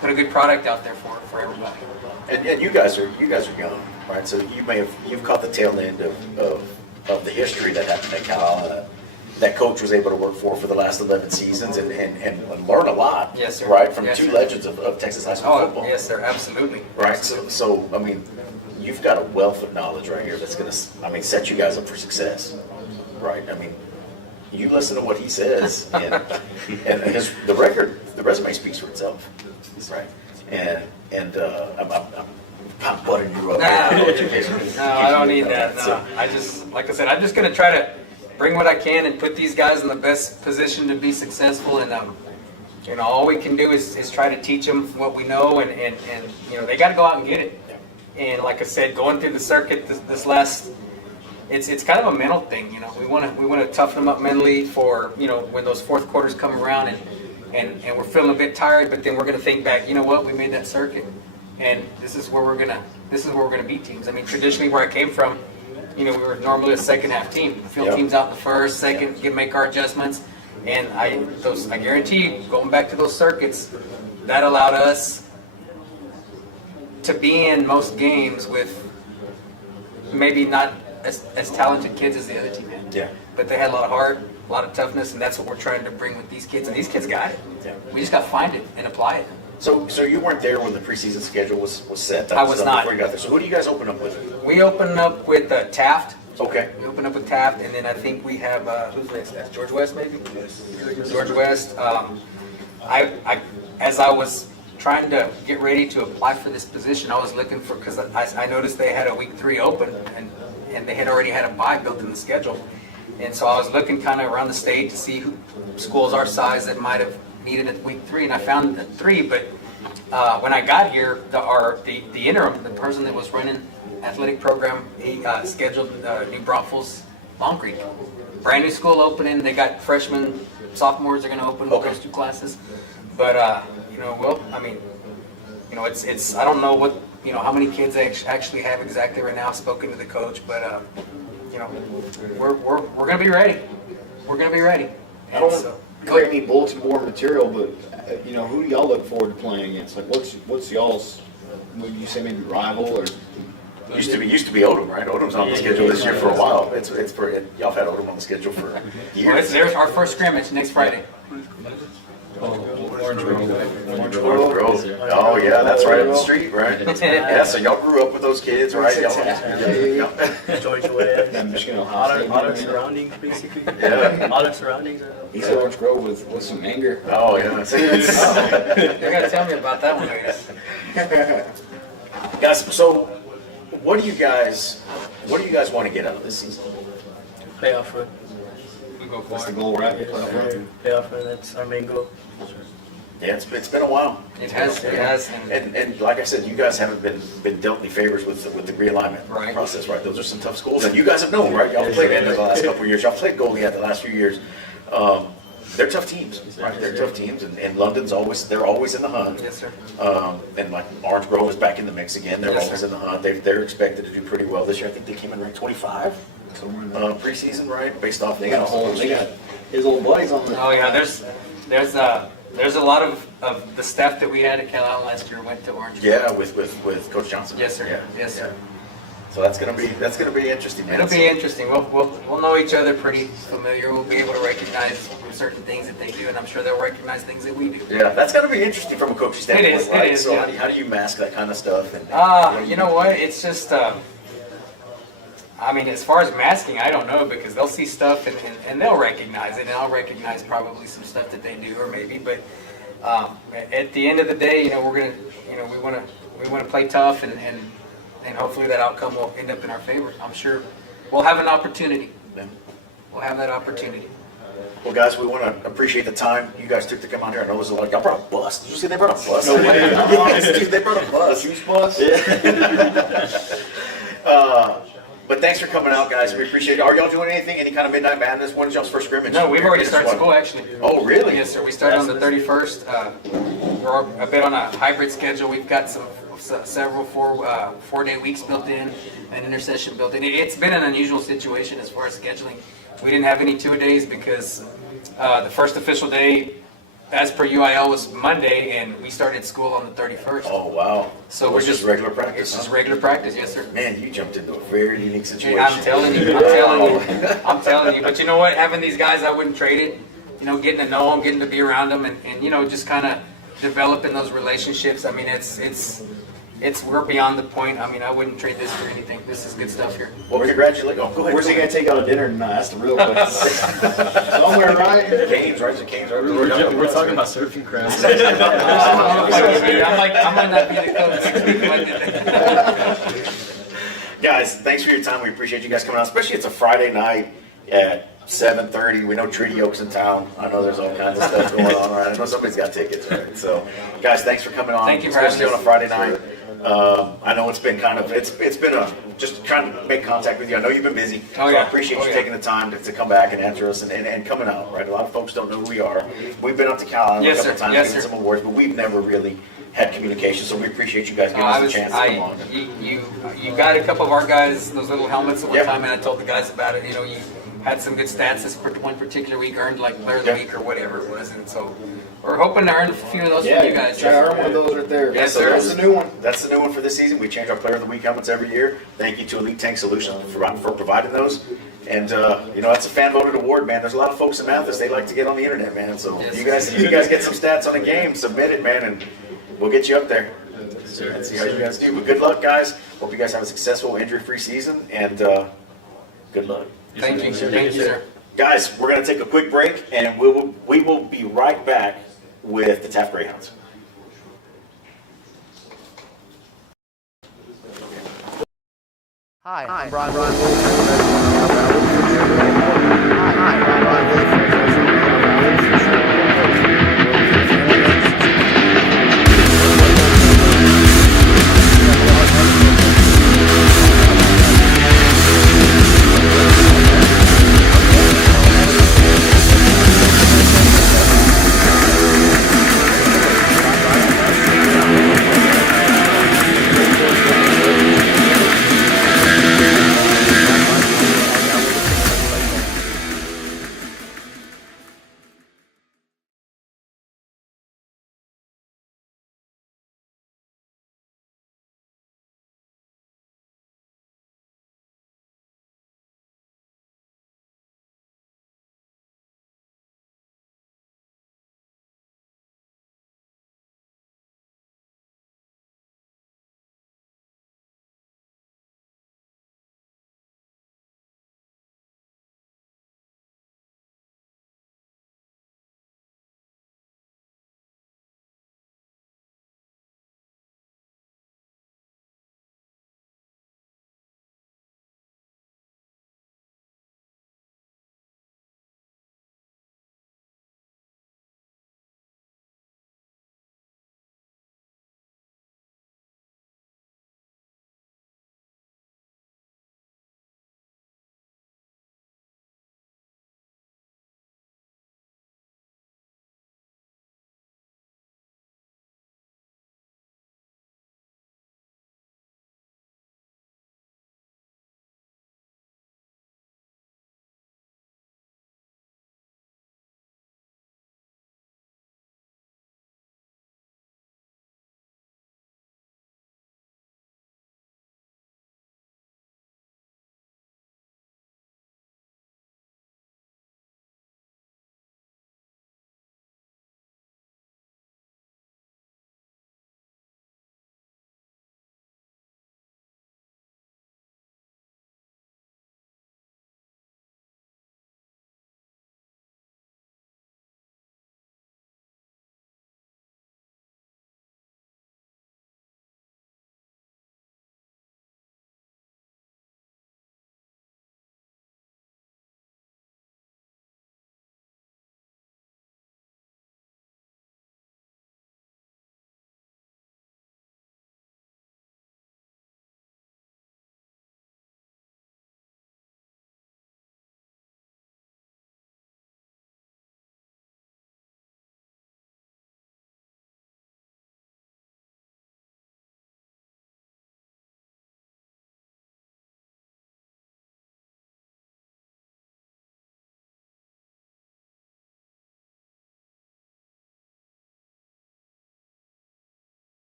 put a good product out there for everybody. And you guys are young, right? So you've caught the tail end of the history that happened at Cal. that coach was able to work for the last 11 seasons and learn a lot. Yes, sir. Right, from Yes, two sir. legends of Texas high school football. Yes, sir, absolutely. Right, so I mean, you've got a wealth of knowledge right here that's gonna, I mean, set you guys up for success. Right, I mean, you listen to what he says, and the resume speaks for itself. Right, and I'm butting you up. No, I don't need that. No, I just, like I said, I'm just going to try to bring what I can and put these guys in the best position to be successful. And you know, all we can do is try to teach them what we know, and you know, they got to go out and get it. And like I said, going through the circuit this last, it's kind of a mental thing. You know, we want to toughen them up mentally for, you know, when those fourth quarters come around and we're feeling a bit tired, but then we're going to think back. You know what? We made that circuit. And this is where we're gonna beat teams. I mean, traditionally where I came from, you know, we were normally a second half team. Field teams out in the first, second, make our adjustments. And I guarantee you, going back to those circuits, that allowed us to be in most games with maybe not as talented kids as the other team had. Yeah. But they had a lot of heart, a lot of toughness, and that's what we're trying to bring with these kids. And these kids got it. Yeah. We just got to find it and apply it. So you weren't there when the preseason schedule was set? That I was not. Before you got there. So who do you guys open up with? We open up with Taft. Okay. We open up with Taft, and then I think we have who's next? That's George West, maybe. George West. As I was trying to get ready to apply for this position, I was looking for, because I noticed they had a week 3 open, and they had already had a bye built in the schedule, and so I was looking kind of around the state to see who schools our size that might have needed at week 3, and I found 3. But when I got here, the interim, the person that was running athletic program, he scheduled New Braunfels, Long Creek, brand new school opening. They got freshmen, sophomores are going to open those 2 classes. But you know, well, I mean, you know, it's I don't know what, you know, how many kids they actually have exactly right now. I've spoken to the coach, but you know, we're going to be ready. We're going to be ready. I don't create any bulletin board material, but you know, who do y'all look forward to playing against? Like, what's y'all's? Would you say maybe rival or? Used to be Odom, right? Odom's on the schedule this year for a while. Y'all have had Odom on the schedule for years. Well, there's our first scrimmage next Friday. Orange Grove. Oh yeah, that's right up the street, right? Yeah, so y'all grew up with those kids, right? George West. All our surroundings, basically. Yeah. All our surroundings. He's at Orange Grove with some anger. Oh yeah. You gotta tell me about that one, guys. Guys, so what do you guys want to get out of this season? Playoff run. What's the goal, right? Playoff run. That's our main goal. Yeah, it's been a while. It has. And like I said, you guys haven't been dealt any favors with the realignment process, right? Those are some tough schools, and you guys have known, right? Y'all played in the last couple of years. Y'all played Goliath the last few years. They're tough teams, right? They're tough teams, and London's they're always in the hunt. Yes, sir. And like Orange Grove is back in the mix again. They're Yes, always sir. in the hunt. They're expected to do pretty well this year. I think they came in ranked 25 preseason, right? Based off They got his old buddies on the. Oh yeah, there's a lot of the staff that we had at Cal Allen last year went to Orange. Yeah, with Coach Johnson. Yes, sir. Yeah. Yes, sir. So that's gonna be interesting, man. It'll be interesting. We'll know each other pretty familiar. We'll be able to recognize certain things that they do, and I'm sure they'll recognize things that we do. Yeah, that's gotta be interesting from a coaching standpoint, It right? is, So yeah. how do you mask that kind of stuff? And, You know what? It's just, I mean, as far as masking, I don't know, because they'll see stuff and they'll recognize it, and I'll recognize probably some stuff that they do, or maybe. But at the end of the day, you know, we're gonna, you know, we wanna play tough, and hopefully that outcome will end up in our favor. I'm sure we'll have an opportunity. We'll have that opportunity. well, guys, we want to appreciate the time you guys took to come out here. I know there's a lot. Y'all brought a bus. Did you see they brought a bus? No way. Yes, dude, they brought a bus. Juice bus. But thanks for coming out, guys. We appreciate it. Are y'all doing anything? Any kind of Midnight Madness? When is y'all's first scrimmage? No, we've already This started one? school, actually. Oh, really? Yes, sir. We started on the 31st. We're a bit on a hybrid schedule. We've got several four-day weeks built in, an intercession built in. It's been an unusual situation as far as scheduling. We didn't have any 2-a-days because the first official day as per UIL was Monday, and we started school on the 31st. Oh, wow. So we're just regular practice. It's just regular practice, yes, sir. Man, you jumped into a very unique situation. I'm telling you, I'm telling you, I'm telling you. But you know what? Having these guys, I wouldn't trade it. You know, getting to know them, getting to be around them, and you know, just kind of developing those relationships. I mean, we're beyond the point. I mean, I wouldn't trade this for anything. This is good stuff here. Well, congratulations. Oh, go ahead. Where's he gonna take out a dinner tonight? That's the real question. Somewhere, right? Canes, right? So Canes, right? We're talking about surfing crabs. I might not be the coach. Guys, thanks for your time. We appreciate you guys coming out, especially it's a Friday night at 7:30. We know Treaty Oak's in town. I know there's all kinds of stuff going on, right? I know somebody's got tickets, right? So, guys, thanks for coming on. Thank you for having especially us. on a Friday night. I know it's been it's been just trying to make contact with you. I know you've been busy. Oh, So yeah. I appreciate Oh, you yeah. taking the time to come back and answer us and coming out, right? A lot of folks don't know who we are. We've been up to Cal Island Yes, a couple sir. times Yes, getting sir. some awards, but we've never really had communication. So we appreciate you guys giving us a chance to come on. You got a couple of our guys, those little helmets at one Yep. time, and I told the guys about it. You know, you had some good stats this one particular week, earned like player of the Yep. week or whatever it was, and so we're hoping to earn a few of those Yeah, from you guys. try to earn one of those right there. Yes, So sir. That's the new one. That's the new one for this season. We change our Player of the Week helmets every year. Thank you to Elite Tank Solutions for providing those. And you know, it's a fan voted award, man. There's a lot of folks in Mathis, they like to get on the internet, man. So Yes. you guys get some stats on the game, submit it, man, and we'll get you up there. And see how you guys do. But good luck, guys. Hope you guys have a successful injury-free season, and good luck. Thank you, sir. Guys, we're going to take a quick break, and we will be right back with the Taft Greyhounds. Hi, I'm Brian Wolf, president of Alwood for Chevrolet Imported. Hi, I'm Brian Wolf, president of Alwood for Chevrolet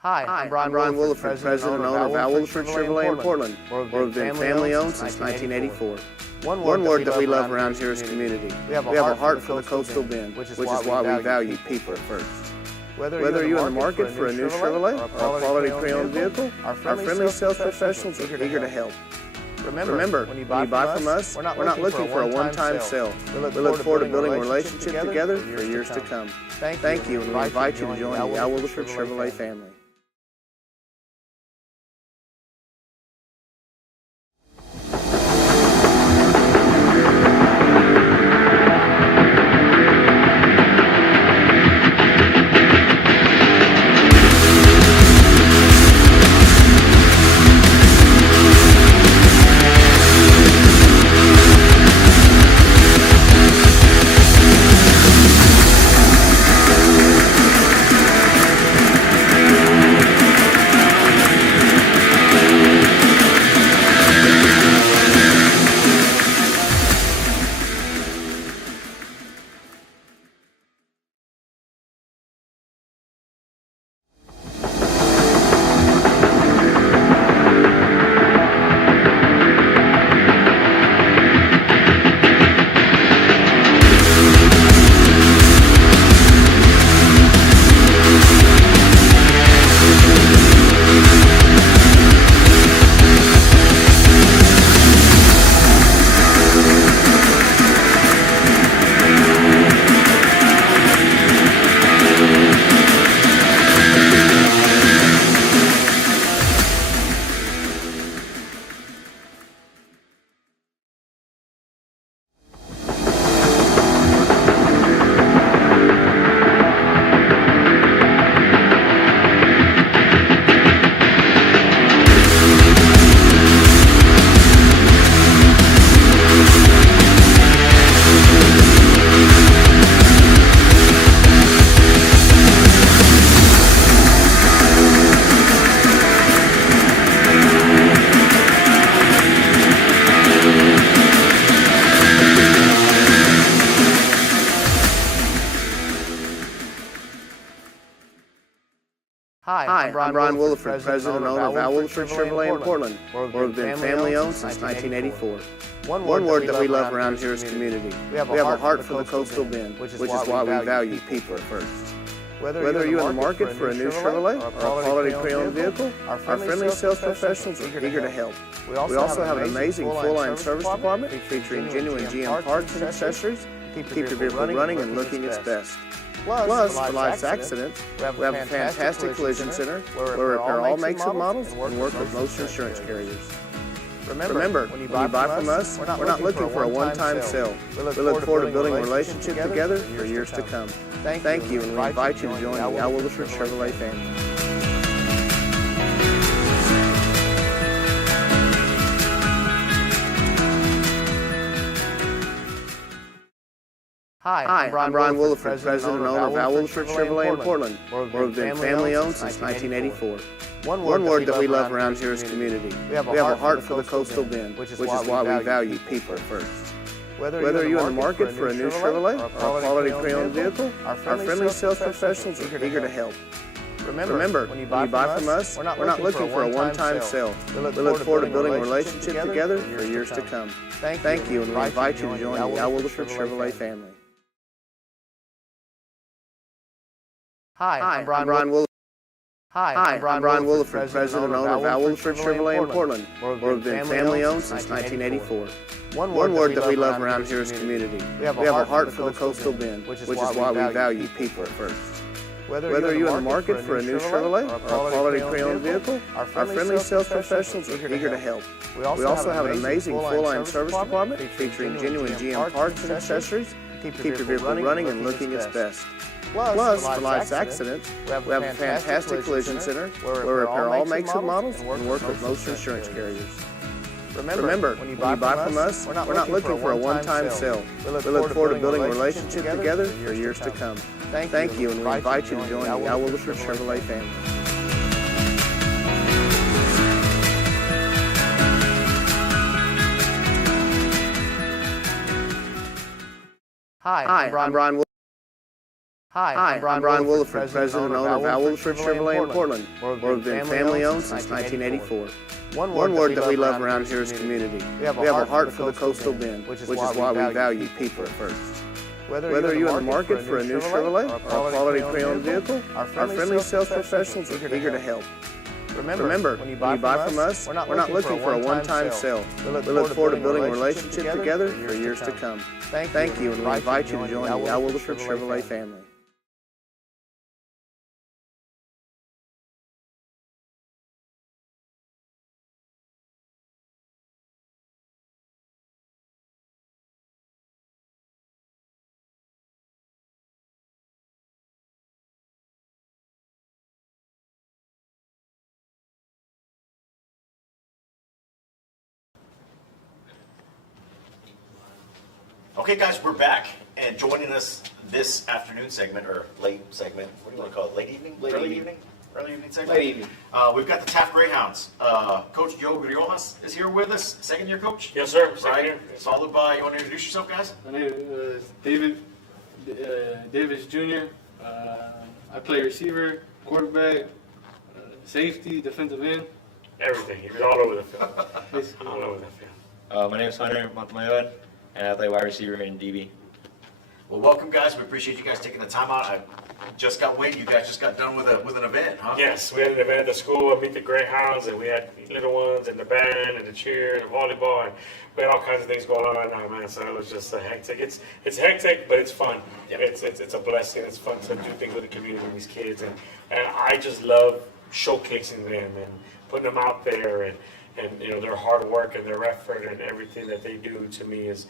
Hi, I'm Ron Williford, President and owner of Al Williford Chevrolet in Portland, where we've been family-owned since 1984. One word that we love around here is community. We have a heart for the coastal bend, which is why we value people first. Whether you're in the market for a new Chevrolet or a quality pre-owned vehicle, our friendly sales professionals are eager to help. Remember, when you buy from us, we're not looking for a one-time sale. We look forward to building a relationship together for years to come. Thank you, and we invite you to join the Al Williford Chevrolet family. Hi, I'm Ron Williford, President and owner of Al Williford Chevrolet in Portland, where we've been family-owned since 1984. One word that we love around here is community. We have a heart for the coastal bend, which is why we value people first. Whether you're in the market for a new Chevrolet or a quality pre-owned vehicle, our friendly sales professionals are eager to help. We also have an amazing full-line service department featuring genuine GM parts and accessories to keep your vehicle running and looking its best. Plus, for life's accidents, we have a fantastic collision center where we repair all makes and models and work with most insurance carriers. Remember, when you buy from us, we're not looking for a one-time sale. We look forward to building a relationship together for years to come. Thank you, and we invite you to join the Al Williford Chevrolet family. Hi, I'm Ron Williford, President and owner of Al Williford Chevrolet in Portland, where we've been family-owned since 1984. One word that we love around here is community. We have a heart for the coastal bend, which is why we value people first. Whether you're in the market for a new Chevrolet or a quality pre-owned vehicle, our friendly sales professionals are eager to help. Remember, when you buy from us, we're not looking for a one-time sale. We look forward to building a relationship together for years to come. Thank you, and we invite you to join the Al Williford Chevrolet family. Hi, I'm Ron Williford. I'm Ron Williford, President and owner of Al Williford Chevrolet in Portland, where we've been family-owned since 1984. One word that we love around here is community. We have a heart for the coastal bend, which is why we value people first. Whether you're in the market for a new Chevrolet or a quality pre-owned vehicle, our friendly sales professionals are eager to help. We also have an amazing full-line service department featuring genuine GM parts and accessories to keep your vehicle running and looking its best. Plus, for life's accidents, we have a fantastic collision center where we repair all makes and models and work with most insurance carriers. Remember, when you buy from us, we're not looking for a one-time sale. We look forward to building a relationship together for years to come. Thank you, and we invite you to join the Al Williford Chevrolet family. Hi, I'm Ron Hi, I'm Brian Williford, president and owner of Al Williford Chevrolet in Portland, where we've been family-owned since 1984. One word that we love around here is community. We have a heart for the Coastal Bend, which is why we value people first. Whether you're in the market for a new Chevrolet or a quality pre-owned vehicle, our friendly sales professionals are eager to help. Remember, when you buy from us, we're not looking for a one-time sale. We look forward to building a relationship together for years to come. Thank you, and we invite you to join the Al Williford Chevrolet family. Okay, guys, we're back, and joining us this afternoon segment, or late segment, what do you want to call it, late evening? Early evening? Early evening segment? Late evening. We've got the Taft Greyhounds. Coach Joe Griojas is here with us, second-year coach? Yes, sir. Right, followed by, you want to introduce yourself, guys? My name is David Davis Jr. I play receiver, quarterback, safety, defensive end. Everything. He's all over the field. Basically all over the field. My name is Hunter Montemayor, and I play wide receiver in DB. Well, welcome, guys. We appreciate you guys taking the time out. I just got wind. You guys just got done with an event, huh? Yes, we had an event at the school, Meet the Greyhounds, and we had little ones, and the band, and the cheer, and the volleyball, and we had all kinds of things going on. Oh, man, so it was just hectic. It's hectic, but it's fun. Yep. It's a blessing. It's fun to do things with the community with these kids, and I just love showcasing them and putting them out there, and you know, their hard work and their effort and everything that they do to me is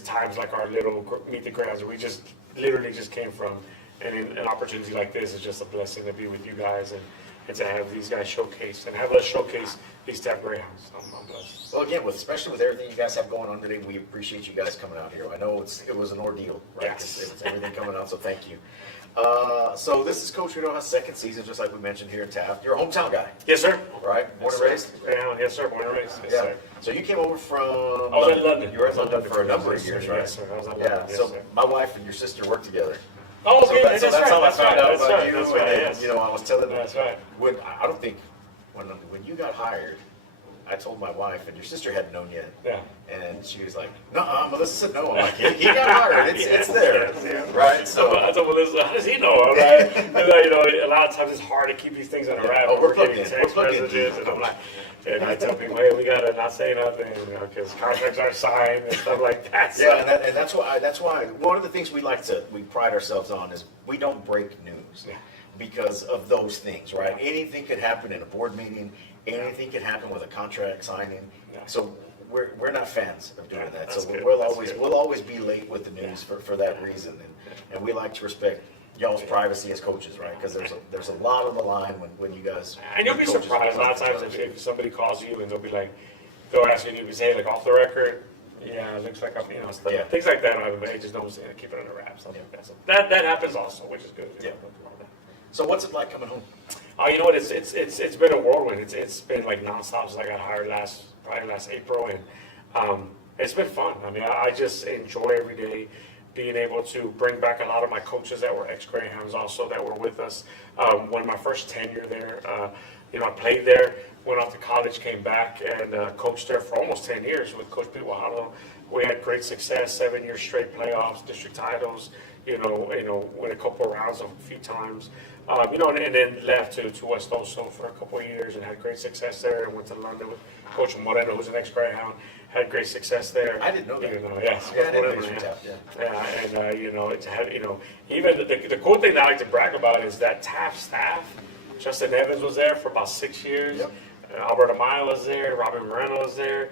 times like our little Meet the Greyhounds we just literally just came from. And an opportunity like this is just a blessing to be with you guys and to have these guys showcase and have us showcase these Taft Greyhounds. I'm blessed. Well, again, especially with everything you guys have going on today, we appreciate you guys coming out here. I know it was an ordeal, right? Yes. It's everything coming out, so thank you. So this is Coach Griojas' second season, just like we mentioned here at Taft. You're a hometown guy. Yes, sir. Right? Born and raised? Yes, sir. Born and raised. Yes, yeah. Sir. So you came over from I was in London. You were in London for a number of years, right? Yes, sir. I was in London. Yeah. Yes, So sir. my wife and your sister worked together. Oh, okay. So that's how I found out about you. That's right. And, Yes. you know, I was telling That's right. I don't think when you got hired, I told my wife, and your sister hadn't known yet. Yeah. And she was like, no, Melissa said no. I'm like, he got hired. It's there. Yes. Right? So I told Melissa, how does he know? Right? You know, a lot of times it's hard to keep these things on a wrap. Oh, we're plugged getting in. text We're plugged in. messages, and I'm like, and I tell people, hey, we gotta not say nothing, you know, because contracts aren't signed and stuff like that. So. Yeah, and that's why one of the things we pride ourselves on is we don't break news because of those things, right? Anything could happen in a board meeting. Anything can happen with a contract signing. So we're not fans of doing that. So we'll always be late with the news for that reason, and we like to respect y'all's privacy as coaches, right? Because there's a lot on the line when you guys. And you'll be surprised a lot of times if somebody calls you and they'll ask you to say like off the record. Yeah, it looks like I'm, you know, stuff, things like that. They just don't say it, keep it under wraps. Something like that. So that happens also, which is good. Yeah. So what's it like coming home? Oh, you know what? It's been a whirlwind. It's been like nonstop since I got hired last April, and it's been fun. I mean, I just enjoy every day being able to bring back a lot of my coaches that were ex-Greyhounds also that were with us. When my first tenure there, you know, I played there, went off to college, came back, and coached there for almost 10 years with Coach Pete Wahalo. We had great success, 7 years straight playoffs, district titles. You know, win a couple rounds a few times. You know, and then left to West also for a couple of years and had great success there. And went to London with Coach Moreno, who's an ex-Greyhound, had great success there. I didn't know that. You know, yes, yeah, I didn't know Moreno, yeah. And you know, even the cool thing that I like to brag about is that Taft staff. Justin Evans was there for about 6 years. Yep. Albert Amaya was there. Robin Moreno was there.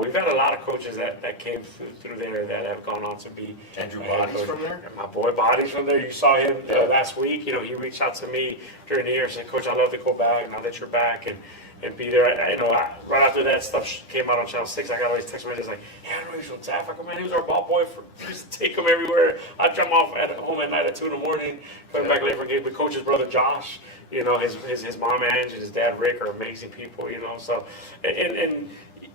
We've got a lot of coaches that came through there that have gone on to be. Andrew Body's from there? And my boy Body's from there. You saw him last week. You know, he reached out to me during the year and said, Coach, I'd love to go back now that you're back and be there. You know, right after that stuff came out on Channel 6, I got all these text messages like, hey, I know he's from Taft. I go, man, he was our ball boy. We used to take him everywhere. I'd jump off at home at night at 2 in the morning, coming back late for a game. But Coach's brother Josh, you know, his mom Ange and his dad Rick are amazing people, you know. So, and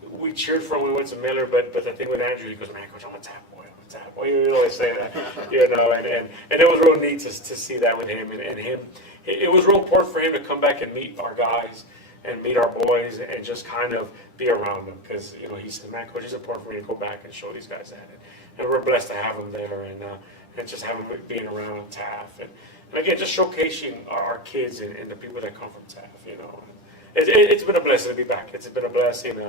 we cheered for him when we went to Miller, but the thing with Andrew, he goes, man, Coach, I'm a Taft boy. TAF. Well, you always say that, you know, and it was real neat to see that with him, and him. It was real important for him to come back and meet our guys and meet our boys and just kind of be around them, because, you know, he said, man, coach, it's important for me to go back and show these guys that. And we're blessed to have him there, and just have him being around TAF. And again, just showcasing our kids and the people that come from TAF, you know. It's been a blessing to be back. It's been a blessing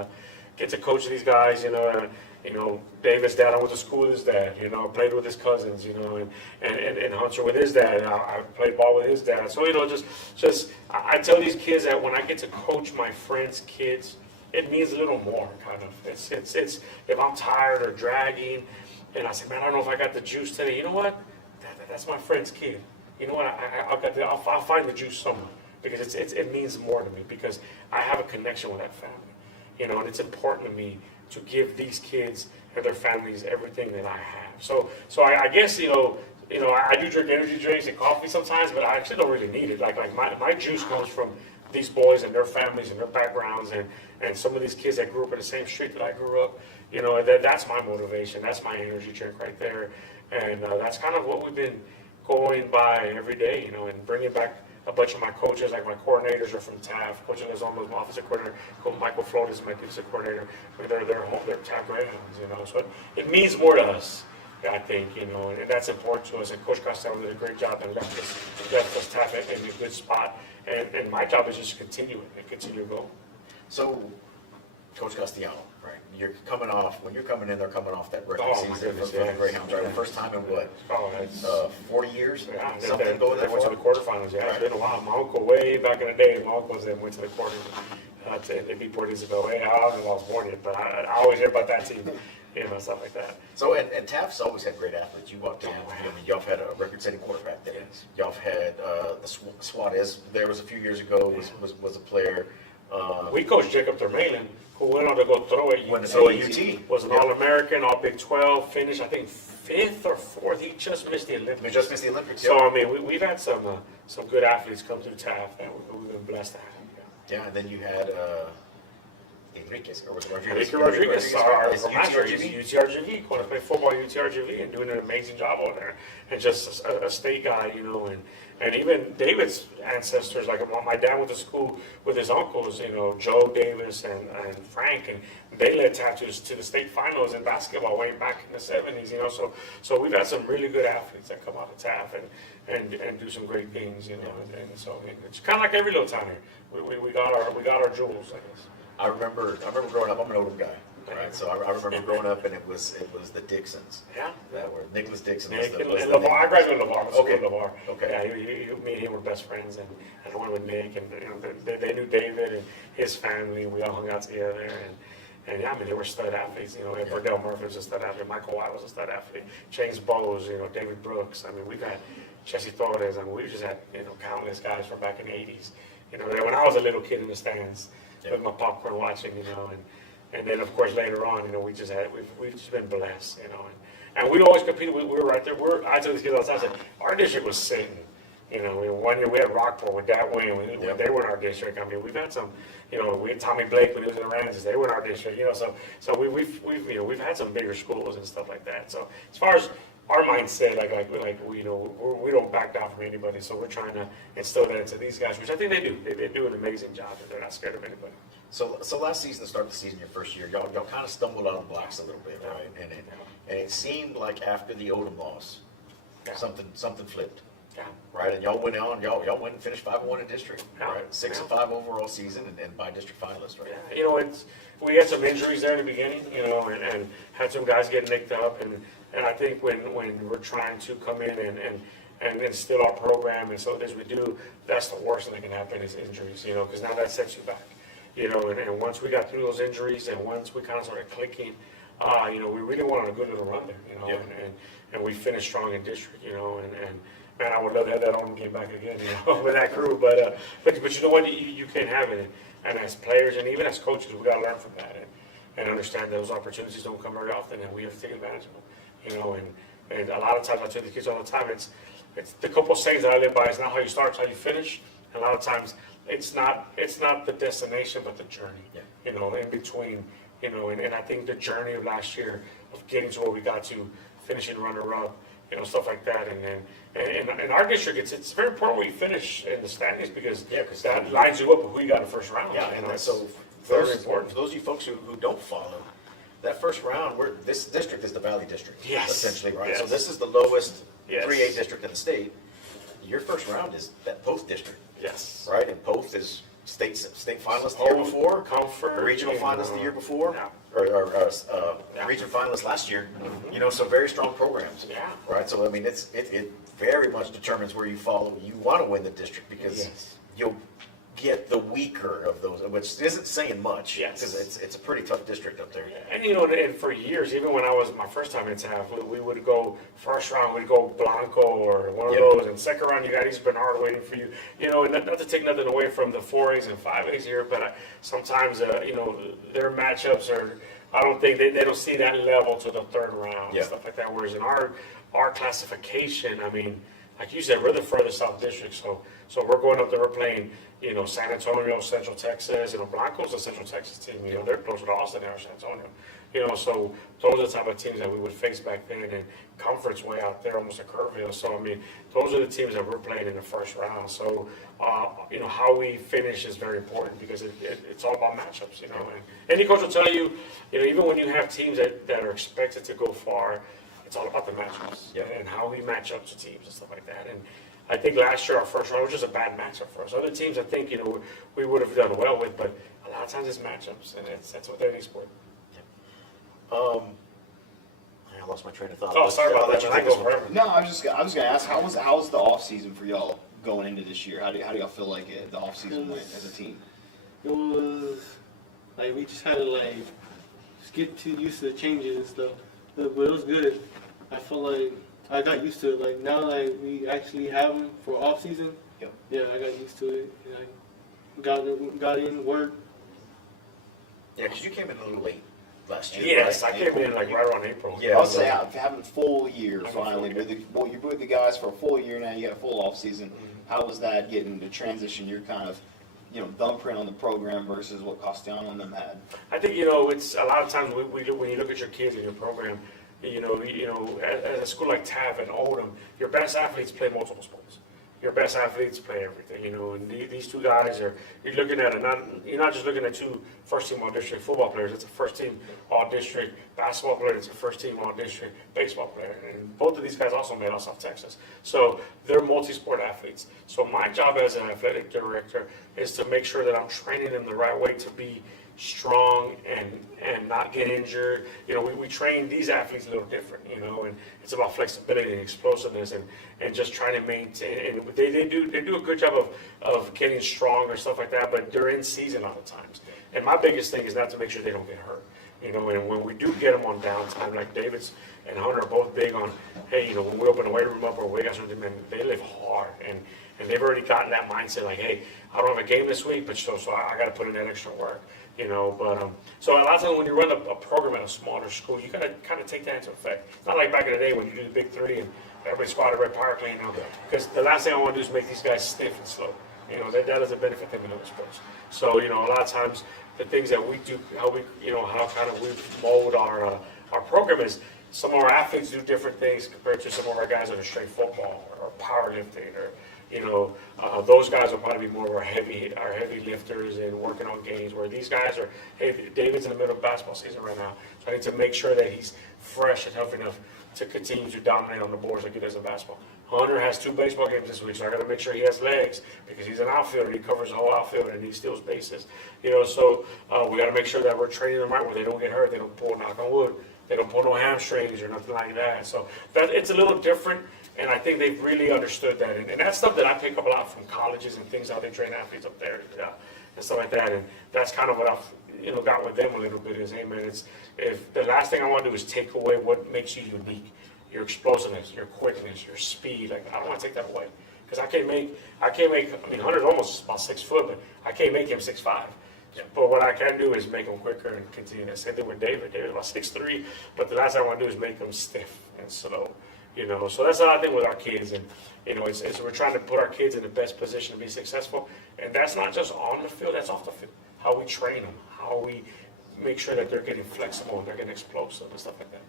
get to coach these guys, you know, David's dad, I went to school with his dad, you know, played with his cousins, you know, and Hunter with his dad, I played ball with his dad. So, you know, just I tell these kids that when I get to coach my friends' kids, it means a little more, kind of. It's if I'm tired or dragging, and I say, man, I don't know if I got the juice today. You know what? That's my friend's kid. You know what? I'll find the juice somewhere, because it means more to me, because I have a connection with that family. You know, and it's important to me to give these kids and their families everything that I have. So I guess, you know, I do drink energy drinks and coffee sometimes, but I actually don't really need it. Like my juice comes from these boys and their families and their backgrounds, and some of these kids that grew up in the same street that I grew up. You know, that's my motivation. That's my energy drink right there, and that's kind of what we've been going by every day. You know, and bringing back a bunch of my coaches, like my coordinators are from TAF. Coach Elizondo, my offensive coordinator. Coach Michael Flores, my defensive coordinator. They're TAF Greyhounds, you know. So it means more to us, I think, you know, and that's important to us. And Coach Costello did a great job and left us TAF in a good spot. And my job is just to continue it and continue to go. So, Coach Castellano, right? You're coming off, when you're coming in, they're coming off that record season for the Greyhounds, right? First time in what? 40 years? Yeah, Something they going went to the quarterfinals. Yeah, it's been a while. My uncle, way back in the day, my uncles then went to the quarters. They beat Port Isabel. Hey, I don't know if I was born yet, but I always hear about that team, you know, stuff like that. So, and TAF's always had great athletes. You walked in, I mean, y'all have had a record-setting quarterback there. Yes. Y'all have had the Suarez there was a few years ago, was a player. We coached Jacob Termalen, who went on to go throw at UT. Went to throw at UT. Was an All-American, all Big 12, finished, I think, 5th or 4th. He just missed the Olympics. He just missed the Olympics, So, I mean, we've had some good athletes come through TAF that we've been blessed to have. Yeah, and then you had Enriquez, or was it Enrique Rodriguez? Rodriguez, our Is master, UTRGV? UTRGV, going to play football at UTRGV and doing an amazing job over there. And just a state guy, you know, and even David's ancestors, like my dad went to school with his uncles, you know, Joe Davis and Frank, and they led TAF to the state finals in basketball way back in the 70s, you know. So we've had some really good athletes that come out of TAF and do some great things, you know. And so it's kind of like every little town here. We got our jewels, I guess. I remember growing up. I'm an older guy, right? So I remember growing up, and it was the Dixons. Yeah. That were Nicholas Dixon. Nick and LeVar. I graduated with LeVar. Okay. LeVar. Okay. Yeah, me and him were best friends, and I went with Nick, and you know, they knew David and his family. We all hung out together, and yeah, I mean, they were stud athletes. You know, Verdell Murphy was a stud athlete. Michael White was a stud athlete. James Bowes, you know, David Brooks. I mean, we've had Jesse Torres. I mean, we just had, you know, countless guys from back in the 80s. You know, when I was a little kid in the stands with my popcorn watching, you know, and then of course later on, you know, we've just been blessed, you know, and we always competed. We were right there. I tell these kids all the time, I said, our district was sitting. You know, one year we had Rockport with that win. They were in our district. I mean, we've had some, you know, we had Tommy Blake when he was in the Ramses. They were in our district. You know, so we've had some bigger schools and stuff like that. So as far as our mindset, we don't back down from anybody. So we're trying to instill that into these guys, which I think they do. They do an amazing job. They're not scared of anybody. So last season, to start the season, your first year, y'all kind of stumbled out of the blocks a little bit, right? And it seemed like after the Odom loss, something flipped. Yeah. Right, and y'all went went and finished 5-1 in district, right? 6-5 overall season, and by district finalist, right? Yeah, you know, we had some injuries there in the beginning, you know, and had some guys get nicked up, and I think when we're trying to come in and instill our program, and so as we do, that's the worst thing that can happen is injuries, you know, because now that sets you back, you know, and once we got through those injuries, and once we kind of started clicking, you know, we really went on a good little run there, you know, and we finished strong in district, you know, and man, I would love to have that on game back again, you know, with that crew. But you know what? You can't have it. And as players and even as coaches, we got to learn from that and understand those opportunities don't come very often, and we have to take advantage of them. You know, and a lot of times I tell the kids all the time, it's the couple of sayings that I live by. It's not how you start, it's how you finish. And a lot of times it's not the destination, but the journey. Yeah. You know, in between. You know, and I think the journey of last year of getting to where we got to finishing runner-up, stuff like that. And then, in our district, it's very important where you finish in the standings because that lines you up with who you got in the first round. Yeah, and that's so very important. For those of you folks who don't follow, that first round, this district is the Valley District, essentially, right? Yes. So this is the lowest Yes. 3A district in the state. Your first round is that Poth district, Yes. right? And Poth is state finalist the year before, Comfort, regional finalist the year before, Yeah. or region finalist last year. So very strong programs. Yeah. Right. So I mean, it very much determines where you follow. You want to win the district because Yes. you'll get the weaker of those, which isn't saying much. Yes. Because it's a pretty tough district up there. And and for years, even when I was my first time in town, we would go first round, we'd go Blanco or one of those, and second round you got East Bernard waiting for you. And not to take nothing away from the 4As and 5As here, but sometimes their matchups are. I don't think they don't see that level to the third round and stuff like that. Whereas in our classification, I mean, like you said, we're the furthest south district, so we're going up there, we're playing. San Antonio, Central Texas, Blanco's a Central Texas team, they're closer to Austin than San Antonio. So those are the type of teams that we would face back then, and Comfort's way out there, almost a Kerrville. So, I mean, those are the teams that we're playing in the first round. So, how we finish is very important because it's all about matchups, and any coach will tell you, even when you have teams that are expected to go far, it's all about the matchups and how we match up to teams and stuff like that. And I think last year our first round was just a bad matchup for us. Other teams, I think, we would have done well with, but a lot of times it's matchups, and that's what they're in sport. I lost my train of thought. Oh, sorry about that. I go forever. No, I was just gonna ask, how was the off season for y'all going into this year? How do y'all feel like the off season went as a team? It was like we just had to just get too used to the changes and stuff, but it was good. I feel like I got used to it. Like now, we actually have them for off season. Yep. Yeah, I got used to it. And I got in work. Yeah, because you came in a little late last year. Yes, right? I came in right around April. Yeah, I would say having a full year finally. You're with the guys for a full year now. You got a full off season. How was that getting the transition? You're kind of, thumbprint on the program versus what Castellano and them had. I think it's a lot of times when you look at your kids in your program, at a school like TAV and Oldham, your best athletes play multiple sports. Your best athletes play everything, and these two guys you're looking at, you're not just looking at two first-team all-district football players, it's a first-team all-district basketball player, it's a first-team all-district baseball player, and both of these guys also made out South Texas. So they're multi-sport athletes. So my job as an athletic director is to make sure that I'm training them the right way to be strong and not get injured. We train these athletes a little different, and it's about flexibility and explosiveness and just trying to maintain. And they do a good job of getting strong or stuff like that, but they're in season all the times. And my biggest thing is not to make sure they don't get hurt. And when we do get them on downtime, like David's and Hunter are both big on, hey, when we open the weight room up or we got something, man, they live hard and they've already gotten that mindset like, hey, I don't have a game this week, but so I got to put in that extra work. So a lot of times when you run a program at a smaller school, you got to kind of take that into effect. Not like back in the day when you do the big three and everybody squatted red power clean, because the last thing I want to do is make these guys stiff and slow. That doesn't benefit them in other sports. So, a lot of times the things that we do, how we mold our program is some of our athletes do different things compared to some of our guys that are straight football or powerlifting or those guys will probably be more of our heavy lifters and working on games, where these guys are, hey, David's in the middle of basketball season right now, so I need to make sure that he's fresh and healthy enough to continue to dominate on the boards like he does in basketball. Hunter has 2 baseball games this week, so I got to make sure he has legs because he's an outfielder. He covers the whole outfield and he steals bases. So we got to make sure that we're training them right where they don't get hurt, they don't pull, knock on wood, they don't pull no hamstrings or nothing like that. So it's a little different. And I think they've really understood that. And that's stuff that I pick up a lot from colleges and things, how they train athletes up there and stuff like that. And that's kind of what I've got with them a little bit is, hey, man, if the last thing I want to do is take away what makes you unique, your explosiveness, your quickness, your speed. Like, I don't want to take that away. Because I can't make, Hunter's almost about 6 foot, but I can't make him 6'5". Yeah. But what I can do is make him quicker and continue that. Same thing with David. David's about 6'3", but the last thing I want to do is make him stiff and slow. So that's another thing with our kids, and it's we're trying to put our kids in the best position to be successful, and that's not just on the field, that's off the field. How we train them, how we make sure that they're getting flexible and they're getting explosive and stuff like that.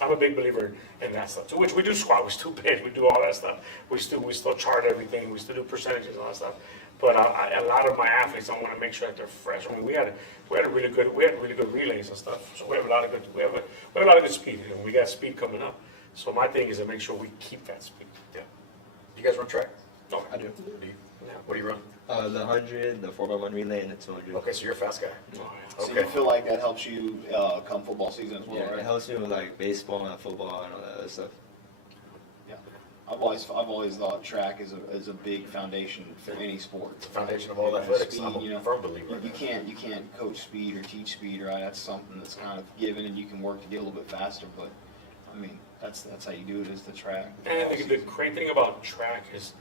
I'm a big believer in that stuff too, which we do squat, we still bench, we do all that stuff. We still chart everything, we still do percentages and all that stuff. But a lot of my athletes, I want to make sure that they're fresh. I mean, we had really good relays and stuff. So we have a lot of good speed. You know, we got speed coming up. So my thing is to make sure we keep that speed. Yeah. You guys run track? No, I do. Do you? What do you run? The 100, the 4x1 relay, and the 200. Okay, so you're a fast guy. So you feel like that helps you come football season as well, Yeah, right? it helps me with like baseball and football and all that other stuff. Yeah. I've always thought track is a big foundation for any sport. It's the foundation of all athletics. Speed, I'm a firm believer. You can't coach speed or teach speed, right? That's something that's kind of given, and you can work to get a little bit faster. But I mean, that's how you do it, is the track. And I think the great thing about track is,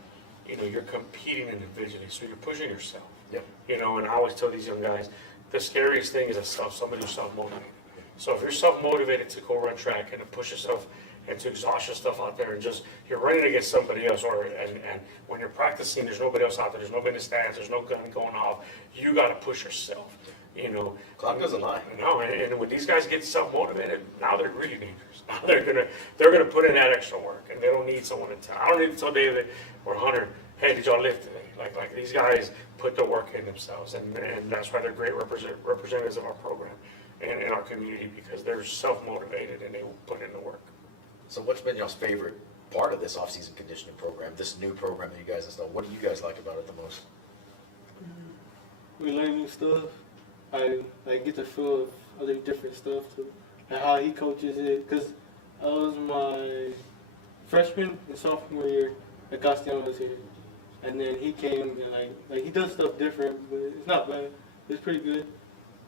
you know, you're competing individually, so you're pushing yourself. Yep. You know, and I always tell these young guys, the scariest thing is somebody who's self-motivated. So if you're self-motivated to go run track and to push yourself and to exhaust yourself out there and just, you're running against somebody else, and when you're practicing, there's nobody else out there, there's nobody in the stands, there's no gun going off, you gotta push yourself, you know. Clock doesn't lie. No, and when these guys get self-motivated, now they're really dangerous. Now they're gonna put in that extra work, and they don't need someone to tell. I don't need to tell David or Hunter, hey, did y'all lift today? Like these guys put the work in themselves, and that's why they're great representatives of our program and in our community, because they're self-motivated and they will put in the work. So what's been y'all's favorite part of this off-season conditioning program, this new program that you guys installed? What do you guys like about it the most? We learn new stuff. I get the feel of other different stuff too, and how he coaches it. Cause I was my freshman and sophomore year that Castellano was here, and then he came and like he does stuff different, but it's not bad. It's pretty good.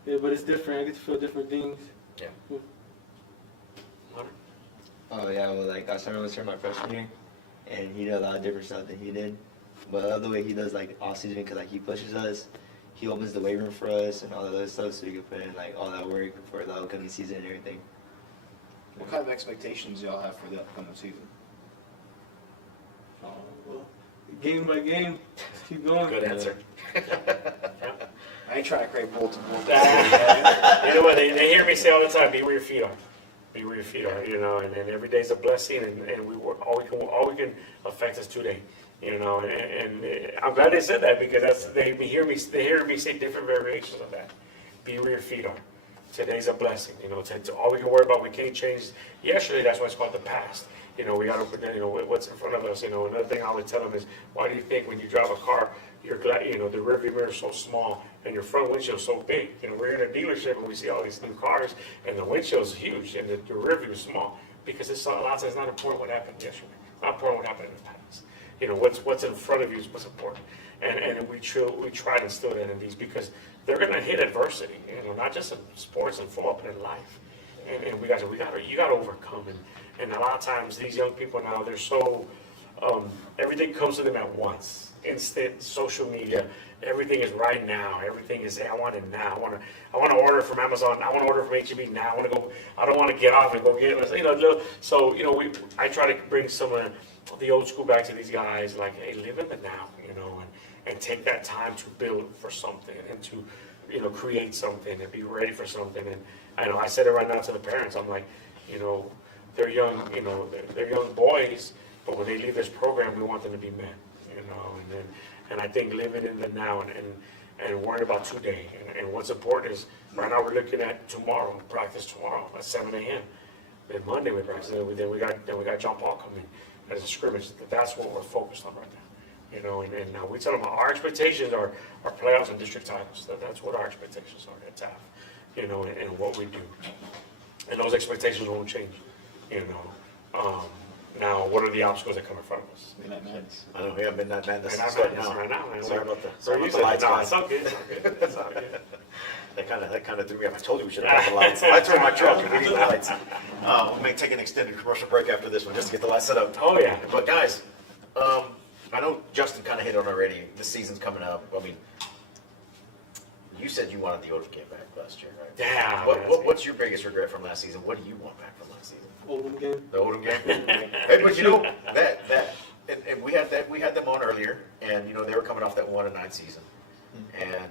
Yeah, but it's different. I get to feel different things. Yeah. Oh yeah, well like Castellano was here my freshman year, and he did a lot of different stuff than he did. But I love the way he does like off season, because like he pushes us. He opens the weight room for us and all that other stuff, so we can put in like all that work for the upcoming season and everything. What kind of expectations y'all have for the upcoming season? Well, game by game, just keep going. Good answer. I ain't trying to create bulletin boards. You know what, they hear me say all the time, be where your feet are. Be where your feet are, you know, and every day's a blessing, and we work, all we can affect is today. You know, and I'm glad they said that, because they hear me say different variations of that. Be where your feet are. Today's a blessing. You know, all we can worry about, we can't change yesterday. That's why it's called the past. You know, we got to, you know, what's in front of us. You know, another thing I always tell them is, why do you think when you drive a car, you're glad, you know, the rearview mirror is so small and your front windshield is so big? You know, we're in a dealership and we see all these new cars, and the windshield is huge and the rearview is small, because it's a lot of times it's not important what happened yesterday. It's not important what happened in the past. You know, what's in front of you is what's important. And we try to instill that in these, because they're going to hit adversity, you know, not just in sports and football, but in life. And you got to overcome. And a lot of times these young people now, they're so, everything comes to them at once. Instant social media, everything is right now. Everything is, hey, I want it now. I want to order from Amazon. I want to order from H-E-B now. I don't want to get off and go get it. You know, so, you know, I try to bring some of the old school back to these guys, like, hey, live in the now, you know, and take that time to build for something and to, you know, create something and be ready for something. And I know I said it right now to the parents. I'm like, you know, they're young, you know, they're young boys, but when they leave this program, we want them to be men, you know. And I think living in the now and worrying about today. And what's important is, right now we're looking at tomorrow, practice tomorrow at 7 a.m. Then Monday we practice. Then we got John Paul coming as a scrimmage. That's what we're focused on right now. You know, and now we tell them our expectations are playoffs and district titles. That's what our expectations are at TAF, you know, and what we do. And those expectations won't change, you know. Now, what are the obstacles that come in front of us? Midnight Madness. I know, yeah, Midnight Madness. Midnight Starting Madness now. right now, man. Sorry about the No, lights, guys. it's all good. It's all good. It's all good. That kind of threw me off. I told you we should have had the lights. I turned my truck and we need the lights. We may take an extended commercial break after this one just to get the lights set up. Oh, yeah. But guys, I know Justin kind of hit on already. This season's coming up. I mean, you said you wanted the Odom game back last year, right? Yeah. What's your biggest regret from last season? What do you want back from last season? Odom game. The Odom game. Hey, but you know and we had them on earlier, and you know they were coming off that 1-9 season, and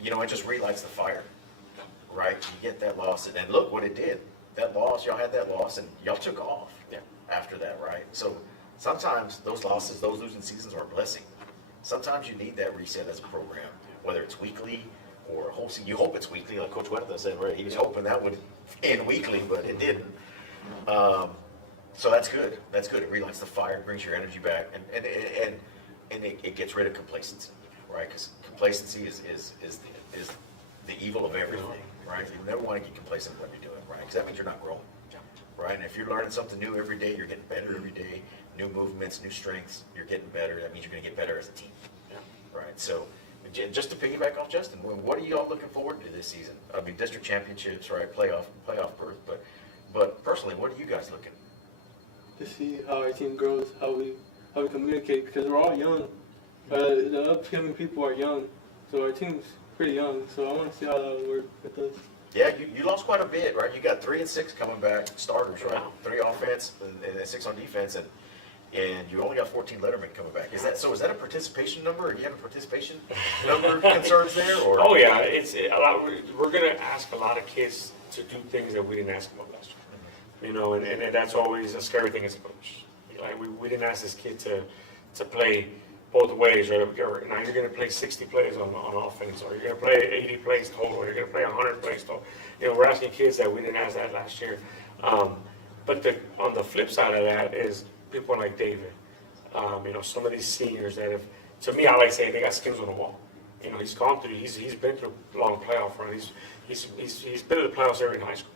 you know it just relights the fire, right? You get that loss, and look what it did. that loss, y'all had that loss, and y'all took off Yeah. after that, right? So sometimes those losses, those losing seasons are a blessing. Sometimes you need that reset as a program, whether it's weekly or a whole season. You hope it's weekly, like Coach Huerta said, right? He was hoping that would end weekly, but it didn't. So that's good. That's good. It relights the fire, brings your energy back, and it gets rid of complacency, right? Because complacency is the evil of everything, right? You never want to get complacent in what you're doing, right? Because that means you're not growing, right? And if you're learning something new every day, you're getting better every day. New movements, new strengths, you're getting better. That means you're going to get better as a team, right? So just to piggyback off Justin, what are you all looking forward to this season? I mean, district championships, right? Playoff berth, but personally, what are you guys looking? To see how our team grows, how we communicate, because we're all young. The upcoming people are young, so our team's pretty young. So I want to see how that will work with us. Yeah, you lost quite a bit, right? You got 3 and 6 coming back, starters, right? 3 offense and 6 on defense, and you only got 14 lettermen coming back. Is that a participation number, or do you have a participation number concerns there? Or? Oh yeah, it's a lot. We're gonna ask a lot of kids to do things that we didn't ask them last year. You know, and that's always a scary thing as a coach. Like we didn't ask this kid to play both ways, or now you're going to play 60 plays on offense, or you're going to play 80 plays total, or you're going to play 100 plays total. You know, we're asking kids that we didn't ask that last year. But on the flip side of that is people like David. You know, some of these seniors that have, to me, I like saying they got skins on the wall. You know, he's gone through, he's been through a long playoff run. He's been to the playoffs every high school.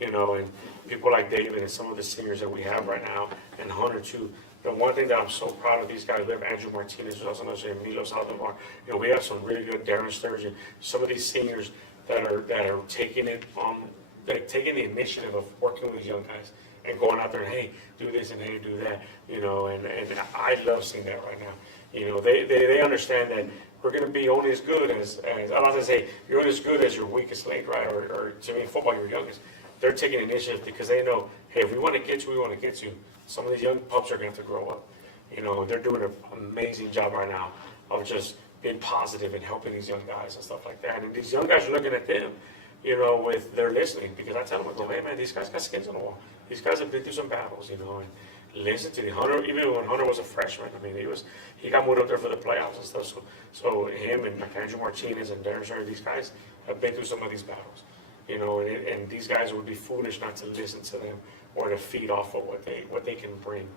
You know, and people like David and some of the seniors that we have right now, and Hunter too. The one thing that I'm so proud of these guys, we have Andrew Martinez, who's also known as Milos Aldomar. You know, we have some really good Darren Sturgeon. Some of these seniors that are taking it on, taking the initiative of working with these young guys and going out there and hey, do this and hey, do that. You know, and I love seeing that right now. You know, they understand that we're going to be only as good as I'm not going to say you're only as good as your weakest link, right? Or to me, in football, your youngest. They're taking initiative because they know, hey, if we want to get you, we want to get you. Some of these young pups are going to have to grow up. You know, they're doing an amazing job right now of just being positive and helping these young guys and stuff like that. And these young guys are looking at them, you know, with they're listening because I tell them, I go, hey man, these guys got skins on the wall. These guys have been through some battles, you know, and listen to the Hunter. Even when Hunter was a freshman, I mean, he got moved up there for the playoffs and stuff. So him and like Andrew Martinez and Darren Sherry, these guys have been through some of these battles. You know, and these guys would be foolish not to listen to them or to feed off of what they can bring.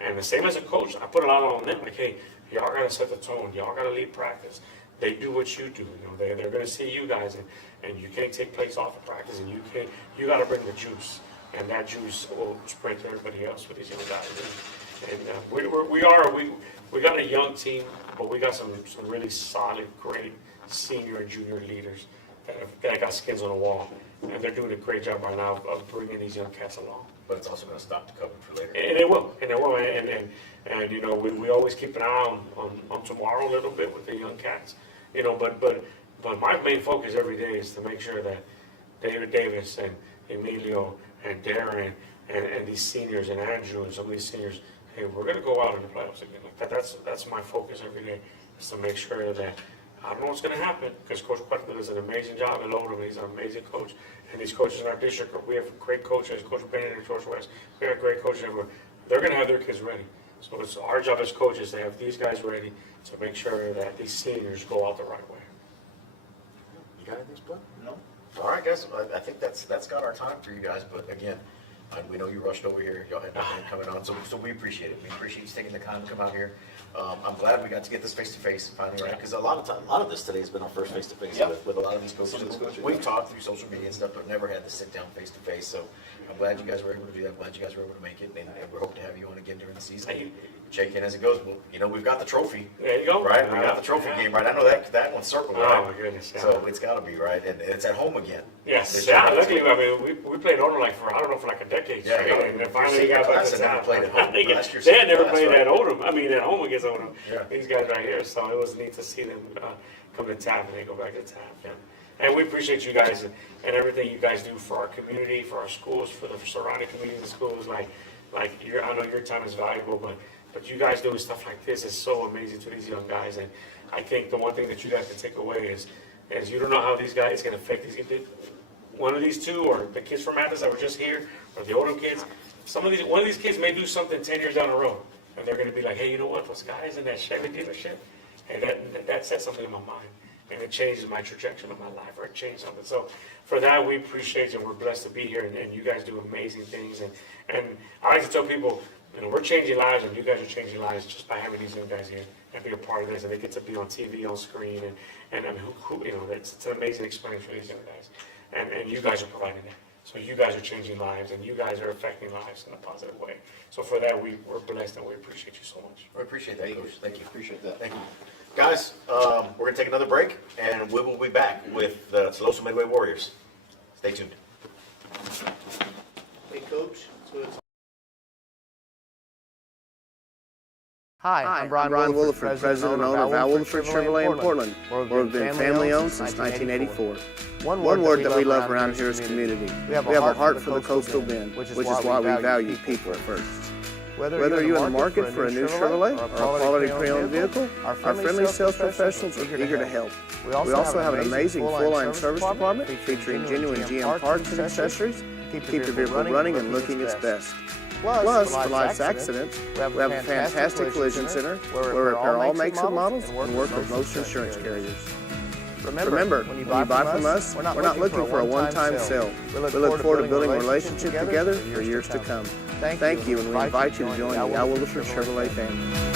And the same as a coach, I put a lot on them. Like, hey, y'all got to set the tone. Y'all got to lead practice. They do what you do. You know, they're going to see you guys, and you can't take place off of practice, and you got to bring the juice, and that juice will spread to everybody else with these young guys. And we got a young team, but we got some really solid, great senior and junior leaders that got skins on the wall, and they're doing a great job right now of bringing these young cats along. But it's also going to stop the coverage for later. And it will, and you know, we always keep an eye on tomorrow a little bit with the young cats, you know. But my main focus every day is to make sure that David Davis and Emilio and Darren and these seniors and Andrew and some of these seniors, hey, we're going to go out in the playoffs again. Like that's my focus every day, is to make sure that. I don't know what's going to happen because Coach Quetman does an amazing job at Odom. He's an amazing coach. And these coaches in our district, we have great coaches, Coach Bennett and George West. We have great coaches everywhere. They're going to have their kids ready. So it's our job as coaches to have these guys ready to make sure that these seniors go out the right way. You got anything, Split? No. All right, guys. I think that's got our time for you guys. But again, we know you rushed over here. Y'all had nothing coming on. So we appreciate it. We appreciate you taking the time to come out here. I'm glad we got to get this face-to-face finally, right? Because a lot of this today has been our first face-to-face with a lot of these coaches. We've talked through social media and stuff, but never had to sit down face-to-face. So I'm glad you guys were able to do that. I'm glad you guys were able to make it, and we hope to have you on again during the season. Check in as it goes. Well, you know, we've got the trophy. There you go. Right? We got the trophy game, right? I know that one's circled, right? Oh, my goodness. Yeah. So it's got to be, right? And it's at home again. Yes. Yeah, luckily, I mean, we played Odom for like a decade straight. Yeah, and then finally we got back to never played at home. They had never played at Odom. I mean, at home against Odom. Yeah. These guys right here. So it was neat to see them come to TAP and they go back to TAP. Yeah. And we appreciate you guys and everything you guys do for our community, for our schools, for the surrounding community of schools. I know your time is valuable, but you guys doing stuff like this is so amazing to these young guys. And I think the one thing that you guys can take away is you don't know how these guys can affect these kids. one of these two, or the kids from Atlas that were just here, or the older kids, one of these kids may do something 10 years down the road, and they're going to be like, hey, you know what, those guys in that Chevy dealership, hey, that said something in my mind, and it changes my trajectory of my life, or it changed something. So for that, we appreciate you, and we're blessed to be here, and you guys do amazing things. And I like to tell people, we're changing lives, and you guys are changing lives just by having these young guys here and be a part of this, and they get to be on TV, on screen, and it's an amazing experience for these young guys, and you guys are providing that. So you guys are changing lives, and you guys are affecting lives in a positive way. So for that, we're blessed, and we appreciate you so much. I appreciate that, Coach. Thank you. Appreciate that. Thank you. Guys, we're going to take another break, and we will be back with the Tuloso Midway Warriors. Stay tuned. Hey, Coach. So it's Hi, I'm Brian Williford, President and owner of Al Williford Chevrolet in Portland, where we've been family-owned since 1984. One word that we love around here is community. We have a heart for the coastal bend, which is why we value people first. Whether you're in the market for a new Chevrolet or a quality pre-owned vehicle, our friendly sales professionals are eager to help. We also have an amazing full-line service department featuring genuine GM parts and accessories to keep your vehicle running and looking its best. Plus, for life's accidents, we have a fantastic collision center where we repair all makes and models and work with most insurance carriers. Remember, when you buy from us, we're not looking for a one-time sale. We look forward to building a relationship together for years to come. Thank you, and we invite you to join the Al Williford Chevrolet family.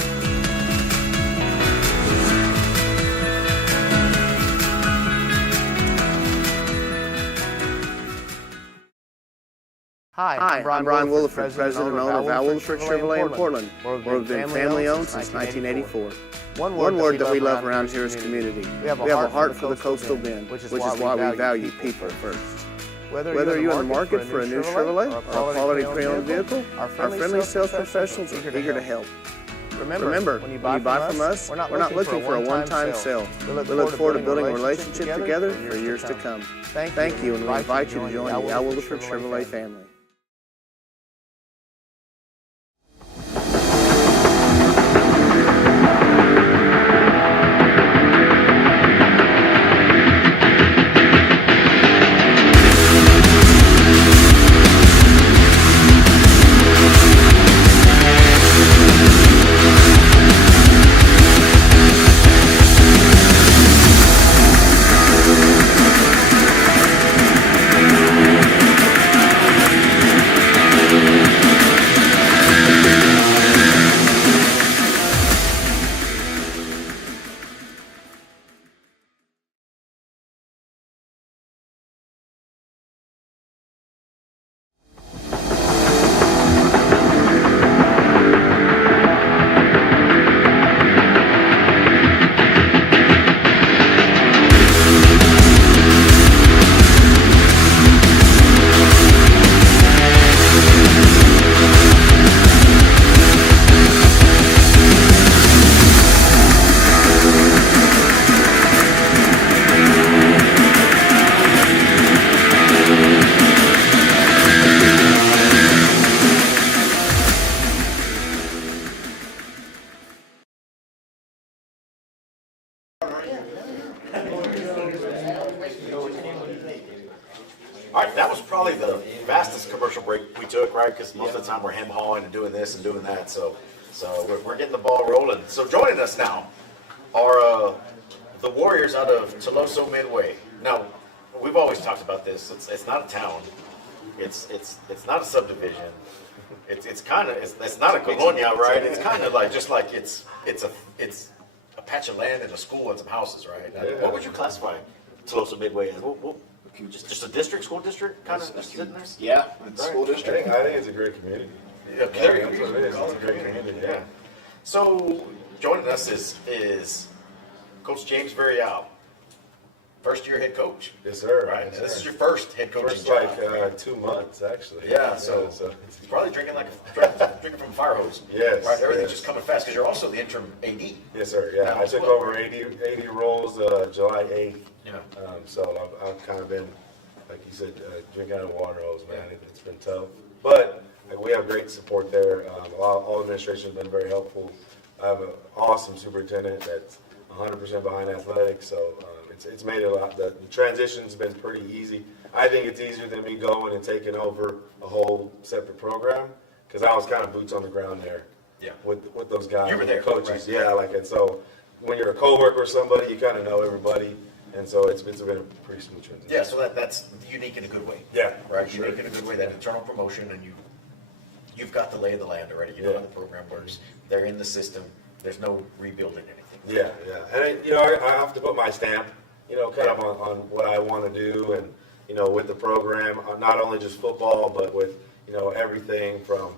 Hi, I'm Brian Williford, President and owner of Al Williford Chevrolet in Portland, where we've been family-owned since 1984. One word that we love around here is community. We have a heart for the coastal bend, which is why we value people first. Whether you're in the market for a new Chevrolet or a quality pre-owned vehicle, our friendly sales professionals are eager to help. Remember, when you buy from us, we're not looking for a one-time sale. We look forward to building a relationship together for years to come. Thank you, and we invite you to join the Al Williford Chevrolet family. All right, that was probably the fastest commercial break we took, right? Because most of the time we're hem hauling and doing this and doing that. So we're getting the ball rolling. So joining us now are the Warriors out of Tuloso Midway. Now, we've always talked about this. It's not a town. It's not a subdivision. It's not a colonia, right? It's kind of like it's a patch of land and a school and some houses, right? Yeah. What would you classify Tuloso Midway as? Just a district, school district, kind of sitting there? Yeah, school district. I think it's a great community. Yeah, there you go. That's what it is. It's a great community, yeah. So joining us is Coach James Varial, first year head coach. Yes, sir. Right. Yes, And this sir. is your first head coaching First, job. like 2 months, actually. Yeah, so you're probably drinking drinking from a fire hose. Yes. Right. Everything's yes. just coming fast because you're also the interim AD. Yes, sir. Yeah, I took over 80 roles July 8th. Yeah. So I've kind of been, like you said, drinking out of a water hose, man. It's been tough. But we have great support there. All administration has been very helpful. I have an awesome superintendent that's 100% behind athletics, so it's made it a lot. The transition's been pretty easy. I think it's easier than me going and taking over a whole separate program because I was kind of boots on the ground there. Yeah. With those guys, You were there, coaches. right? Yeah, and so when you're a coworker with somebody, you kind of know everybody, and so it's been a pretty smooth transition. Yeah, so that's unique in a good way. Yeah, right. sure. Unique in a good way. That internal promotion, and you've got the lay of the land already. You know how the program works. They're in the system. There's no rebuilding anything. Yeah, and I have to put my stamp, kind of on what I want to do, and with the program, not only just football, but with everything from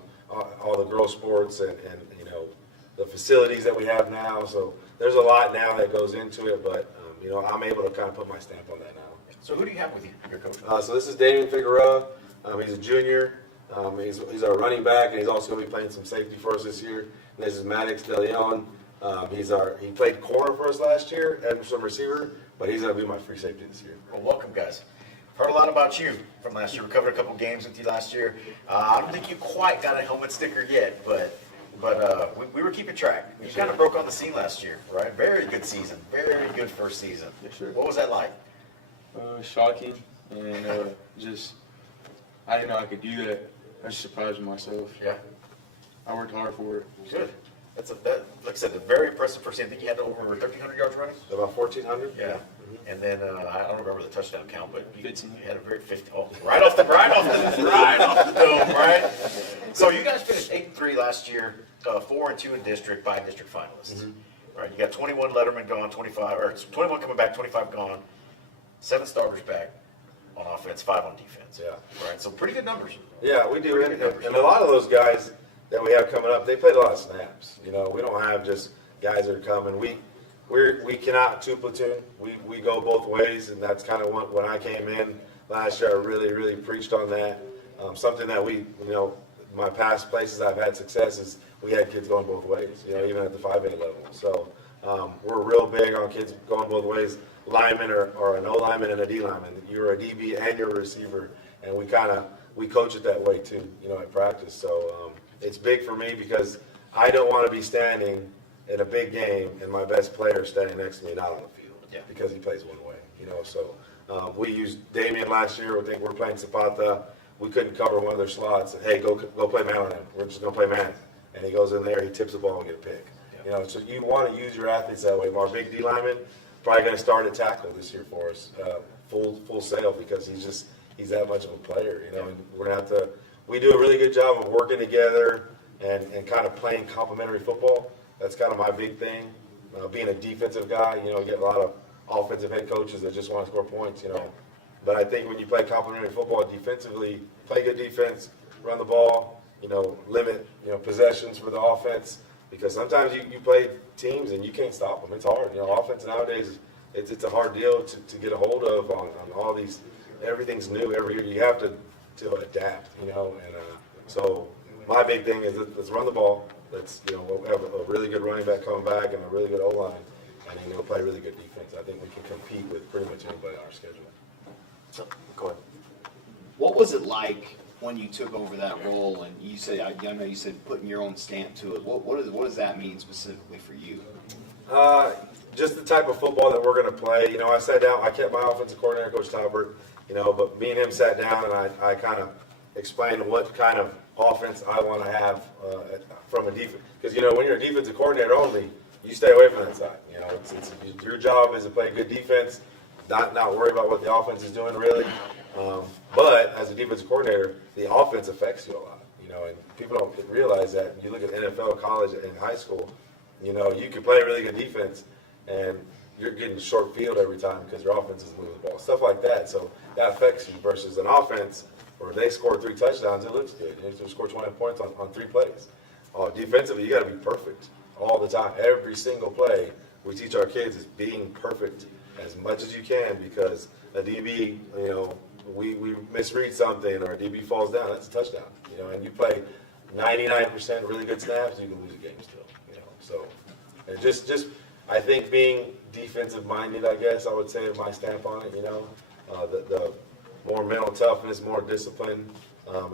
all the girls sports and the facilities that we have now. So there's a lot now that goes into it, but I'm able to kind of put my stamp on that now. So who do you have with you, your coach? So this is Damian Figueroa. He's a junior. He's our running back, and he's also going to be playing some safety for us this year. And this is Maddox De Leon. He played corner for us last year and some receiver, but he's going to be my free safety this year. Well, welcome, guys. Heard a lot about you from last year. We covered a couple games with you last year. I don't think you quite got a helmet sticker yet, but we were keeping track. You kind of broke on the scene last year, right? Very good season. Very good first season. Yes, sir. What was that like? Shocking, and I didn't know I could do that. I was surprised with myself. Yeah. I worked hard for it. Good. Like I said, a very impressive first season. I think you had over 1,300 yards running. About 1,400. Yeah. And then I don't remember the touchdown count, but you had a very 50. Oh, right off the dome, right? So you guys finished 8-3 last year, 4-2 in district, by district finalists. Right. You got 21 lettermen gone, 21 coming back, 25 gone, 7 starters back on offense, 5 on defense. Yeah. Right. So pretty good numbers. Yeah, we do, and a lot of those guys that we have coming up, they played a lot of snaps. We don't have just guys that are coming. We cannot two platoon. We go both ways, and that's kind of when I came in last year. I really preached on that. Something that my past places I've had success is we had kids going both ways. Even at the 5A level. So we're real big on kids going both ways. Linemen or an O lineman and a D lineman. You're a DB and you're a receiver, and we coach it that way too. At practice. So it's big for me because I don't want to be standing in a big game and my best player standing next to me not on the field because he plays one way, So we used Damian last year. I think we're playing Zapata. We couldn't cover one of their slots. Hey, go play man on him. We're just gonna play man. And he goes in there, he tips the ball and get a pick. So you want to use your athletes that way. Our big D lineman probably going to start at tackle this year for us, full sail because he's that much of a player. And we're gonna have to. We do a really good job of working together and kind of playing complementary football. That's kind of my big thing. Being a defensive guy, you get a lot of offensive head coaches that just want to score points, But I think when you play complementary football defensively, play good defense, run the ball, limit, possessions for the offense. Because sometimes you play teams and you can't stop them. It's hard. Offense nowadays, it's a hard deal to get a hold of on all these. Everything's new every year. You have to adapt, And so my big thing is let's run the ball. Let's we'll have a really good running back coming back and a really good O line, and then we'll play really good defense. I think we can compete with pretty much anybody on our schedule. So go ahead. What was it like when you took over that role? And you said, I know you said putting your own stamp to it. What does that mean specifically for you? Just the type of football that we're going to play. I sat down. I kept my offensive coordinator, Coach Talbert. But me and him sat down, and I kind of explained what kind of offense I want to have from a defense. Because when you're a defensive coordinator only, you stay away from that side. It's your job is to play good defense, not worry about what the offense is doing really. But as a defensive coordinator, the offense affects you a lot. And people don't realize that. You look at NFL, college, and high school. You can play really good defense, and you're getting short field every time because your offense is moving the ball, stuff like that. So that affects you versus an offense where they score 3 touchdowns, it looks good. You score 20 points on 3 plays. Defensively, you got to be perfect all the time. Every single play, we teach our kids is being perfect as much as you can because a DB, we misread something or a DB falls down, that's a touchdown. And you play 99% really good snaps, you can lose a game still. So and just I think being defensive minded, I guess I would say my stamp on it. The more mental toughness, more discipline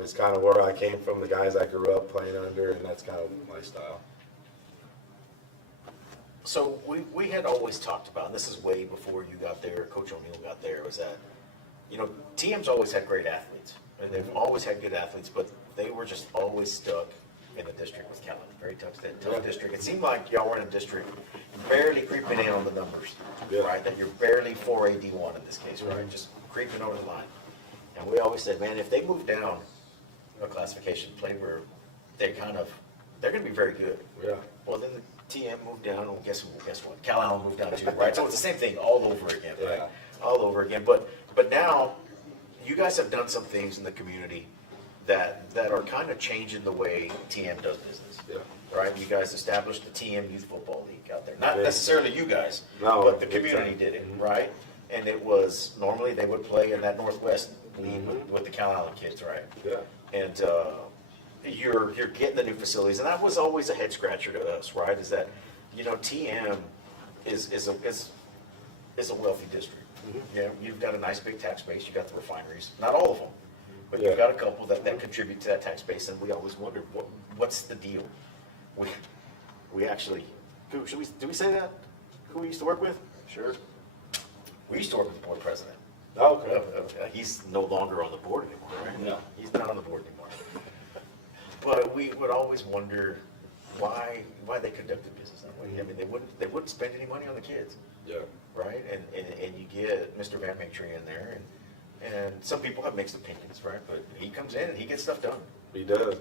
is kind of where I came from. The guys I grew up playing under, and that's kind of my style. So we had always talked about, and this is way before you got there, Coach O'Neill got there, was that, TM's always had great athletes. And they've always had good athletes, but they were just always stuck in the district with Callan. Very tough district. It seemed like y'all were in a district barely creeping in on the numbers, right? That you're barely 4AD1 in this case, right? Just creeping over the line. And we always said, man, if they move down a classification play where they're going to be very good. Yeah. Well, then the TM moved down, and guess what? Cal Allen moved down too, right? So it's the same thing all over again, right? All over again. But now, you guys have done some things in the community that are kind of changing the way TM does business. Yeah. Right? You guys established the TM Youth Football League out there. Not necessarily you guys, No, but the community did it, right? And it was, normally they would play in that Northwest League with the Cal Allen kids, right? Yeah. And you're getting the new facilities, and that was always a head scratcher to us, right? Is that, TM is a wealthy district. You've got a nice big tax base, you've got the refineries, not all of them, but you've got a couple that contribute to that tax base, and we always wondered, what's the deal? We actually, do we say that? Who we used to work with? Sure. We used to work with the board president. Oh, okay. He's no longer on the board anymore, right? No. He's not on the board anymore. But we would always wonder why they conducted business that way. I mean, they wouldn't spend any money on the kids. Yeah. Right? And you get Mr. Van Maketree in there, and some people have mixed opinions, right? But he comes in and he gets stuff done. He does.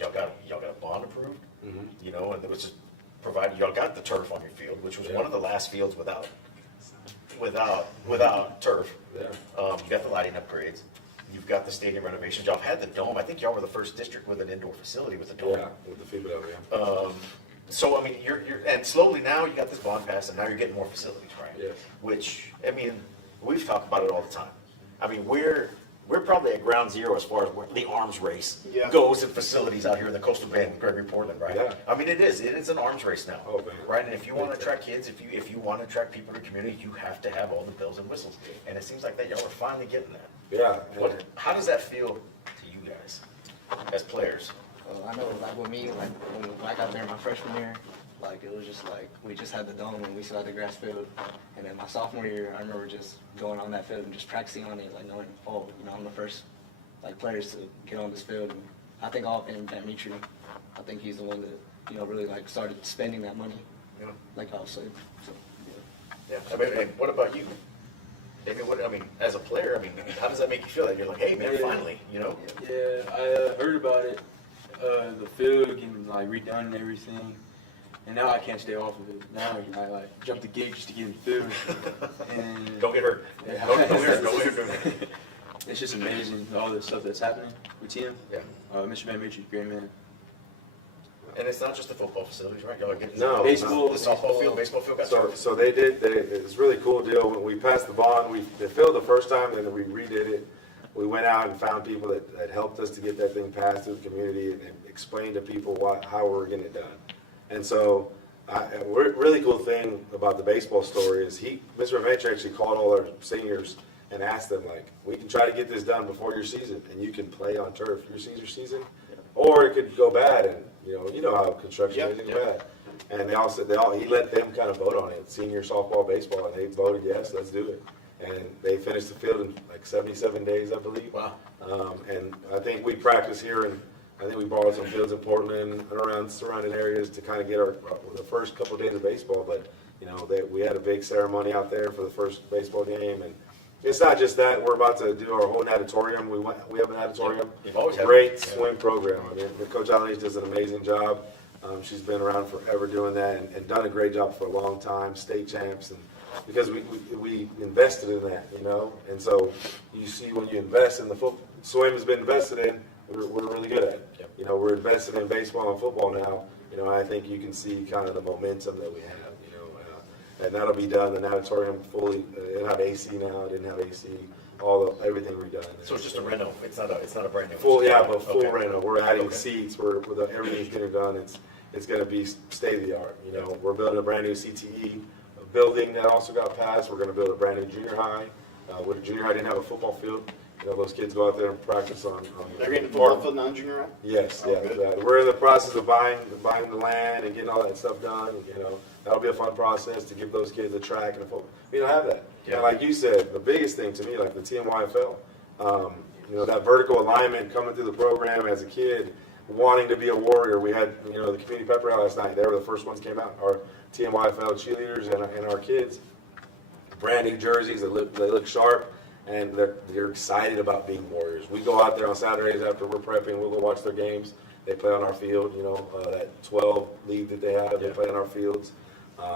Y'all got a bond approved, and it was just provided, y'all got the turf on your field, which was one of the last fields without turf. Yeah. You got the lighting upgrades. You've got the stadium renovations. Y'all had the dome. I think y'all were the first district with an indoor facility with a dome. Yeah, with the FIBA, yeah. So, you're and slowly now you got this bond passed, and now you're getting more facilities, right? Yes. Which, we've talked about it all the time. We're probably at ground zero as far as where the arms race goes in facilities out here in the coastal bend with Gregory Portland, right? Yeah. It is an arms race now, Oh, man. right? And if you want to attract kids, if you want to attract people to the community, you have to have all the bells and whistles. And it seems like that y'all are finally getting that. Yeah. How does that feel to you guys as players? I know, with me, when I got there my freshman year, it was just we just had the dome and we still had the grass field. And then my sophomore year, I remember just going on that field and just practicing on it, knowing, I'm the first players to get on this field. And I think all of him, Van Maketree, I think he's the one that really started spending that money, like I was saying. So, yeah. And what about you? David, as a player, how does that make you feel? That you're like, hey man, finally, Yeah, I heard about it, the field getting redone and everything, and now I can't stay off of it. Now I jump the gate just to get in the field. And don't get hurt. Yeah. Don't get hurt. It's just amazing all the stuff that's happening with TM. Yeah. Mr. Van Maketree, great man. And it's not just the football facilities, right? Y'all are getting baseball, the softball field, baseball field got So it's a really cool deal. When we passed the bond, they filled the first time, and then we redid it. We went out and found people that helped us to get that thing passed to the community and explained to people how we were getting it done. And so, a really cool thing about the baseball story is Mr. Venture actually called all our seniors and asked them, we can try to get this done before your season, and you can play on turf your senior season, or it could go bad, and you know how construction is, bad. And he let them kind of vote on it, senior softball, baseball, and they voted yes, let's do it. And they finished the field in 77 days, I believe. Wow. And I think we practice here, and I think we borrowed some fields in Portland and around surrounding areas to kind of get the first couple of days of baseball. But we had a big ceremony out there for the first baseball game, and it's not just that. We're about to do our whole natatorium. We have an natatorium. You've always had great swim program. Coach Allen does an amazing job. She's been around forever doing that and done a great job for a long time. State champs, and because we invested in that, And so you see when you invest in the swim has been invested in. We're really good at it. Yep. We're invested in baseball and football now. I think you can see kind of the momentum that we have. And that'll be done. The natatorium fully. It had AC now. It didn't have AC. Everything redone. So it's just a reno. It's not a brand new. Full reno. We're adding seats. Everything's getting done. It's going to be state of the art. We're building a brand new CTE building that also got passed. We're going to build a brand new junior high. Where the junior high didn't have a football field. You know, those kids go out there and practice on. They're getting the football field now, junior high? Yes, Oh, yeah. good. We're in the process of buying the land and getting all that stuff done. You know, that'll be a fun process to give those kids a track and a football. We don't have that. Yeah. And like you said, the biggest thing to me, like the TMYFL, you know, that vertical alignment coming through the program as a kid, wanting to be a warrior. We had, you know, the community pep rally last night. They were the first ones came out. Our TMYFL cheerleaders and our kids, brand new jerseys. They look sharp, and they're excited about being warriors. We go out there on Saturdays after we're prepping. We'll go watch their games. They play on our field. You know, that 12 league that they have. They play on our fields.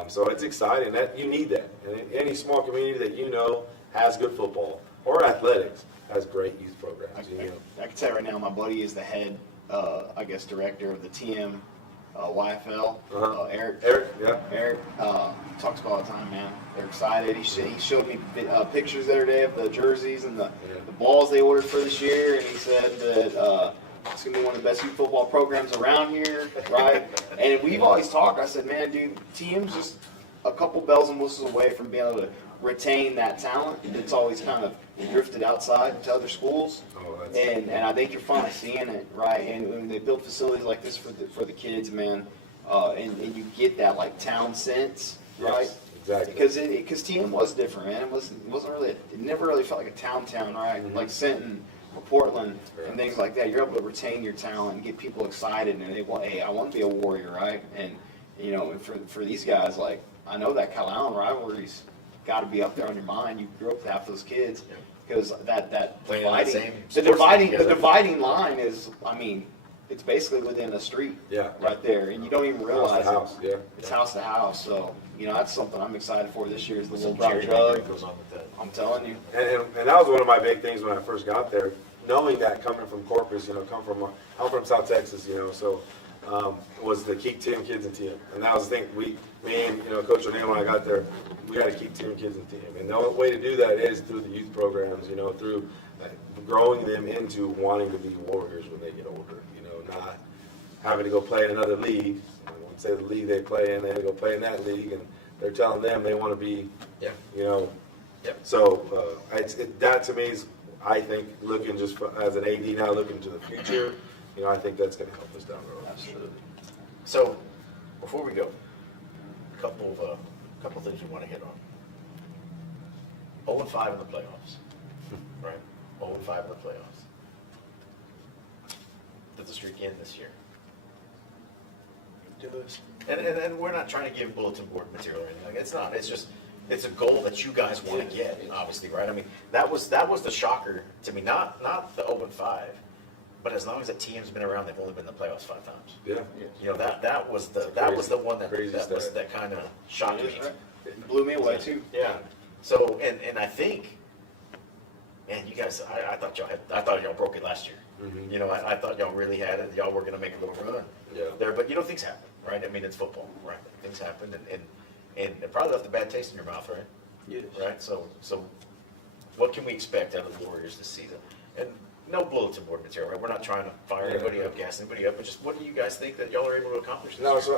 So it's exciting. That you need that. And any small community that you know has good football or athletics has great youth programs. You know. I can tell you right now, my buddy is the head, I guess, director of the TM YFL. Eric. Yeah. Eric talks about all the time, man. They're excited. He showed me pictures the other day of the jerseys and the balls they ordered for this year, and he said that it's going to be one of the best youth football programs around here, right? And we've always talked. I said, man, dude, TM's just a couple bells and whistles away from being able to retain that talent. It's always kind of drifted outside to other schools, and I think you're finally seeing it, right? And when they build facilities like this for the kids, man, and you get that like town sense, right? Yes, exactly. Because TM was different, man. It wasn't really. It never really felt like a town, right? Mm-hmm. Like Sinton or Portland and things like that. You're able to retain your talent and get people excited, and they want, hey, I want to be a warrior, right? And you know, for these guys, like I know that Cal Allen rivalry's got to be up there on your mind. You grew up with half those kids, because that dividing line is, I mean, it's basically within a street, right there, and you don't even realize house to house, it's house to house. So you know, that's something I'm excited for this year is the little brown jug. I'm telling you, and that was one of my big things when I first got there. Knowing that coming from Corpus, you know, I'm from South Texas, you know, so was to keep 10 kids in TM, and that was the thing. Me and, you know, Coach O'Neill, when I got there, we got to keep 10 kids in TM, and the only way to do that is through the youth programs, you know, through growing them into wanting to be warriors when they get older, you know, not having to go play in another league. I won't say the league they play in, they go play in that league, and they're telling them they want to be, you know. So that to me is, I think, looking just as an AD now, looking to the future, you know, I think that's going to help us down the road. Absolutely. So, before we go, a couple of things we want to hit on. 0-5 in the playoffs, right? 0-5 in the playoffs. Did the streak end this year? And we're not trying to give bulletin board material or anything. Like, it's not. It's just, it's a goal that you guys want to get, obviously, right? I mean, that was the shocker to me. Not the 0-5, but as long as the TM's been around, they've only been in the playoffs 5 times. Yeah. You know, that was the one that kind of shocked me. It blew me away too. Yeah. So and I think, man, you guys, I thought y'all broke it last year. Mm-hmm. You know, I thought y'all really had it. Y'all were going to make a little run there, but you know, things happen, right? I mean, it's football, right? Things happen, and it probably left a bad taste in your mouth, right? Yes. Right. So what can we expect out of the Warriors this season? And no bulletin board material, right? We're not trying to fire anybody up, gas anybody up, but just what do you guys think that y'all are able to accomplish this No, year? so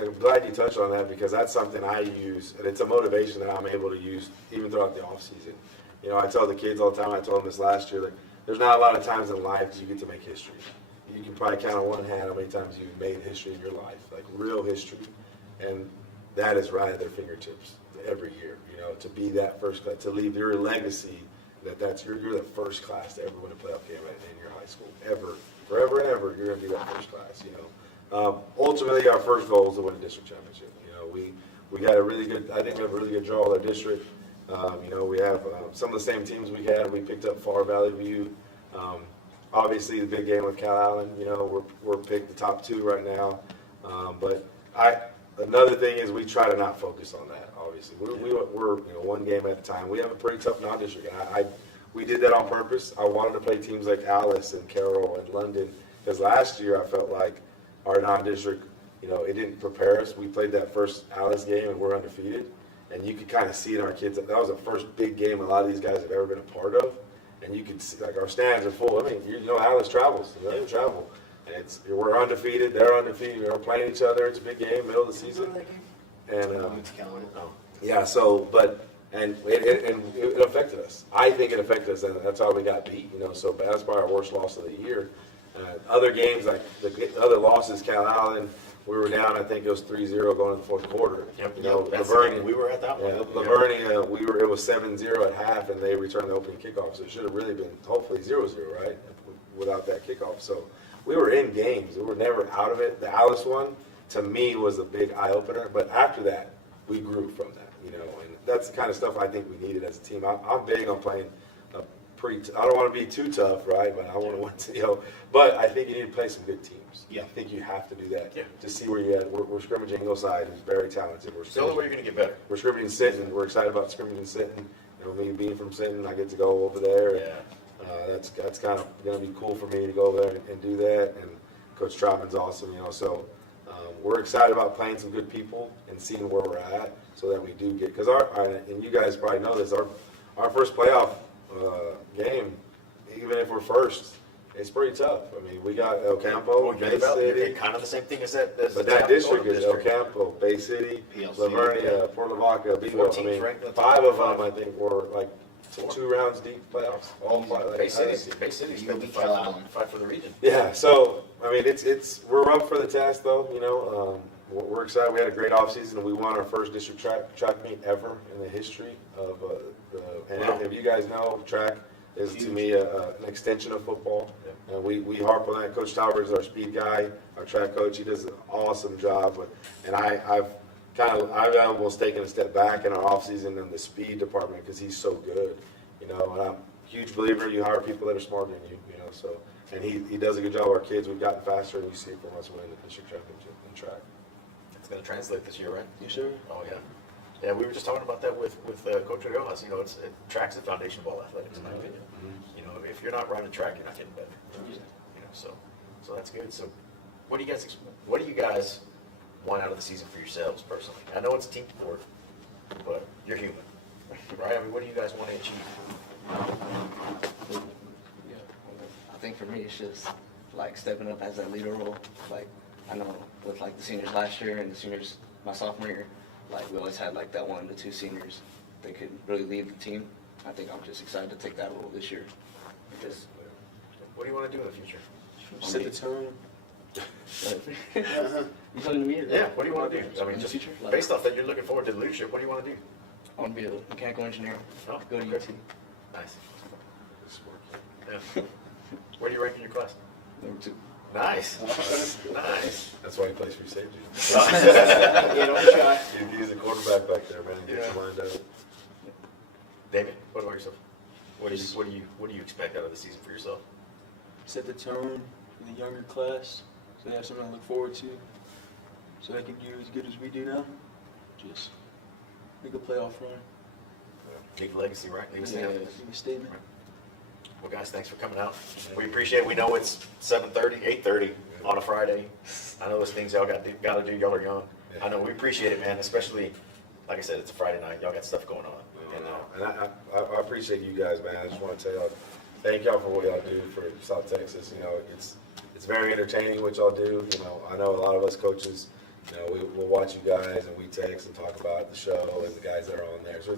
I'm glad you touched on that, because that's something I use, and it's a motivation that I'm able to use even throughout the off season. You know, I tell the kids all the time, I told them this last year, like, there's not a lot of times in life that you get to make history. You can probably count on one hand how many times you've made history in your life, like real history, and that is right at their fingertips every year. You know, to be that first class, to leave your legacy, you're the first class to ever win a playoff game in your high school, ever, forever and ever. You're going to be that first class. You know, ultimately our first goal is to win a district championship. You know, we got a really good. I think we have a really good draw with our district. You know, we have some of the same teams we had. We picked up Far Valley View. Obviously, the big game with Cal Allen. You know, we're picked the top 2 right now. But another thing is we try to not focus on that. Obviously, we're you know, one game at a time. We have a pretty tough non-district, and we did that on purpose. I wanted to play teams like Alice and Carroll and London, because last year I felt like our non-district, you know, it didn't prepare us. We played that first Alice game and we're undefeated, and you could kind of see in our kids that was the first big game a lot of these guys have ever been a part of, and you could see like our stands are full. I mean, you know, Alice travels, they travel. And we're undefeated, they're undefeated, we're playing each other, it's a big game, middle of the season. And yeah, so, but And it affected us. I think it affected us, and that's how we got beat. So that's probably our worst loss of the year. Other games, like the other losses, Cal Allen, we were down. I think it was 3-0 going into the fourth quarter. Lavergne, we were at that one. Lavergne, it was 7-0 at half, and they returned the opening kickoff. So it should have really been hopefully 0-0, right? Without that kickoff. So we were in games. We were never out of it. The Alice one, to me, was a big eye opener. But after that, we grew from that. And that's the kind of stuff I think we needed as a team. I'm big on playing I don't want to be too tough, right? But I want to win, But I think you need to play some good teams. I think you have to do that to see where you're at. We're scrimmaging Ingleside, who's very talented. It's the only way you're going to get better. We're scrimmaging Sinton. We're excited about scrimmaging Sinton. Me being from Sinton, I get to go over there. Yeah. That's kind of going to be cool for me to go over there and do that. And Coach Troutman's awesome, So we're excited about playing some good people and seeing where we're at, so that we do get, because and you guys probably know this, our first playoff game, even if we're first, it's pretty tough. We got El Campo, Bay City. Kind of the same thing as that. But that district is El Campo, Bay City, Lavergne, Port Lavaca, Bevo. 5 of them, I think, were like 2 rounds deep playoffs. All 5. Bay City's been fight for the region. Yeah, so we're up for the task, though. We're excited. We had a great offseason, and we won our first district track meet ever in the history of if you guys know, track is to me an extension of football. And we harp on that. Coach Talbert is our speed guy, our track coach. He does an awesome job. And I've almost taken a step back in our offseason in the speed department because he's so good. And I'm a huge believer you hire people that are smarter than you. So and he does a good job with our kids. We've gotten faster, and you see it from us winning the district championship in track. It's going to translate this year, right? You sure? Oh yeah. Yeah, we were just talking about that with Coach Riojas. Track's the foundation of all athletics, in my opinion. If you're not running track, you're not getting better. So that's good. So, what do you guys want out of the season for yourselves personally? I know it's a team sport, but you're human, right? What do you guys want to achieve? I think for me, it's just like stepping up as that leader role. Like I know with like the seniors last year and the seniors my sophomore year, like we always had like that 1 to 2 seniors that could really lead the team. I think I'm just excited to take that role this year. What do you want to do in the future? Set the tone. You talking to me? Or yeah. What do you want to do? Just based off that, you're looking forward to the leadership. What do you want to do? I want to be a mechanical engineer. Oh, go to UT. Nice. Yeah. Where do you rank in your class? Number 2. Nice. Nice. That's why he plays free safety. Yeah, He's a quarterback back there, man. He gets you lined up. David, what about yourself? What do you expect out of the season for yourself? Set the tone for the younger class, so they have something to look forward to, so they can do as good as we do now. Just make a playoff run. Big legacy, right? Leave a statement. Well, guys, thanks for coming out. We appreciate it. We know it's 7:30, 8:30 on a Friday. I know those things y'all got to do. Y'all are young. I know. We appreciate it, man. Especially, like I said, it's a Friday night. Y'all got stuff going on. And I appreciate you guys, man. I just want to tell y'all, thank y'all for what y'all do for South Texas. It's very entertaining what y'all do. I know a lot of us coaches, we'll watch you guys and we text and talk about the show and the guys that are on there. So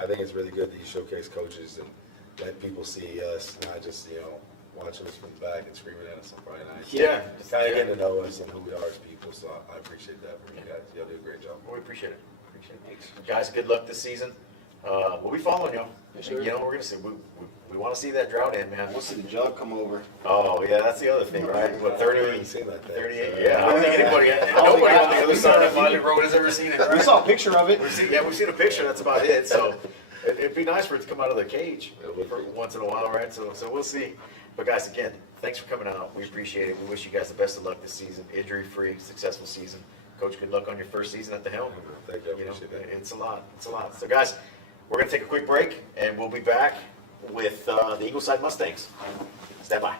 I think it's really good that you showcase coaches and let people see us, not just watching us from the back and screaming at us on Friday nights. Yeah, kind of getting to know us and who we are as people. So I appreciate that from you guys. Y'all do a great job. Well, we appreciate it. Guys, good luck this season. We'll be following you. Sure. We're gonna see. We want to see that drought in, man. We'll see the jug come over. Oh yeah, that's the other thing, right? What 30? Seen that thing, 38. Yeah, I don't think anybody on the other side of Valley Road has ever seen it. Right? We saw a picture of it. We've seen a picture. That's about it. So it'd be nice for it to come out of the cage for once in a while, right? So we'll see. But guys, again, thanks for coming out. We appreciate it. We wish you guys the best of luck this season. Injury-free, successful season. Coach, good luck on your first season at the helm. Thank you. I appreciate that. It's a lot. So guys, we're going to take a quick break, and we'll be back with the Eagleside Mustangs. Stand by.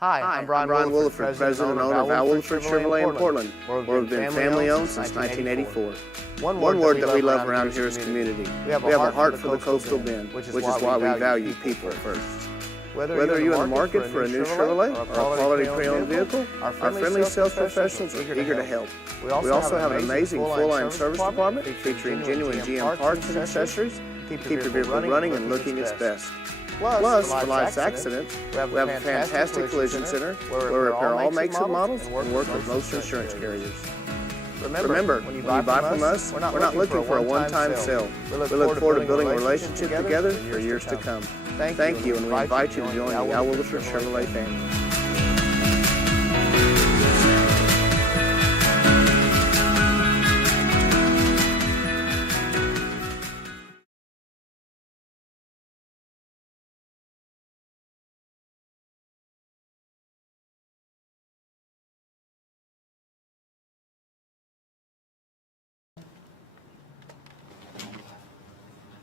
Hi, I'm Brian Williford, President and owner of Al Williford Chevrolet in Portland, where we've been family-owned since 1984. One word that we love around here is community. We have a heart for the Coastal Bend, which is why we value people first. Whether you're in the market for a new Chevrolet or a quality pre-owned vehicle, our friendly sales professionals are eager to help. We also have an amazing full-line service department featuring genuine GM parts and accessories to keep your vehicle running and looking its best. Plus, for life's accidents, we have a fantastic collision center where we repair all makes and models and work with most insurance carriers. Remember, when you buy from us, we're not looking for a one-time sale. We look forward to building a relationship together for years to come. Thank you, and we invite you to join the Al Williford Chevrolet family.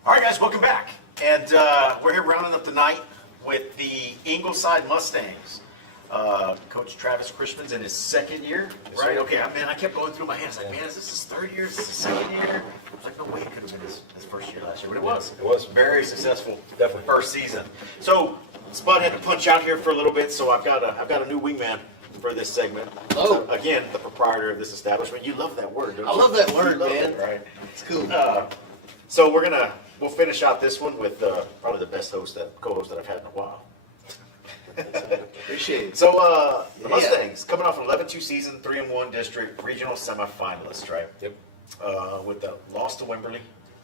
All right, guys, welcome back. And we're here rounding up the night with the Ingleside Mustangs. Coach Travis Christman's in his second year, right? Okay, man, I kept going through my hands like, man, is this his third year? Is this his second year? I was like, no way, it could have been his first year last year, but it was. It was very successful, definitely first season. So Spud had to punch out here for a little bit, so I've got a new wingman for this segment. Oh, again, the proprietor of this establishment. You love that word, don't you? I love that word, love man. it, right? It's cool. So we'll finish out this one with probably the best co-host that I've had in a while. Appreciate it. So the Mustangs coming off an 11-2 season, 3-1 district regional semifinalists, right? Yep. With the loss to Wimberley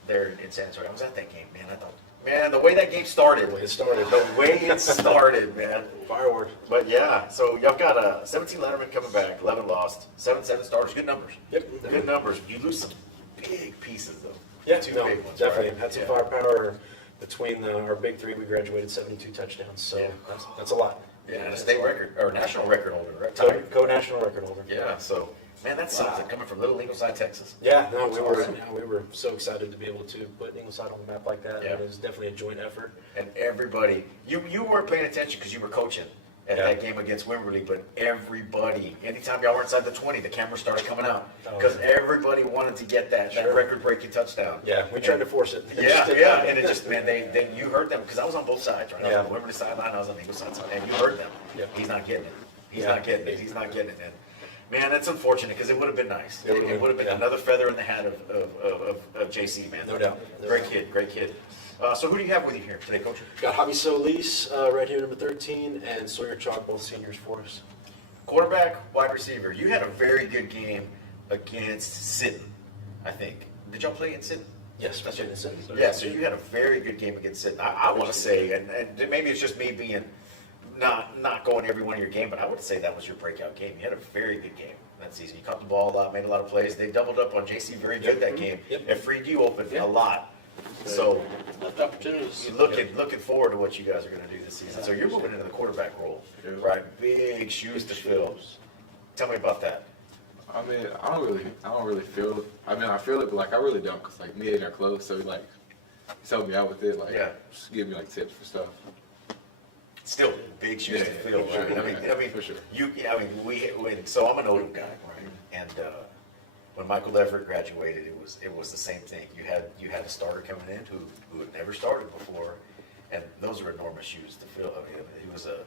there in San Antonio. I was at that game, man. I thought, man, the way that game started. The way it started, man. Fireworks. But yeah, so y'all got 17 lettermen coming back, 11 lost, 7 starters. Good numbers. Yep. Good numbers. You lose some big pieces though. Yeah, Two no, big ones, definitely. right? Had some firepower between our big three. We graduated 72 touchdowns, so that's a lot. Yeah, and a state record, or national record holder, right? Co-national record holder. Yeah, so, man, that sucks. Like, coming from Little Ingleside, Texas. Yeah, no, That's we were awesome. we were so excited to be able to put Ingleside on the map like that. Yeah. It was definitely a joint effort. And everybody, you weren't paying attention because you were coaching at that game against Wimberley, but everybody, anytime y'all were inside the 20, the cameras started coming out because everybody wanted to get that record-breaking touchdown. Yeah, we tried to force it. Yeah, and it just, man, they you heard them because I was on both sides, right? Yeah. I was on the Wimberley sideline, I was on the Ingleside side, and you heard them. Yeah. He's not getting it. He's not getting it. He's not getting it. And man, that's unfortunate because it would have been nice. It would have been another feather in the hat of JC, man. No doubt. Great kid. So who do you have with you here today, Coach? Got Javi Solis, right here, number 13, and Sawyer Chalk, both seniors for us. Quarterback, wide receiver. You had a very good game against Sitten, I think. Did y'all play in Sitten? Yes, that's in Sitten. Yeah, so you had a very good game against Sitten. I want to say, and maybe it's just me being not going every one of your game, but I would say that was your breakout game. You had a very good game that season. You caught the ball a lot, made a lot of plays. They doubled up on JC very good that game. It freed you open a lot. So opportunities. You're looking forward to what you guys are going to do this season. So you're moving into the quarterback role, right? Big shoes to fill. Tell me about that. I mean, I don't really feel it. I mean, I feel it, but like I really don't, cause like me and her close, so like he's helping me out with it, like just give me like tips for stuff. Still big shoes to fill, right? I mean, for sure. So I'm an Odom guy, right? And when Michael Everett graduated, it was the same thing. You had a starter coming in who had never started before, and those are enormous shoes to fill. I mean, he was a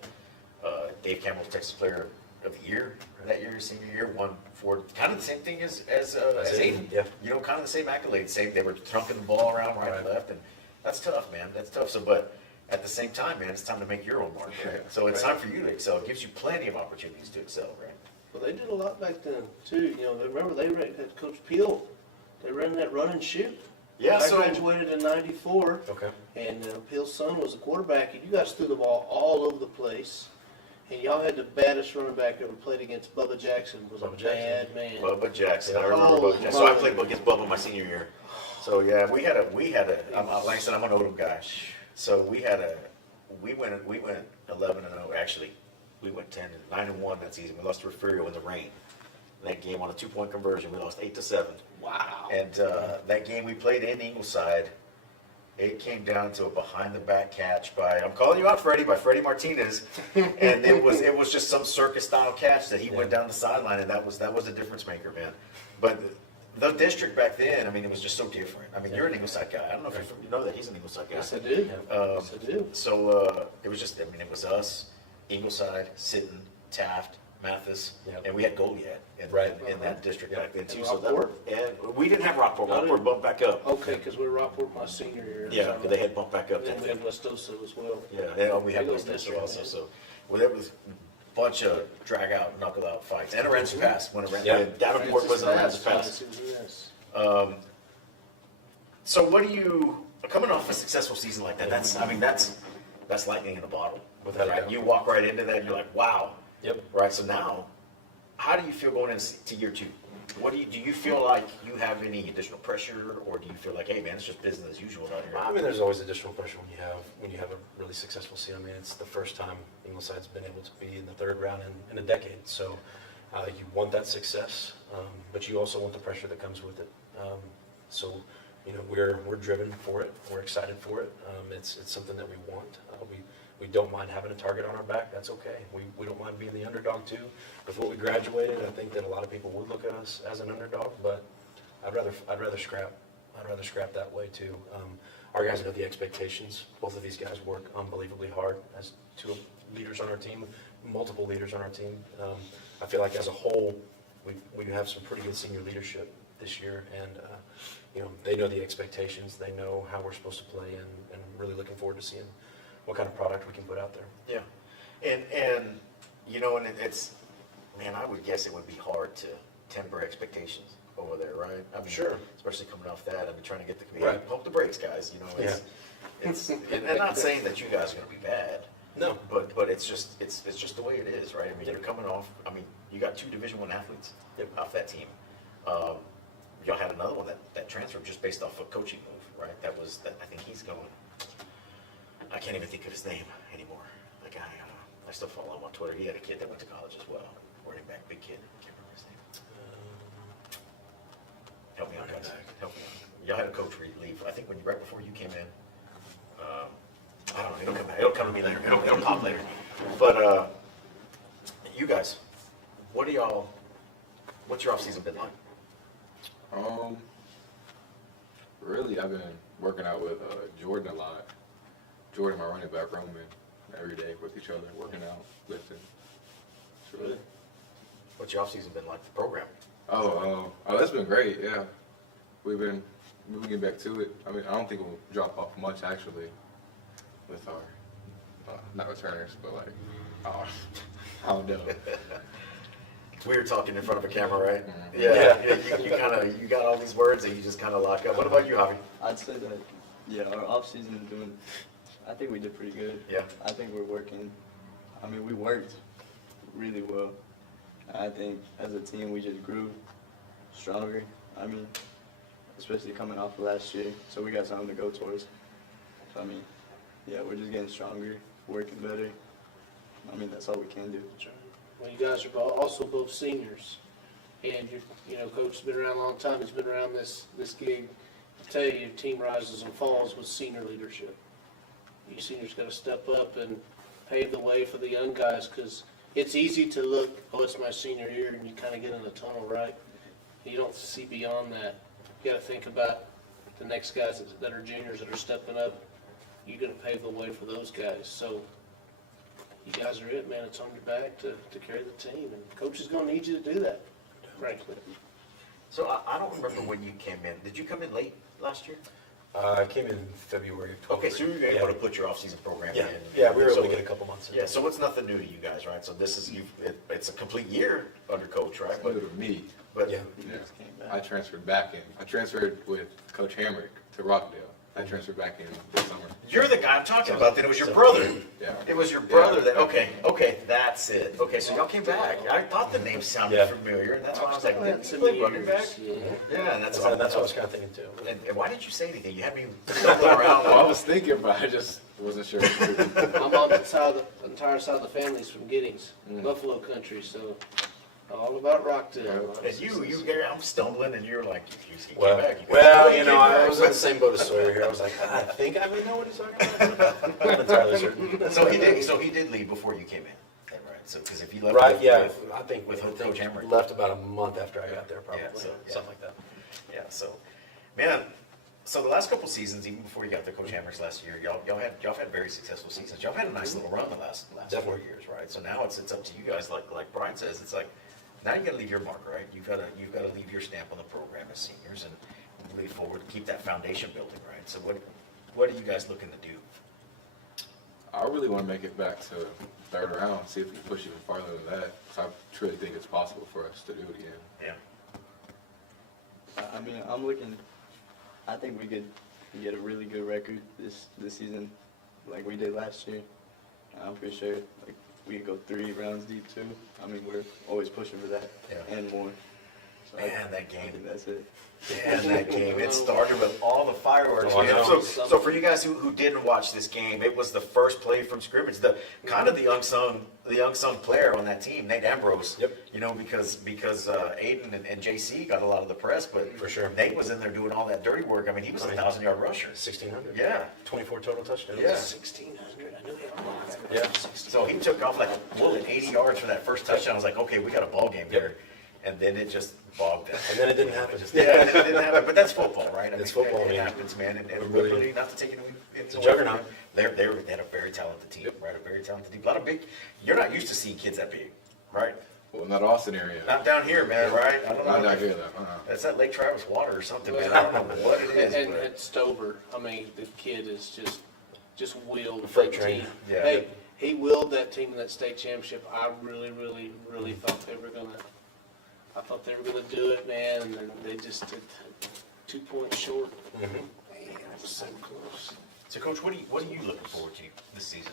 Dave Campbell's Texas Player of the Year that year, senior year, won for kind of the same thing as Aiden. Yeah. You know, kind of the same accolades. They were trunking the ball around right and left, and that's tough, man. That's tough. So, but at the same time, man, it's time to make your own mark. Right? So it's time for you to excel. It gives you plenty of opportunities to excel, right? Well, they did a lot back then too. You know, remember they had Coach Peel. They ran that run and shoot. Yeah, I graduated in '94. Okay. And Peel's son was a quarterback, and you guys threw the ball all over the place. And y'all had the baddest running back ever played against. Bubba Jackson was a bad man. Bubba Jackson, I remember Bubba Jackson. So I played against Bubba my senior year. So yeah, we had a. Like I said, I'm an Odom guy. So we went 11-0 actually. We went 9-1 that season. We lost to Refugio in the rain. That game on a 2-point conversion, we lost 8-7. Wow. And that game we played in Ingleside, It came down to a behind-the-back catch by, I'm calling you out, Freddie, by Freddie Martinez. And it was just some circus-style catch that he went down the sideline, and that was a difference maker, man. But the district back then, I mean, it was just so different. I mean, you're an Ingleside guy. I don't know if you know that he's an Ingleside guy. Yes, I do. Yes, I do. So it was just, I mean, it was us, Ingleside, Sitten, Taft, Mathis, and we had Goliad in that district back then too. So and we didn't have Rockport. Rockport bumped back up. Okay, because we're Rockport my senior year. Yeah, because they had bumped back up. And we had West Osa as well. Yeah, and we had West Osa also. So there was a bunch of drag out, knuckle out fights, and a Ransom pass when Davenport was a Ransom pass. So what do you coming off a successful season like that? That's lightning in a bottle. Right? You walk right into that, and you're like, wow. Yep. Right. So now, how do you feel going into year 2? What do you feel like you have any additional pressure, or do you feel like, hey man, it's just business as usual out here? I mean, there's always additional pressure when you have a really successful season. I mean, it's the first time Ingleside's been able to be in the 3rd round in a decade. So you want that success, but you also want the pressure that comes with it. So you know, we're driven for it. We're excited for it. It's something that we want. We don't mind having a target on our back. That's okay. We don't mind being the underdog too. With what we graduated, I think that a lot of people would look at us as an underdog, but I'd rather scrap. I'd rather scrap that way too. Our guys know the expectations. Both of these guys work unbelievably hard as 2 leaders on our team, multiple leaders on our team. I feel like as a whole, we have some pretty good senior leadership this year, and you know, they know the expectations. They know how we're supposed to play, and I'm really looking forward to seeing what kind of product we can put out there. Yeah, and you know, and it's, man, I would guess it would be hard to temper expectations over there, right? I mean, sure. Especially coming off that, I mean, trying to get the community, pump the brakes, guys. You know, it's and I'm not saying that you guys are going to be bad. No, but it's just the way it is, right? I mean, you're coming off. I mean, you got 2 Division I athletes off that team. Y'all had another one that transferred just based off a coaching move, right? That I think he's going. I can't even think of his name anymore. The guy, I still follow him on Twitter. He had a kid that went to college as well. Running back, big kid. I can't remember his name. Help me out, guys. Help me out. Y'all had a coach leave. I think right before you came in. I don't know. It'll come to me later. It'll pop later. But you guys, what's your off season been like? Really, I've been working out with Jordan a lot. Jordan, my running back, Roman, every day with each other, working out, lifting. Really. What's your off season been like? The program? Oh, that's been great. Yeah, we've been getting back to it. I mean, I don't think we'll drop off much actually with our not returners, but like I don't know. We were talking in front of a camera, right? Mm-hmm. Yeah. You got all these words and you just kind of lock up. What about you, Javi? I'd say that our off season is doing. I think we did pretty good. Yeah. I think we're working. I mean, we worked really well. I think as a team we just grew stronger. I mean, especially coming off of last year, so we got something to go towards. So I mean, yeah, we're just getting stronger, working better. I mean, that's all we can do. Well, you guys are also both seniors, and Coach has been around a long time. He's been around this gig. I tell you, your team rises and falls with senior leadership. You seniors got to step up and pave the way for the young guys, because it's easy to look, oh, it's my senior year, and you kind of get in a tunnel, right? You don't see beyond that. You got to think about the next guys that are juniors that are stepping up. You're going to pave the way for those guys. So you guys are it, man. It's on your back to carry the team, and Coach is going to need you to do that, frankly. So I don't remember when you came in. Did you come in late last year? I came in February of 20. Okay, so you were able to put your off-season program in. Yeah, we were able to get a couple months in. Yeah, so it's nothing new to you guys, right? So this is it's a complete year under Coach, right? But to me, but I transferred back in. I transferred with Coach Hamrick to Rockdale. I transferred back in this summer. You're the guy I'm talking about. Then it was your brother. Yeah. It was your brother that. Okay, that's it. Okay, so y'all came back. I thought the name sounded familiar, and that's why I was like, didn't you play running back? Yeah, and that's what I was kind of thinking too. And why didn't you say anything? You had me stumbling around. Well, I was thinking, but I just wasn't sure. I'm on the entire side of the family's from Giddings, Buffalo country, so All about Rockdale. And you, Gary, I'm stumbling, and you're like, he came Well, back. I was in the same boat as Sawyer here. I was like, I think I would know what he's talking about. I'm not entirely certain. So he did leave before you came in, then, right? So because if you left, Right, with, yeah. with, I think with I think Coach Hammer, left about a month after I got there, probably. Yeah, so, yeah. Something like that. Yeah, so, man, so the last couple seasons, even before you got the Coach Hammers last year, y'all had very successful seasons. Y'all had a nice little run the last 4 years, right? So now it's up to you guys. Like Brian says, it's like now you got to leave your mark, right? You've got to leave your stamp on the program as seniors and move forward, keep that foundation building, right? So what are you guys looking to do? I really want to make it back to third round, see if we push even farther than that. So I truly think it's possible for us to do it again. Yeah. I mean, I think we could get a really good record this season, like we did last year. I'm pretty sure like we could go 3 rounds deep too. I mean, we're always pushing for that and more. So Man, that game. I think that's it. Man, that game. It started with all the fireworks. Oh, I know. So for you guys who didn't watch this game, it was the first play from scrimmage. The kind of the unsung player on that team, Nate Ambrose. Yep. You know, because Aiden and JC got a lot of the press, but For sure. Nate was in there doing all that dirty work. I mean, he was a 1,000-yard rusher. 1,600. Yeah. 24 total touchdowns. Yeah. 1,600. I knew that. Yeah. So he took off like 80 yards for that first touchdown. I was like, okay, we got a ball game here. And then it just bogged down. And then it didn't happen. Yeah, it didn't happen. But that's football, right? It's football, It man. happens, man. And Really- really, not to take it It's a juggernaut. They had a very talented team, right? A very talented team. A lot of big. You're not used to seeing kids that big, right? Well, not Austin area. Not down here, man, right? I don't know. Not down here, though. That's that Lake Travis water or something, man. I don't know what it is. And but- at Stover, I mean, the kid is just willed A freight that train. team. Yeah. Hey, he willed that team in that state championship. I really, really, really thought they were gonna. I thought they were gonna do it, man, and then they just did 2 points short. Mhm. Man, it was so close. So, Coach, what are you looking forward to this season?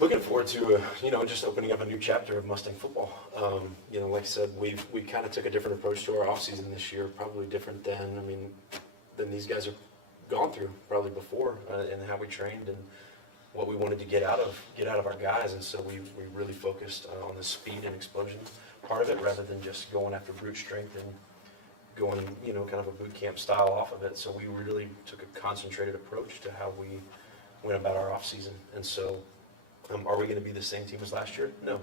Looking forward to just opening up a new chapter of Mustang football. Like I said, we kind of took a different approach to our offseason this year, probably different than these guys have gone through probably before, and how we trained and what we wanted to get out of our guys. And so we really focused on the speed and explosion part of it, rather than just going after brute strength and going kind of a boot camp style off of it. So we really took a concentrated approach to how we went about our offseason. And so are we going to be the same team as last year? No.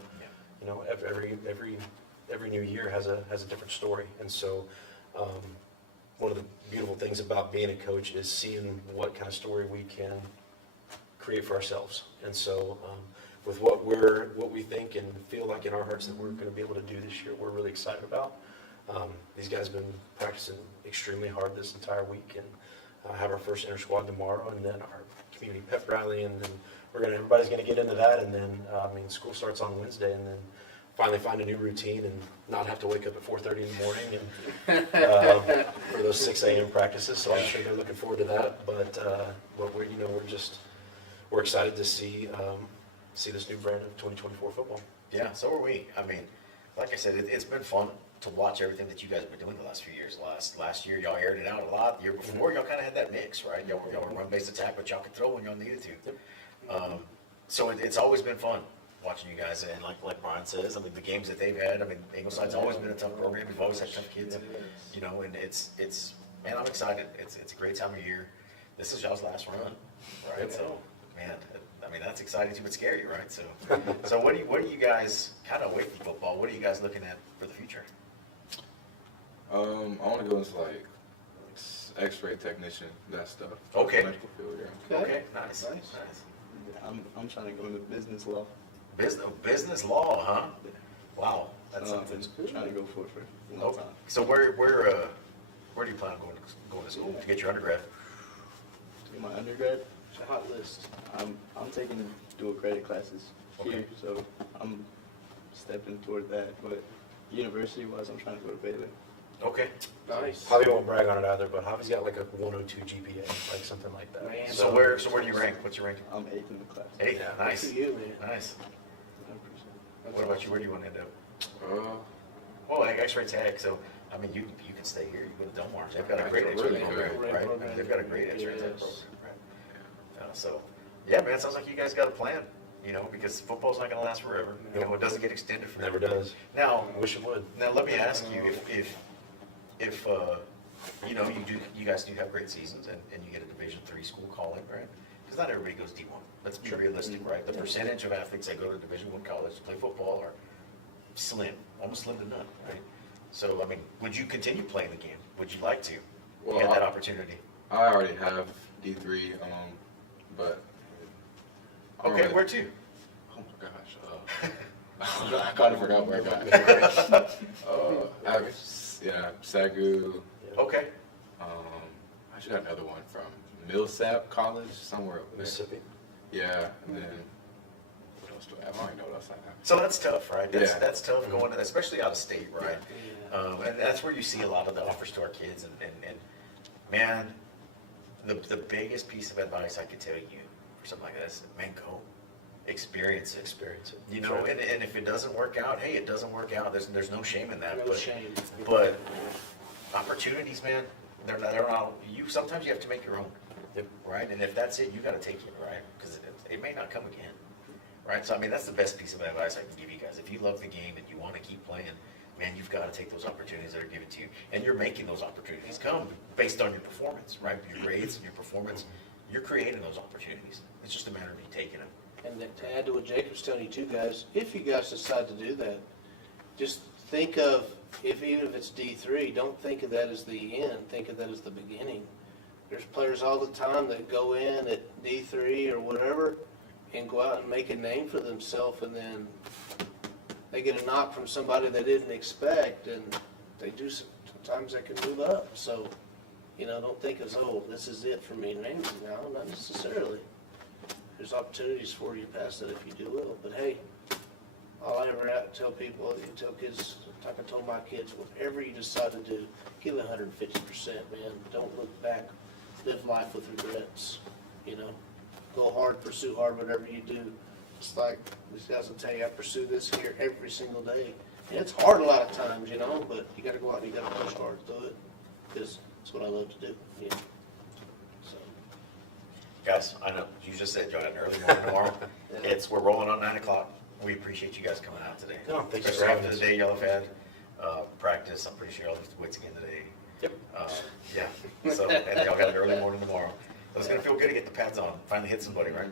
Every new year has a different story. And so one of the beautiful things about being a coach is seeing what kind of story we can create for ourselves. And so with what we think and feel like in our hearts that we're going to be able to do this year, we're really excited about. These guys have been practicing extremely hard this entire week, and have our first inter squad tomorrow, and then our community pep rally, and then everybody's gonna get into that, and then school starts on Wednesday, and then finally find a new routine and not have to wake up at 4:30 in the morning and for those 6 a.m. practices. So I'm sure they're looking forward to that. But we're excited to see this new brand of 2024 football. Yeah, so are we. I mean, like I said, it's been fun to watch everything that you guys have been doing the last few years. Last year, y'all aired it out a lot. The year before, y'all kind of had that mix, right? Y'all were run-based attack, but y'all could throw when y'all needed to. So it's always been fun watching you guys. And like Brian says, I mean, the games that they've had, I mean, Ingleside's always been a tough program. We've always had tough kids, and it's man, I'm excited. It's a great time of year. This is y'all's last run, right? So, man, I mean, that's exciting too, but scary, right? So what do you guys, kind of away from football, what are you guys looking at for the future? I want to go into like X-ray technician, that stuff. Okay. Medical field, yeah. Okay, nice. I'm trying to go into business law. Business law, huh? Wow, that's something. Trying to go for it for a long Oh, time. so where do you plan on going to school to get your undergrad? To my undergrad, It's a hot list. I'm taking dual credit classes here, so I'm stepping toward that. But university-wise, I'm trying to go to Baylor. Okay. Nice. Javi won't brag on it either, but Javi's got like a 102 GPA, like something like that. Man. So where do you rank? What's your ranking? I'm 8th in the class. 8th. Nice. Good for you, man. Nice. I appreciate it. What about you? Where do you want to end up? Uh, Well, X-ray tech. So I mean, you can stay here. You go to Delmar. They've got a great X-ray Really program, good. right? Program. They've got a great X-ray tech Yes. program, right? So yeah, man. Sounds like you guys got a plan. you know, because football's not going to last forever. You know, it doesn't get extended forever. Never does. Now, Wish it would. Now, let me ask you, if you know, you guys do have great seasons, and you get a Division III school calling, right? Because not everybody goes D1. Let's be realistic, right? The percentage of athletes that go to Division I college to play football are slim, almost slim to none, right? So, I mean, would you continue playing the game? Would you like to? Well, You had that opportunity. I already have D3, but. Okay, where to? Oh my gosh. I kind of forgot where I got it. Sagu. Okay. I should have another one from Millsap College, somewhere over there. Mississippi. Yeah, and then what else do I have? I don't even know what else I have. So that's tough, right? Yeah. That's tough going, especially out of state, right? And that's where you see a lot of the offers to our kids. And man, the biggest piece of advice I could tell you for something like this, man, go. Experience it. You know, Right. and if it doesn't work out, hey, it doesn't work out. There's no shame in that. No shame. But opportunities, man, they're not. Sometimes you have to make your own, right? And if that's it, you got to take it, right? Because it may not come again, right? So I mean, that's the best piece of advice I can give you guys. If you love the game and you want to keep playing, man, you've got to take those opportunities that are given to you, and you're making those opportunities come based on your performance, right? Your grades and your performance. You're creating those opportunities. It's just a matter of you taking them. And to add to what Jacob's telling you too, guys, if you guys decide to do that, just think of, even if it's D3, don't think of that as the end, think of that as the beginning. There's players all the time that go in at D3 or whatever and go out and make a name for themselves, and then they get a knock from somebody they didn't expect, and they do, sometimes they can move up. So, you know, don't think as, oh, this is it for me. No, not necessarily. There's opportunities for you past that if you do well. But hey, all I ever tell people, tell kids, like I told my kids, whatever you decide to do, give 150%, man. Don't look back. Live life with regrets. You know, go hard, pursue hard, whatever you do. It's like these guys will tell you, I pursue this here every single day. And it's hard a lot of times, you know, but you got to go out and you got to push hard through it, because it's what I love to do. You know? Guys, I know, you just said you got an early morning tomorrow. We're rolling on 9 o'clock. We appreciate you guys coming out today. No, thank you for Especially having after us. the day y'all have had, practice. I'm pretty sure y'all lifted weights again today. Yep. Yeah, so, and y'all got an early morning tomorrow. So it's gonna feel good to get the pads on, finally hit somebody, right?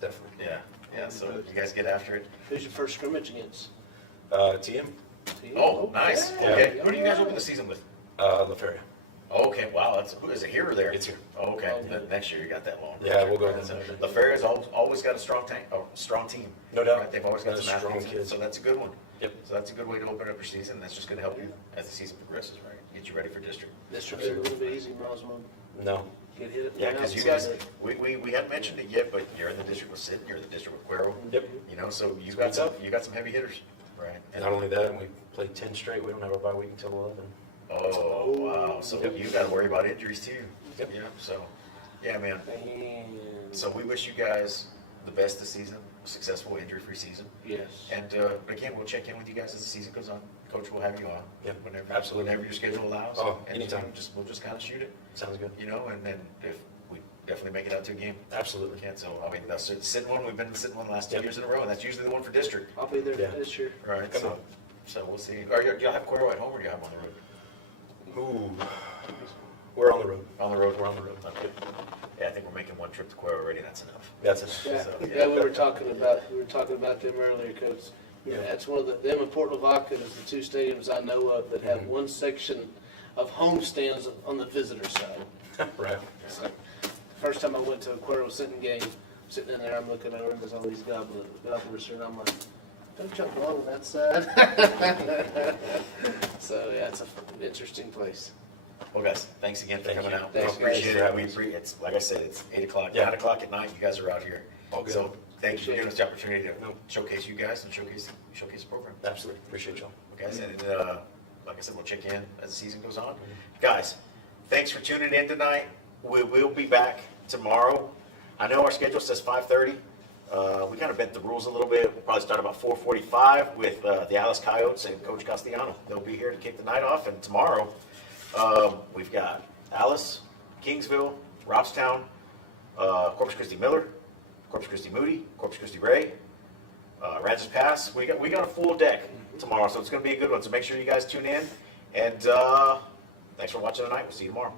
Definitely. Yeah, so you guys get after it. Who's your first scrimmage against? TM. Oh, nice, Yeah. okay. Who do you guys open the season with? La Feria. Okay, wow, who is it, here or there? It's here. Oh, okay, next year you got that long. Yeah, we'll go So, then. La Feria's always got a strong team. No doubt. Right? They've always got Got some strong athletes, kids. so that's a good one. Yep. So that's a good way to open up your season. That's just gonna help you as the season progresses, right? Get you ready for district. District's a little bit easy, might as well No. get hit. Yeah, because you guys, we hadn't mentioned it yet, but you're in the district with Sid, you're in the district with Cuero. Yep. You know, so you It's got some heavy hitters, right? And not only that, we played 10 straight. We don't have a bye week until 11. Oh, wow, so Yep. you gotta worry about injuries too. Yep. Yeah, so, yeah, man. And So we wish you guys the best this season, successful injury-free season. yes. And again, we'll check in with you guys as the season goes on. Coach will have you on. Yep, Whenever, absolutely. Whenever your schedule allows. Oh, And anytime. we'll just kind of shoot it, Sounds good. you know, and then if we definitely make it out to a game. Absolutely. Can't, so, I mean, that's sitting one, we've been sitting one the last 2 Yep. years in a row, and that's usually the one for district. I'll be there Yeah. this year. Right, Come so, on. so we'll see. Do y'all have Cuero at home or do you have him on the road? Ooh. We're on the road. On the road? We're on the road. Okay. Yeah, I think we're making one trip to Cuero already, that's enough. That's it. Yeah, So, yeah, we were talking about them earlier, Coach. Yeah. That's one of them and Port Lavaca is the two stadiums I know of that have one section of home stands on the visitor side. Right. So, first time I went to a Cuero sitting game, sitting in there, I'm looking over and there's all these gobblers here, and I'm like, don't jump along that side. So yeah, it's an interesting place. Well, guys, thanks again for Thank coming you. out. Thanks, We appreciate guys. it. We appreciate it's like I said, it's 8 o'clock, Yeah. 9 o'clock at night. You guys are out here. All good. So thank you for Appreciate giving us the opportunity to No. showcase you guys and showcase the program. Absolutely. Appreciate y'all. Guys, and like I said, we'll check in as the season goes on. Guys, thanks for tuning in tonight. We will be back tomorrow. I know our schedule says 5:30. We kind of bent the rules a little bit. We'll probably start about 4:45 with the Alice Coyotes and Coach Castellano. They'll be here to kick the night off. And tomorrow, we've got Alice, Kingsville, Robstown, Corpus Christi Miller, Corpus Christi Moody, Corpus Christi Ray, Ranches Pass. We got a full deck tomorrow, so it's going to be a good one. So make sure you guys tune in. And thanks for watching tonight. We'll see you tomorrow.